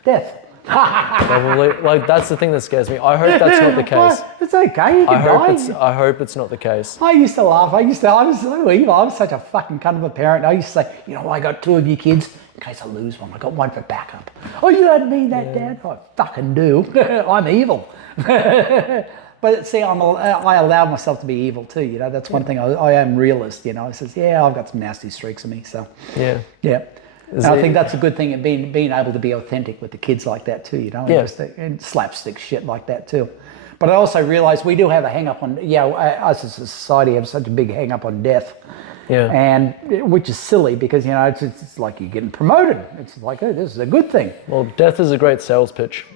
Death. Probably. Like, that's the thing that scares me. I hope that's not the case. It's okay. You can die. I hope it's not the case. I used to laugh. I was so evil. I was such a fucking cunt of a parent. I used to say, you know, I got 2 of you kids in case I lose one. I got 1 for backup. Oh, you don't mean that, Dad? I fucking do. I'm evil. But see, I allow myself to be evil too. You know, that's one thing. I am realist. You know, I says, yeah, I've got some nasty streaks in me. So yeah. And I think that's a good thing, being able to be authentic with the kids like that too, you know, and slapstick shit like that too. But I also realize we do have a hang up on, us as a society have such a big hang up on death. Yeah. And which is silly because, you know, it's like you're getting promoted. It's like, oh, this is a good thing. Well, death is a great sales pitch.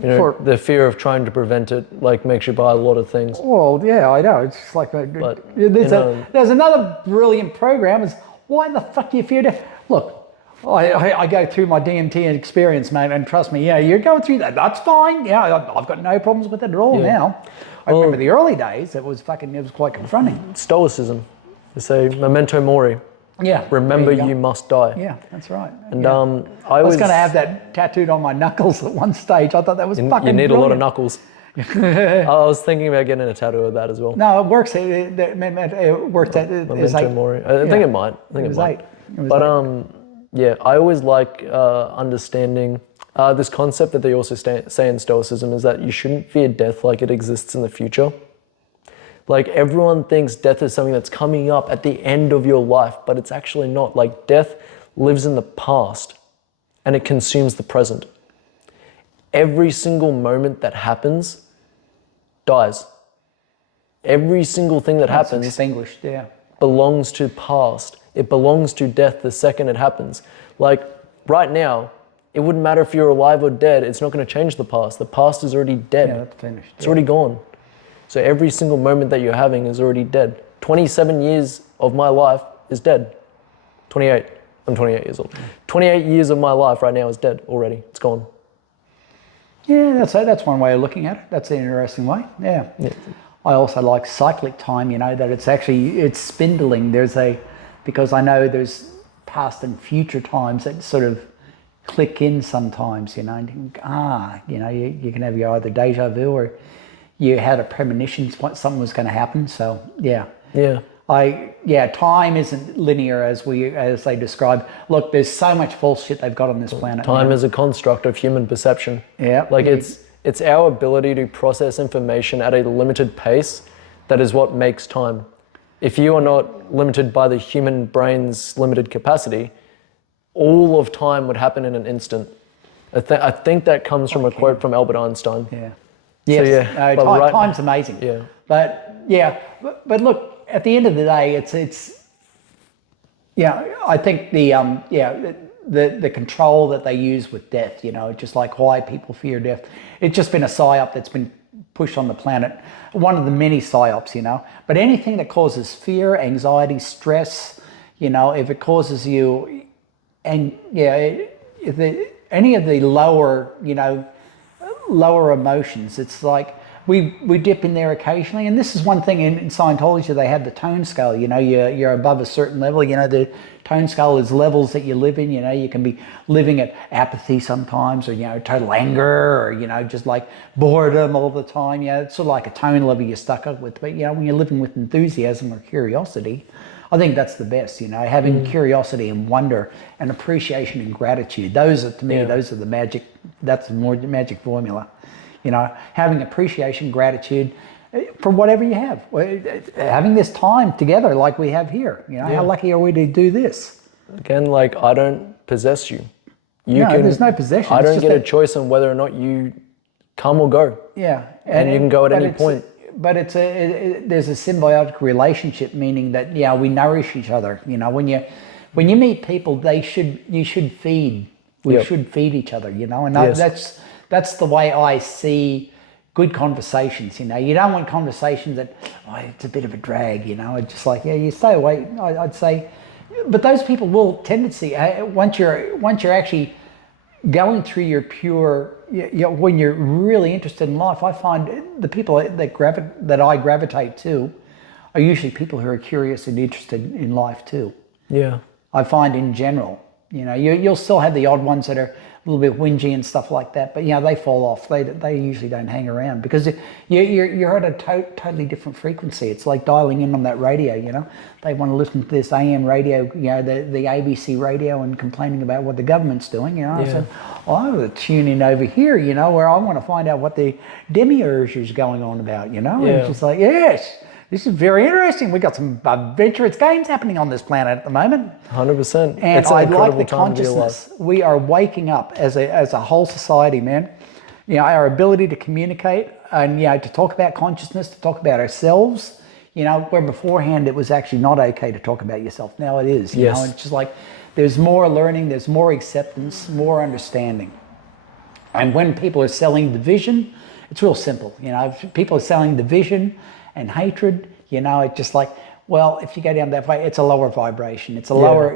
You know, the fear of trying to prevent it, like, makes you buy a lot of things. Well, yeah, I know. It's just like, there's another brilliant program is, why the fuck do you fear death? Look, I go through my DMT experience, mate, and trust me, you're going through that. That's fine. Yeah, I've got no problems with it at all now. I remember the early days. It was quite confronting. Stoicism. They say, memento mori. Yeah. Remember, you must die. Yeah, that's right. And I was going to have that tattooed on my knuckles at one stage. I thought that was fucking You need brilliant. a lot of knuckles. I was thinking about getting a tattoo of that as well. No, it works. It worked. Memento mori. I think it might. It was 8. But yeah, I always like understanding this concept that they also say in Stoicism, is that you shouldn't fear death like it exists in the future. Like, everyone thinks death is something that's coming up at the end of your life, but it's actually not. Like, death lives in the past and it consumes the present. Every single moment that happens dies. Every single thing that happens extinguished, belongs to past. It belongs to death the second it happens. Like, right now, it wouldn't matter if you're alive or dead. It's not going to change the past. The past is already dead. Yeah, that's finished. It's already gone. So every single moment that you're having is already dead. 27 years of my life is dead. 28. I'm 28 years old. 28 years of my life right now is dead already. It's gone. Yeah, that's one way of looking at it. That's an interesting way. Yeah. I also like cyclic time, you know, that it's spindling. Because I know there's past and future times that sort of click in sometimes, you know, and you think, you know, you can have your either deja vu or you had a premonition something was going to happen. So yeah. Time isn't linear as they describe. Look, there's so much false shit they've got on this planet. Time is a construct of human perception. Yeah. Like it's our ability to process information at a limited pace that is what makes time. If you are not limited by the human brain's limited capacity, all of time would happen in an instant. I think that comes from a quote from Albert Einstein. Yeah. Yes. So, time's amazing. Yeah. But look, at the end of the day, it's I think the control that they use with death, you know, just like why people fear death. It's just been a psyop that's been pushed on the planet. One of the many psyops, you know. But anything that causes fear, anxiety, stress, you know, if it causes you, and any of the lower, you know, lower emotions, it's like we dip in there occasionally. And this is one thing in Scientology, they have the tone scale, you know, you're above a certain level, you know, the tone scale is levels that you live in, you know, you can be living at apathy sometimes, or, you know, total anger, or, you know, just like boredom all the time. You know, it's sort of like a tone level you're stuck up with. But, you know, when you're living with enthusiasm or curiosity, I think that's the best, you know, having curiosity and wonder and appreciation and gratitude. Those are, to me, those are the magic, that's the more magic formula. You know, having appreciation, gratitude for whatever you have. Having this time together like we have here. You know, how lucky are we to do this? Again, like, I don't possess you. There's no possession. I don't get a choice on whether or not you come or go. Yeah. And you can go at any point. But there's a symbiotic relationship, meaning that, we nourish each other. You know, when you meet people, you should feed. We should feed each other, you know, and that's the way I see good conversations. You know, you don't want conversations that, it's a bit of a drag, you know. It's just like, you stay away. I'd say, but those people will tendency once you're actually going through your pure, when you're really interested in life. I find the people that I gravitate to are usually people who are curious and interested in life too. Yeah, I find in general, you know, you'll still have the odd ones that are a little bit whingy and stuff like that, but they fall off. They usually don't hang around because you're at a totally different frequency. It's like dialing in on that radio, you know. They want to listen to this AM radio, you know, the ABC radio, and complaining about what the government's doing, you know. Yeah. So I'm going to tune in over here, you know, where I want to find out what the demiurge is going on about, you know. Yeah. And it's just like, yes, this is very interesting. We've got some adventurous games happening on this planet at the moment. 100%. And I like the consciousness. We are waking up as a whole society, man. You know, our ability to communicate and, to talk about consciousness, to talk about ourselves, you know, where beforehand it was actually not okay to talk about yourself. Now it is, you know. It's just like there's more learning, there's more acceptance, more understanding. And when people are selling division, it's real simple. You know, if people are selling division and hatred, you know, it's just like, well, if you go down that way, it's a lower vibration. It's a lower,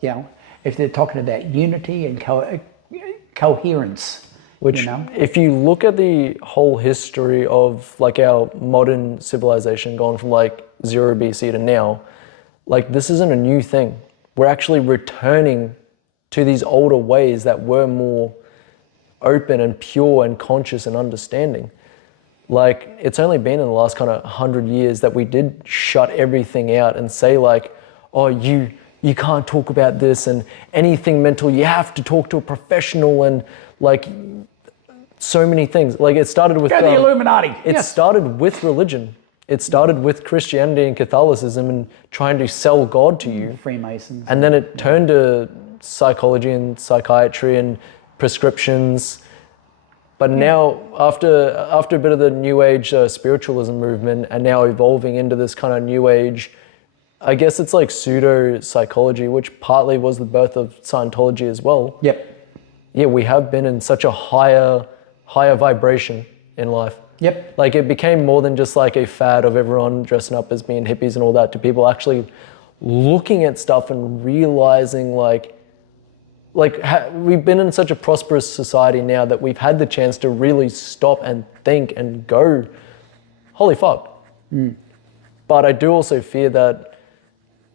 you know, if they're talking about unity and coherence. Which, you know? If you look at the whole history of like our modern civilization, going from like 0 BC to now, like this isn't a new thing. We're actually returning to these older ways that were more open and pure and conscious and understanding. Like, it's only been in the last kind of 100 years that we did shut everything out and say like, oh, you can't talk about this, and anything mental, you have to talk to a professional, and like so many things. Like, it started with the Illuminati. It started with religion. It started with Christianity and Catholicism and trying to sell God to you. Freemasons. And then it turned to psychology and psychiatry and prescriptions. But now, after a bit of the New Age spiritualism movement, and now evolving into this kind of New Age, I guess it's like pseudo-psychology, which partly was the birth of Scientology as well. Yep. Yeah, we have been in such a higher vibration in life. Yep. Like, it became more than just like a fad of everyone dressing up as being hippies and all that, to people actually looking at stuff and realizing we've been in such a prosperous society now that we've had the chance to really stop and think and go, holy fuck. But I do also fear that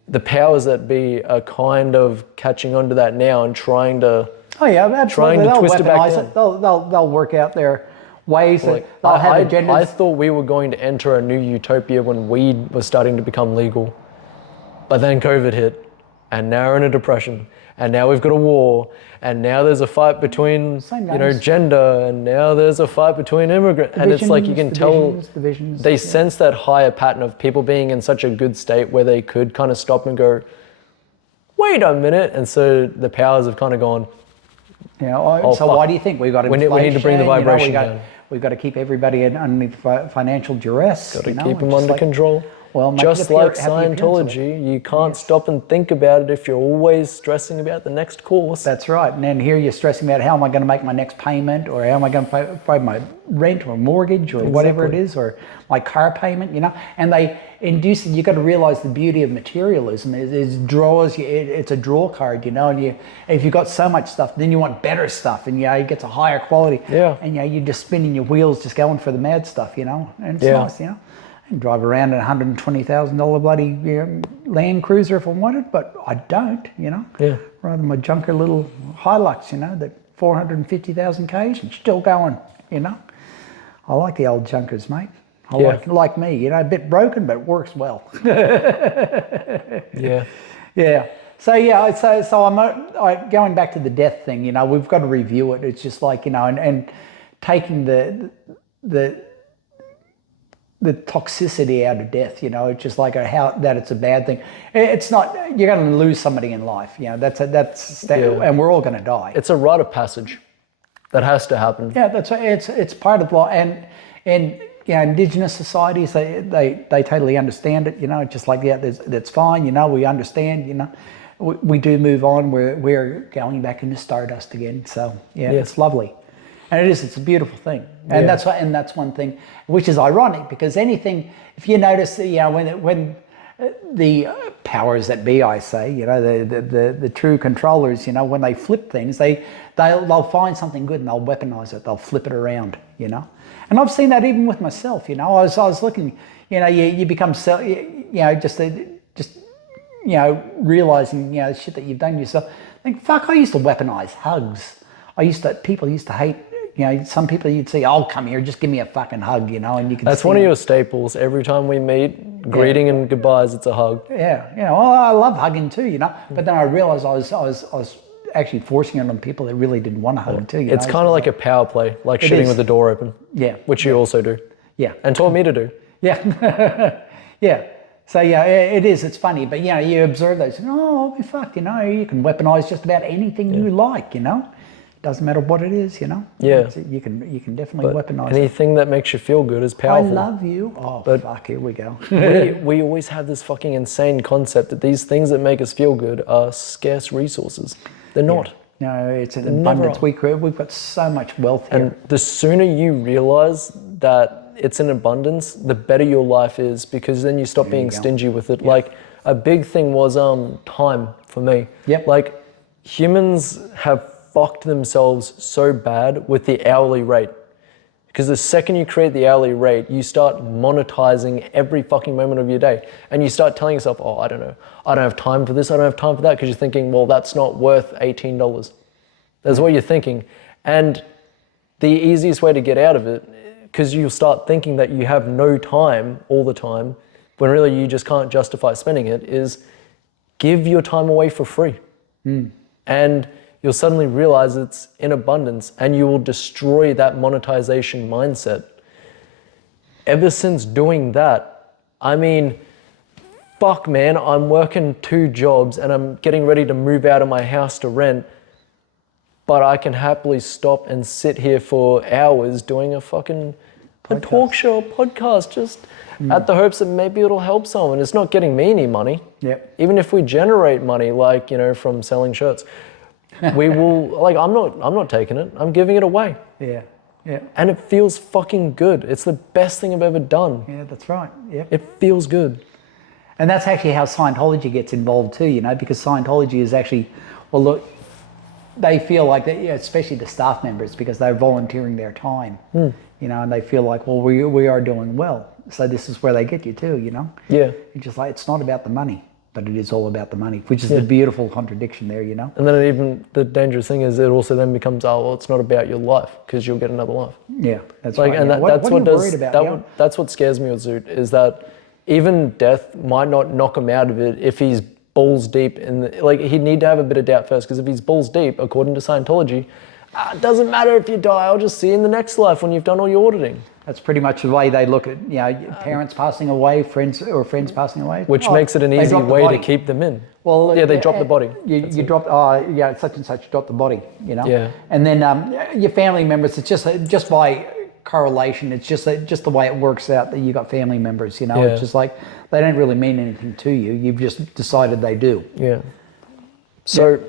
the powers that be are kind of catching on to that now and trying to Oh yeah, absolutely. trying to They'll twist it back weaponize in. it. They'll work out their ways. Like, They'll have agendas. I thought we were going to enter a new utopia when weed was starting to become legal. But then COVID hit, and now we're in a depression, and now we've got a war, and now there's a fight between, gender, and now there's a fight between immigrants. And it's like you can tell they sense that higher pattern of people being in such a good state where they could kind of stop and go, wait a minute. And so the powers have kind of gone, so why do you think we've got inflation? We need to bring the vibration down. We've got to keep everybody underneath financial duress. Got to keep them under control. Well, just like Scientology, you can't stop and think about it if you're always stressing about the next course. That's right. And then here you're stressing about how am I going to make my next payment, or how am I going to pay my rent or mortgage or whatever it is, or my car payment, And they induce it. You've got to realize the beauty of materialism is draws you. It's a draw card, And if you've got so much stuff, then you want better stuff, and it gets a higher quality. Yeah. And you're just spinning your wheels, just going for the mad stuff, And it's nice, and drive around in a $120,000 bloody Land Cruiser if I wanted, but I don't, Yeah. Rather my junker little Hilux, that 450,000 Ks and still going, I like the old junkers, mate. I like me, a bit broken, but it works well. Yeah. Yeah. So I'm going back to the death thing. We've got to review it. It's just like and taking the toxicity out of death, it's just like how that it's a bad thing. It's not. You're going to lose somebody in life, and we're all going to die. It's a rite of passage that has to happen. Yeah, it's part of law, and indigenous societies they totally understand it. It's just like that's fine. We understand. We do move on. We're going back into stardust again. So it's lovely. And it's a beautiful thing, and that's one thing, which is ironic because anything, if you notice, when the powers that be, I say, the true controllers, when they flip things, they'll find something good and they'll weaponize it, they'll flip it around, and I've seen that even with myself, I was looking, you become realizing shit that you've done yourself. Think, fuck, I used to weaponize hugs. People used to hate. Some people you'd say, "Oh, come here, just give me a fucking hug," and you can. That's one of your staples. Every time we meet, greeting and goodbyes, it's a hug. Yeah, well, I love hugging too, But then I realized I was actually forcing it on people that really didn't want to hug too. It's kind of like a power play, like shitting with the door open. Yeah, which you also do. Yeah, and taught me to do. Yeah, yeah. So it is. It's funny, but you observe those. Oh, I'll be fucked. You can weaponize just about anything you like. Doesn't matter what it is, Yeah. You can definitely weaponize anything that makes you feel good is powerful. I love you. Oh, fuck, here we go. we always have this fucking insane concept that these things that make us feel good are scarce resources. They're not. No, it's an abundance. We've got so much wealth here. And the sooner you realize that it's an abundance, the better your life is, because then you stop being stingy with it. Yep. Like a big thing was time for me. Yep. Like humans have fucked themselves so bad with the hourly rate, because the second you create the hourly rate, you start monetizing every fucking moment of your day, and you start telling yourself, oh, I don't know, I don't have time for this, I don't have time for that, because you're thinking, well, that's not worth $18. That's what you're thinking. And the easiest way to get out of it, because you'll start thinking that you have no time all the time, when really you just can't justify spending it, is give your time away for free. And you'll suddenly realize it's in abundance, and you will destroy that monetization mindset. Ever since doing that, I mean, fuck man, I'm working 2 jobs and I'm getting ready to move out of my house to rent, but I can happily stop and sit here for hours doing a fucking a talk show, a podcast, just at the hopes that maybe it'll help someone. It's not getting me any money. Yep. Even if we generate money, like, from selling shirts, we will, like, I'm not taking it. I'm giving it away. Yeah, yeah. And it feels fucking good. It's the best thing I've ever done. Yeah, that's right. Yeah. It feels good. And that's actually how Scientology gets involved too, because Scientology is actually, well, look, they feel like that, especially the staff members, because they're volunteering their time, and they feel like, well, we are doing well. So this is where they get you too, Yeah. It's just like, it's not about the money. but it is all about the money, which is the beautiful contradiction there, you know? And then even the dangerous thing is it also then becomes, oh, well, it's not about your life because you'll get another life. Yeah, that's Like, right. and Yeah. What are you does, worried about? that's what scares me with Zoot, is that even death might not knock him out of it if he's balls deep in the, like, he'd need to have a bit of doubt first, because if he's balls deep, according to Scientology, it doesn't matter if you die, I'll just see you in the next life when you've done all your auditing. That's pretty much the way they look at, you know, parents passing away, friends passing away. Which makes it an easy way to keep them in. Well, yeah, they drop the body. You drop, such and such drop the body, you know. Yeah. And then your family members, it's just by correlation, it's just the way it works out that you got family members, you know. Yeah. It's just like they don't really mean anything to you. You've just decided they do. Yeah. So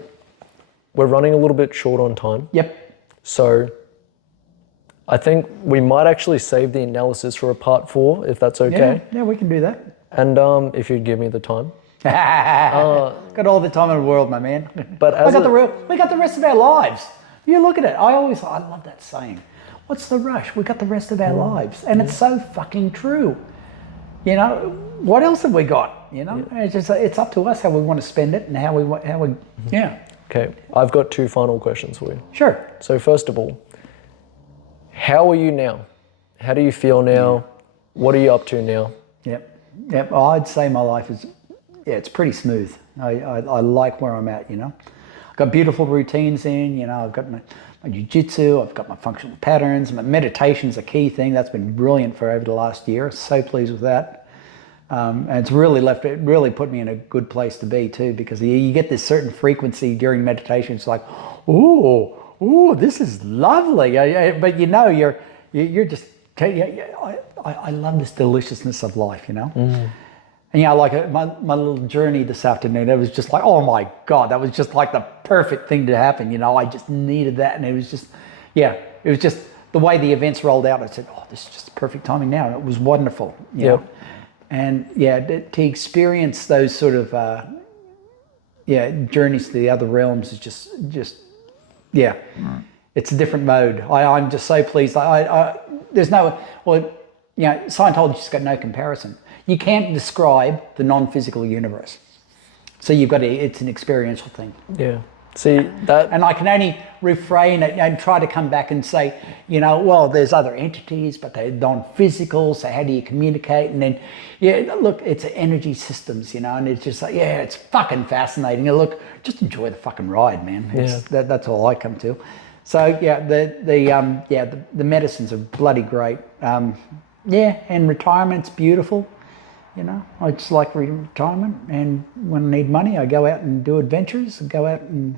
we're running a little bit short on time. Yep. So I think we might actually save the analysis for a part 4, if that's okay. Yeah, we can do that. And if you'd give me the time. Got all the time in the world, my man. But we got the rest of our lives. You look at it. I love that saying. What's the rush? We got the rest of our lives, and it's so fucking true. You know, what else have we got? You know, it's up to us how we want to spend it and how we. Yeah. Okay, I've got 2 final questions for you. Sure. So first of all, how are you now? How do you feel now? What are you up to now? Yep. I'd say my life is, it's pretty smooth. I like where I'm at, you know. I've got beautiful routines in, you know. I've got my jiu-jitsu, I've got my functional patterns. My meditation's a key thing. That's been brilliant for over the last year. So pleased with that. And it's really put me in a good place to be too, because you get this certain frequency during meditation. It's like, ooh, this is lovely. But you know, you're just, I love this deliciousness of life, you know? Mm. And yeah, like my little journey this afternoon, it was just like, oh my God, that was just like the perfect thing to happen. You know, I just needed that. And it was just, it was just the way the events rolled out. I said, oh, this is just perfect timing now. And it was wonderful. You know? And to experience those sort of, journeys to the other realms is just it's a different mode. I'm just so pleased. There's no, Scientology's got no comparison. You can't describe the non-physical universe. So it's an experiential thing. Yeah. See that, and I can only refrain and try to come back and say, you know, well, there's other entities, but they're non-physical. So how do you communicate? And then, look, it's energy systems, you know, and it's just like, it's fucking fascinating. And look, just enjoy the fucking ride, man. That's all I come to. So the medicines are bloody great. And retirement's beautiful. You know, I just like retirement, and when I need money, I go out and do adventures, and go out and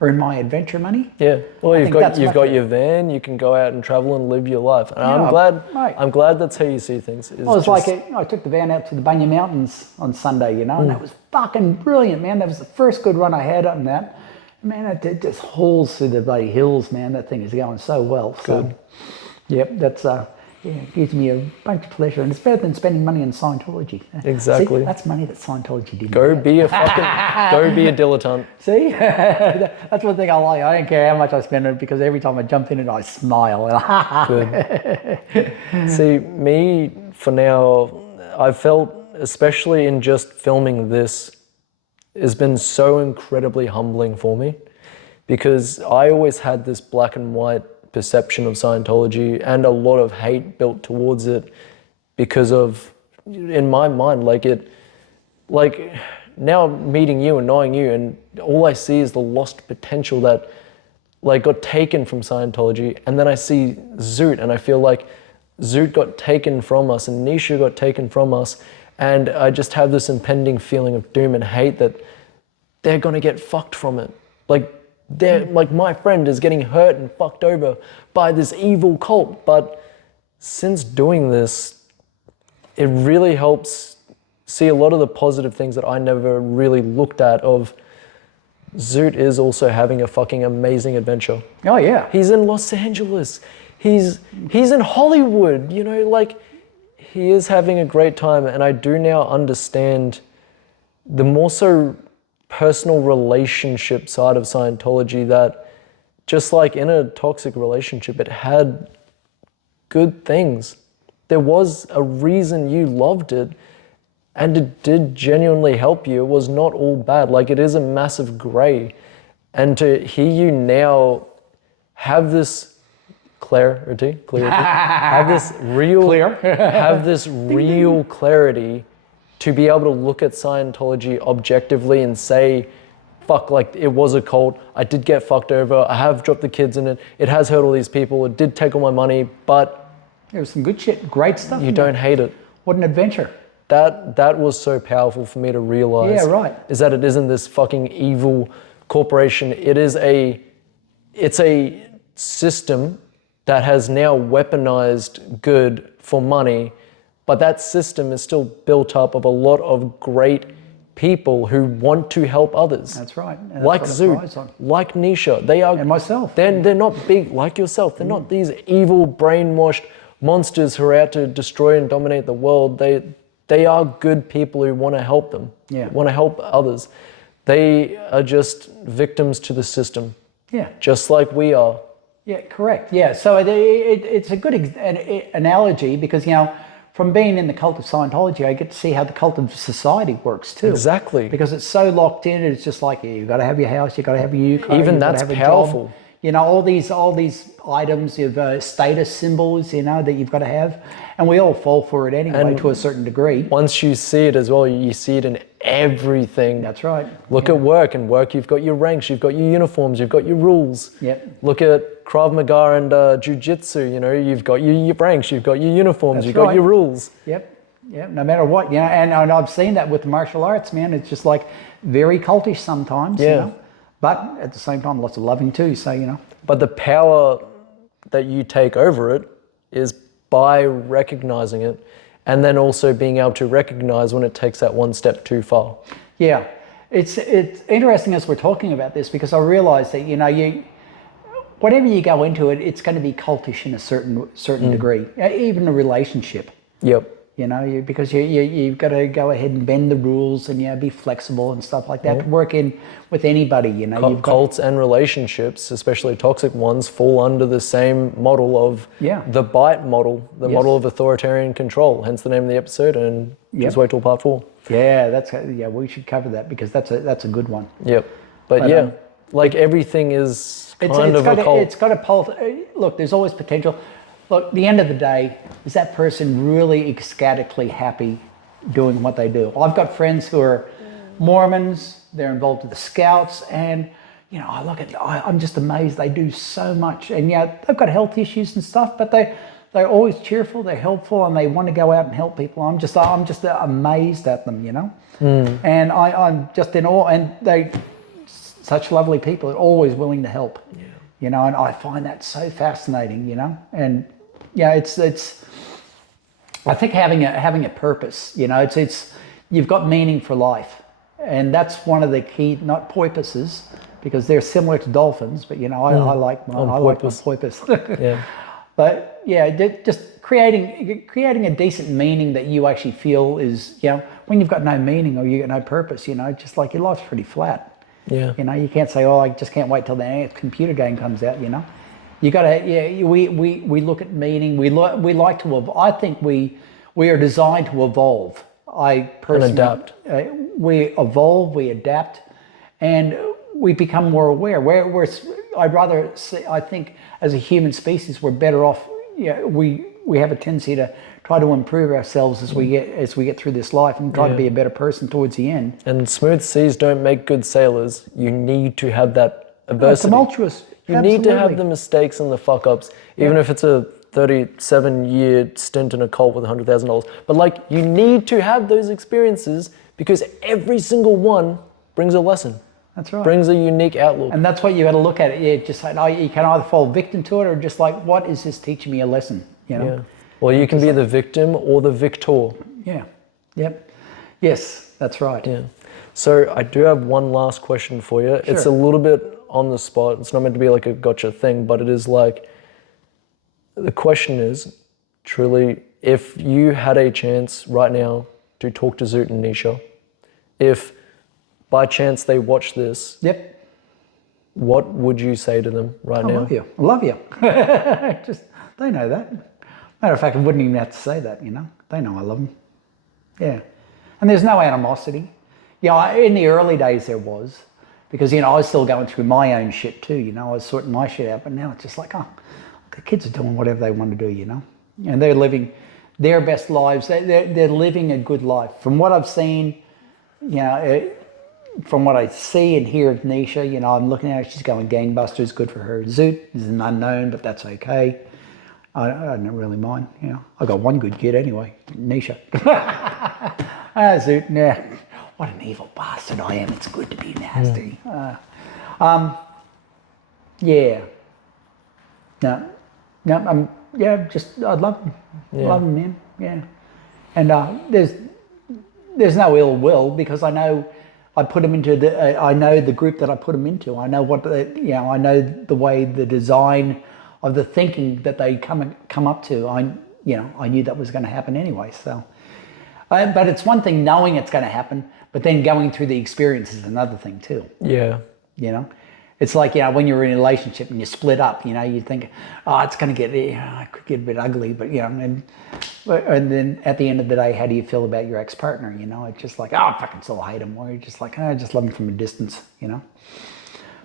earn my adventure money. Yeah, well, you've got your van. You can go out and travel and live your life. And I'm glad that's how you see things. I took the van out to the Bunya Mountains on Sunday, you know, and that was fucking brilliant, man. That was the first good run I had on that. Man, it just hauls through the bloody hills, man. That thing is going so well. So, that's it gives me a bunch of pleasure, and it's better than spending money on Scientology. Exactly. See, that's money that Scientology didn't go have. be a dilettante. See, that's one thing I like. I don't care how much I spend on it, because every time I jump in it, I smile. Good. See, me for now, I've felt, especially in just filming this, has been so incredibly humbling for me, because I always had this black and white perception of Scientology and a lot of hate built towards it because of, in my mind, now meeting you and knowing you, and all I see is the lost potential that got taken from Scientology. And then I see Zoot, and I feel like Zoot got taken from us and Nisha got taken from us, and I just have this impending feeling of doom and hate that they're gonna get fucked from it. My friend is getting hurt and fucked over by this evil cult. But since doing this, it really helps see a lot of the positive things that I never really looked at. Of Zoot is also having a fucking amazing adventure. Oh yeah. He's in Los Angeles. He's in Hollywood, you know, he is having a great time. And I do now understand the more so personal relationship side of Scientology, that just like in a toxic relationship, it had good things. There was a reason you loved it, and it did genuinely help you. It was not all bad. Like, it is a massive gray. And to hear you now have this clarity, have this real, have this real clarity to be able to look at Scientology objectively and say, fuck, like, it was a cult. I did get fucked over. I have dropped the kids in it. It has hurt all these people. It did take all my money, but There was some good shit, great stuff. you don't hate it. What an adventure. That was so powerful for me to realize. Yeah, right. Is that it isn't this fucking evil corporation. It's a system that has now weaponized good for money, but that system is still built up of a lot of great people who want to help others. That's right. And Like that's what it Zoot, thrives on. like Nisha. They are, And myself. They're not big, like yourself. They're not these evil, brainwashed monsters who are out to destroy and dominate the world. They are good people who want to help them, want to help others. They are just victims to the system, just like we are. Yeah, correct. Yeah, so it's a good analogy because, you know, from being in the cult of Scientology, I get to see how the cult of society works too. Exactly. Because it's so locked in, it's just like, you've got to have your house, you've got to have your car, Even you've got to that's have a powerful. job. You know, all these items of status symbols, you know, that you've got to have. And we all fall for it anyway, to a certain degree. Once you see it as well, you see it in everything. That's right. Look at work. In work, you've got your ranks, you've got your uniforms, you've got your rules. Yep. Look at Krav Maga and Jiu-Jitsu, you know, you've got your ranks, you've got your uniforms, That's you've got right. your rules. Yep. Yep. No matter what, you know, and I've seen that with martial arts, man. It's just like very cultish sometimes, you know. But at the same time, lots of loving too, so, you know. But the power that you take over it is by recognizing it, and then also being able to recognize when it takes that one step too far. Yeah, it's interesting as we're talking about this, because I realize that, you know, whatever you go into it, it's going to be cultish in a certain degree, even a relationship. Yep. You know, because you've got to go ahead and bend the rules and be flexible and stuff like that to work in with anybody. You know, Cults and relationships, especially toxic ones, fall under the same model of the bite model, the model of authoritarian control. Hence the name of the episode. And just wait till part 4. Yeah, we should cover that because that's a good one. Yep. But like everything is kind of a cult. It's got a look. There's always potential. Look, at the end of the day, is that person really ecstatically happy doing what they do? I've got friends who are Mormons, they're involved with the Scouts, and, you know, I'm just amazed they do so much. And they've got health issues and stuff, but they're always cheerful, they're helpful, and they want to go out and help people. I'm just amazed at them, you know? And I'm just in awe, and they such lovely people, always willing to help. You know, and I find that so fascinating, you know? And it's I think having a purpose, you know, it's you've got meaning for life. And that's one of the key, not porpoises, because they're similar to dolphins, but, you know, I like my porpoise. But just creating a decent meaning that you actually feel is, you know, when you've got no meaning or you got no purpose, you know, just like your life's pretty flat. Yeah. You know, you can't say, I just can't wait till the next computer game comes out, you know. You got to, we look at meaning. We like to, I think we are designed to evolve. I personally. And adapt. We evolve, we adapt, and we become more aware. I'd rather say, I think as a human species, we're better off, we have a tendency to try to improve ourselves as we get through this life and try to be a better person towards the end. And smooth seas don't make good sailors. You need to have that adversity. Tumultuous. You need to have the mistakes and the fuck ups, even if it's a 37-year stint in a cult with $100,000. But like, you need to have those experiences because every single one brings a lesson. That's right. Brings a unique outlook. And that's what you got to look at it. You just like, you can either fall victim to it or just like, what is this teaching me a lesson? You know. Yeah. Well, you can be the victim or the victor. Yeah. Yep. Yes, that's right. Yeah. So I do have one last question for you. Sure. It's a little bit on the spot. It's not meant to be like a gotcha thing, but it is like, the question is, truly, if you had a chance right now to talk to Zoot and Nisha, if by chance they watch this, what would you say to them right now? I love you. Just, they know that. Matter of fact, I wouldn't even have to say that, you know. They know I love them. Yeah. And there's no animosity. In the early days there was, because, I was still going through my own shit too, I was sorting my shit out, but now it's just like, the kids are doing whatever they want to do, and they're living their best lives. They're living a good life. From what I've seen, from what I see and hear of Nisha, I'm looking at her, she's going gangbusters, good for her. Zoot is an unknown, but that's okay. I don't really mind, I got one good kid anyway, Nisha. Zoot, nah. What an evil bastard I am. It's good to be nasty. Yeah. No, I love him. Yeah. Love him, man. Yeah. And there's no ill will, because I know I put him into I know the group that I put him into. I know I know the way, the design of the thinking that they come up to. I knew that was going to happen anyway. So, but it's one thing knowing it's going to happen, but then going through the experience is another thing too. Yeah. It's like, when you're in a relationship and you split up, you think, it's going to get, it could get a bit ugly, but, and then at the end of the day, how do you feel about your ex-partner? It's just like, I fucking still hate him. Or you're just like, I just love him from a distance,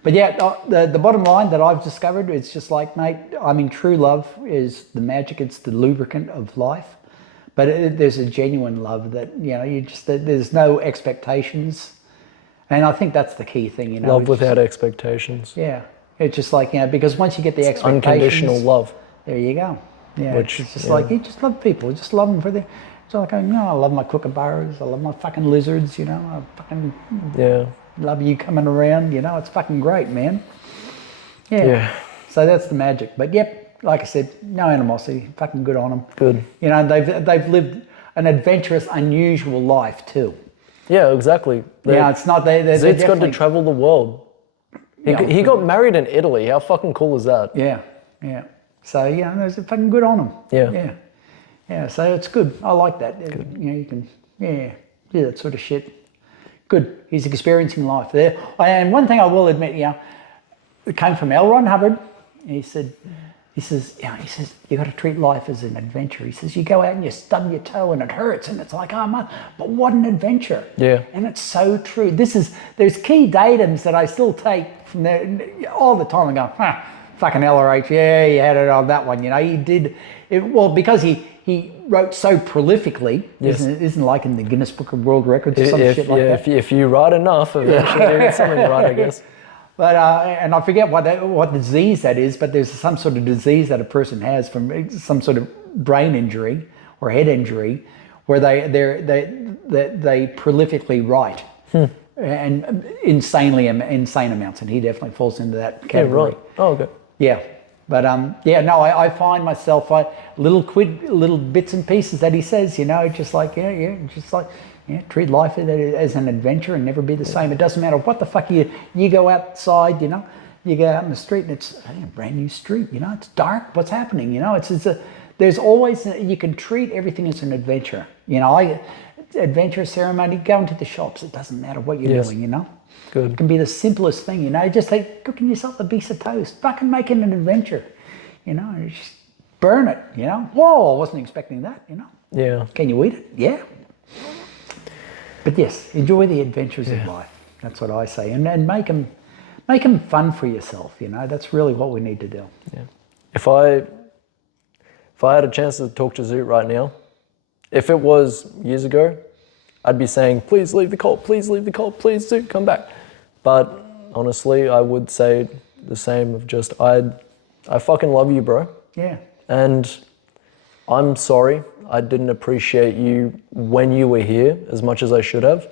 But yeah, the bottom line that I've discovered, it's just like, mate, true love is the magic. It's the lubricant of life. But there's a genuine love that, there's no expectations. And I think that's the key thing, Love without expectations. Yeah. It's just like, because once you get the expectations. Unconditional love. There you go. Yeah. Which, it's just like, you just love people. You just love them for the. It's like, I love my kookaburras. I love my fucking lizards, I fucking. Yeah. Love you coming around, it's fucking great, man. Yeah. So that's the magic. But yep. Like I said, no animosity. Fucking good on them. Good. They've lived an adventurous, unusual life too. Yeah, exactly. It's not Zed's got to travel the world. He got married in Italy. How fucking cool is that? Yeah. So there's fucking good on him. Yeah. So it's good. I like that. Good. You can do that sort of shit. Good. He's experiencing life there. And one thing I will admit, it came from L. Ron Hubbard. He says, you got to treat life as an adventure. He says, you go out and you stub your toe and it hurts and it's like, but what an adventure. Yeah. And it's so true. There's key datums that I still take from there all the time and go, fucking LRH, yeah, you had it on that one. He did it, because he wrote so prolifically, yes. isn't like in the Guinness Book of World Records or some shit like that. If you write enough, eventually you get something right, I guess. But and I forget what disease that is, but there's some sort of disease that a person has from some sort of brain injury or head injury, where they prolifically write and insane amounts, and he definitely falls into that category. Yeah, right. Oh, okay. Yeah, but I find myself little bits and pieces that he says, just like treat life as an adventure and never be the same. It doesn't matter what the fuck you go outside, you go out in the street and it's a brand new street, it's dark. What's happening? There's always, you can treat everything as an adventure. Adventure ceremony, going to the shops. It doesn't matter what you're doing, Good. It can be the simplest thing, just like cooking yourself a piece of toast, fucking making an adventure, just burn it, Whoa, I wasn't expecting that, Yeah. Can you eat it? Yeah. But yes, enjoy the adventures of life. That's what I say, and make them fun for yourself. That's really what we need to do. Yeah. If I had a chance to talk to Zoot right now, if it was years ago, I'd be saying, please leave the cult, please leave the cult, please Zoot, come back. But honestly, I would say the same of just, I fucking love you, bro. Yeah. And I'm sorry I didn't appreciate you when you were here as much as I should have.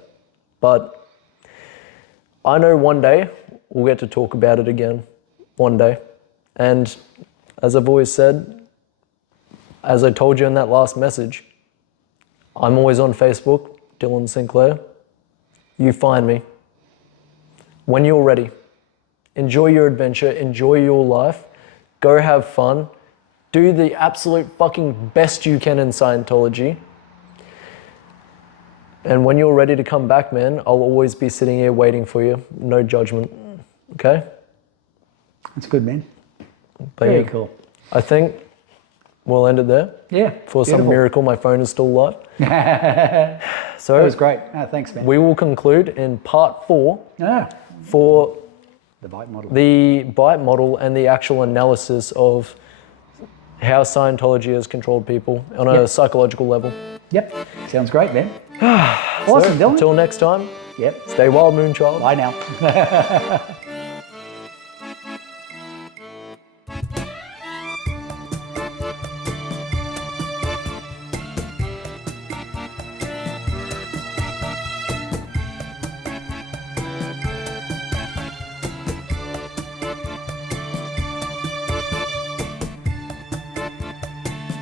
But I know one day we'll get to talk about it again. One day. And as I've always said, as I told you in that last message, I'm always on Facebook, Dylan Sinclair. You find me. When you're ready. Enjoy your adventure, enjoy your life, go have fun, do the absolute fucking best you can in Scientology. And when you're ready to come back, man, I'll always be sitting here waiting for you. No judgment. Okay? That's good, man. But Very cool. I think we'll end it there. Yeah. For some beautiful. miracle, my phone is still alive. So That was great. Oh, thanks, man. we will conclude in part 4 Ah, for the bite model. the bite model and the actual analysis of how Scientology has controlled people on a psychological level. Yep. Sounds great, man. Awesome, So, Dylan. until next time, Yep. stay wild, Moonchild. Bye now.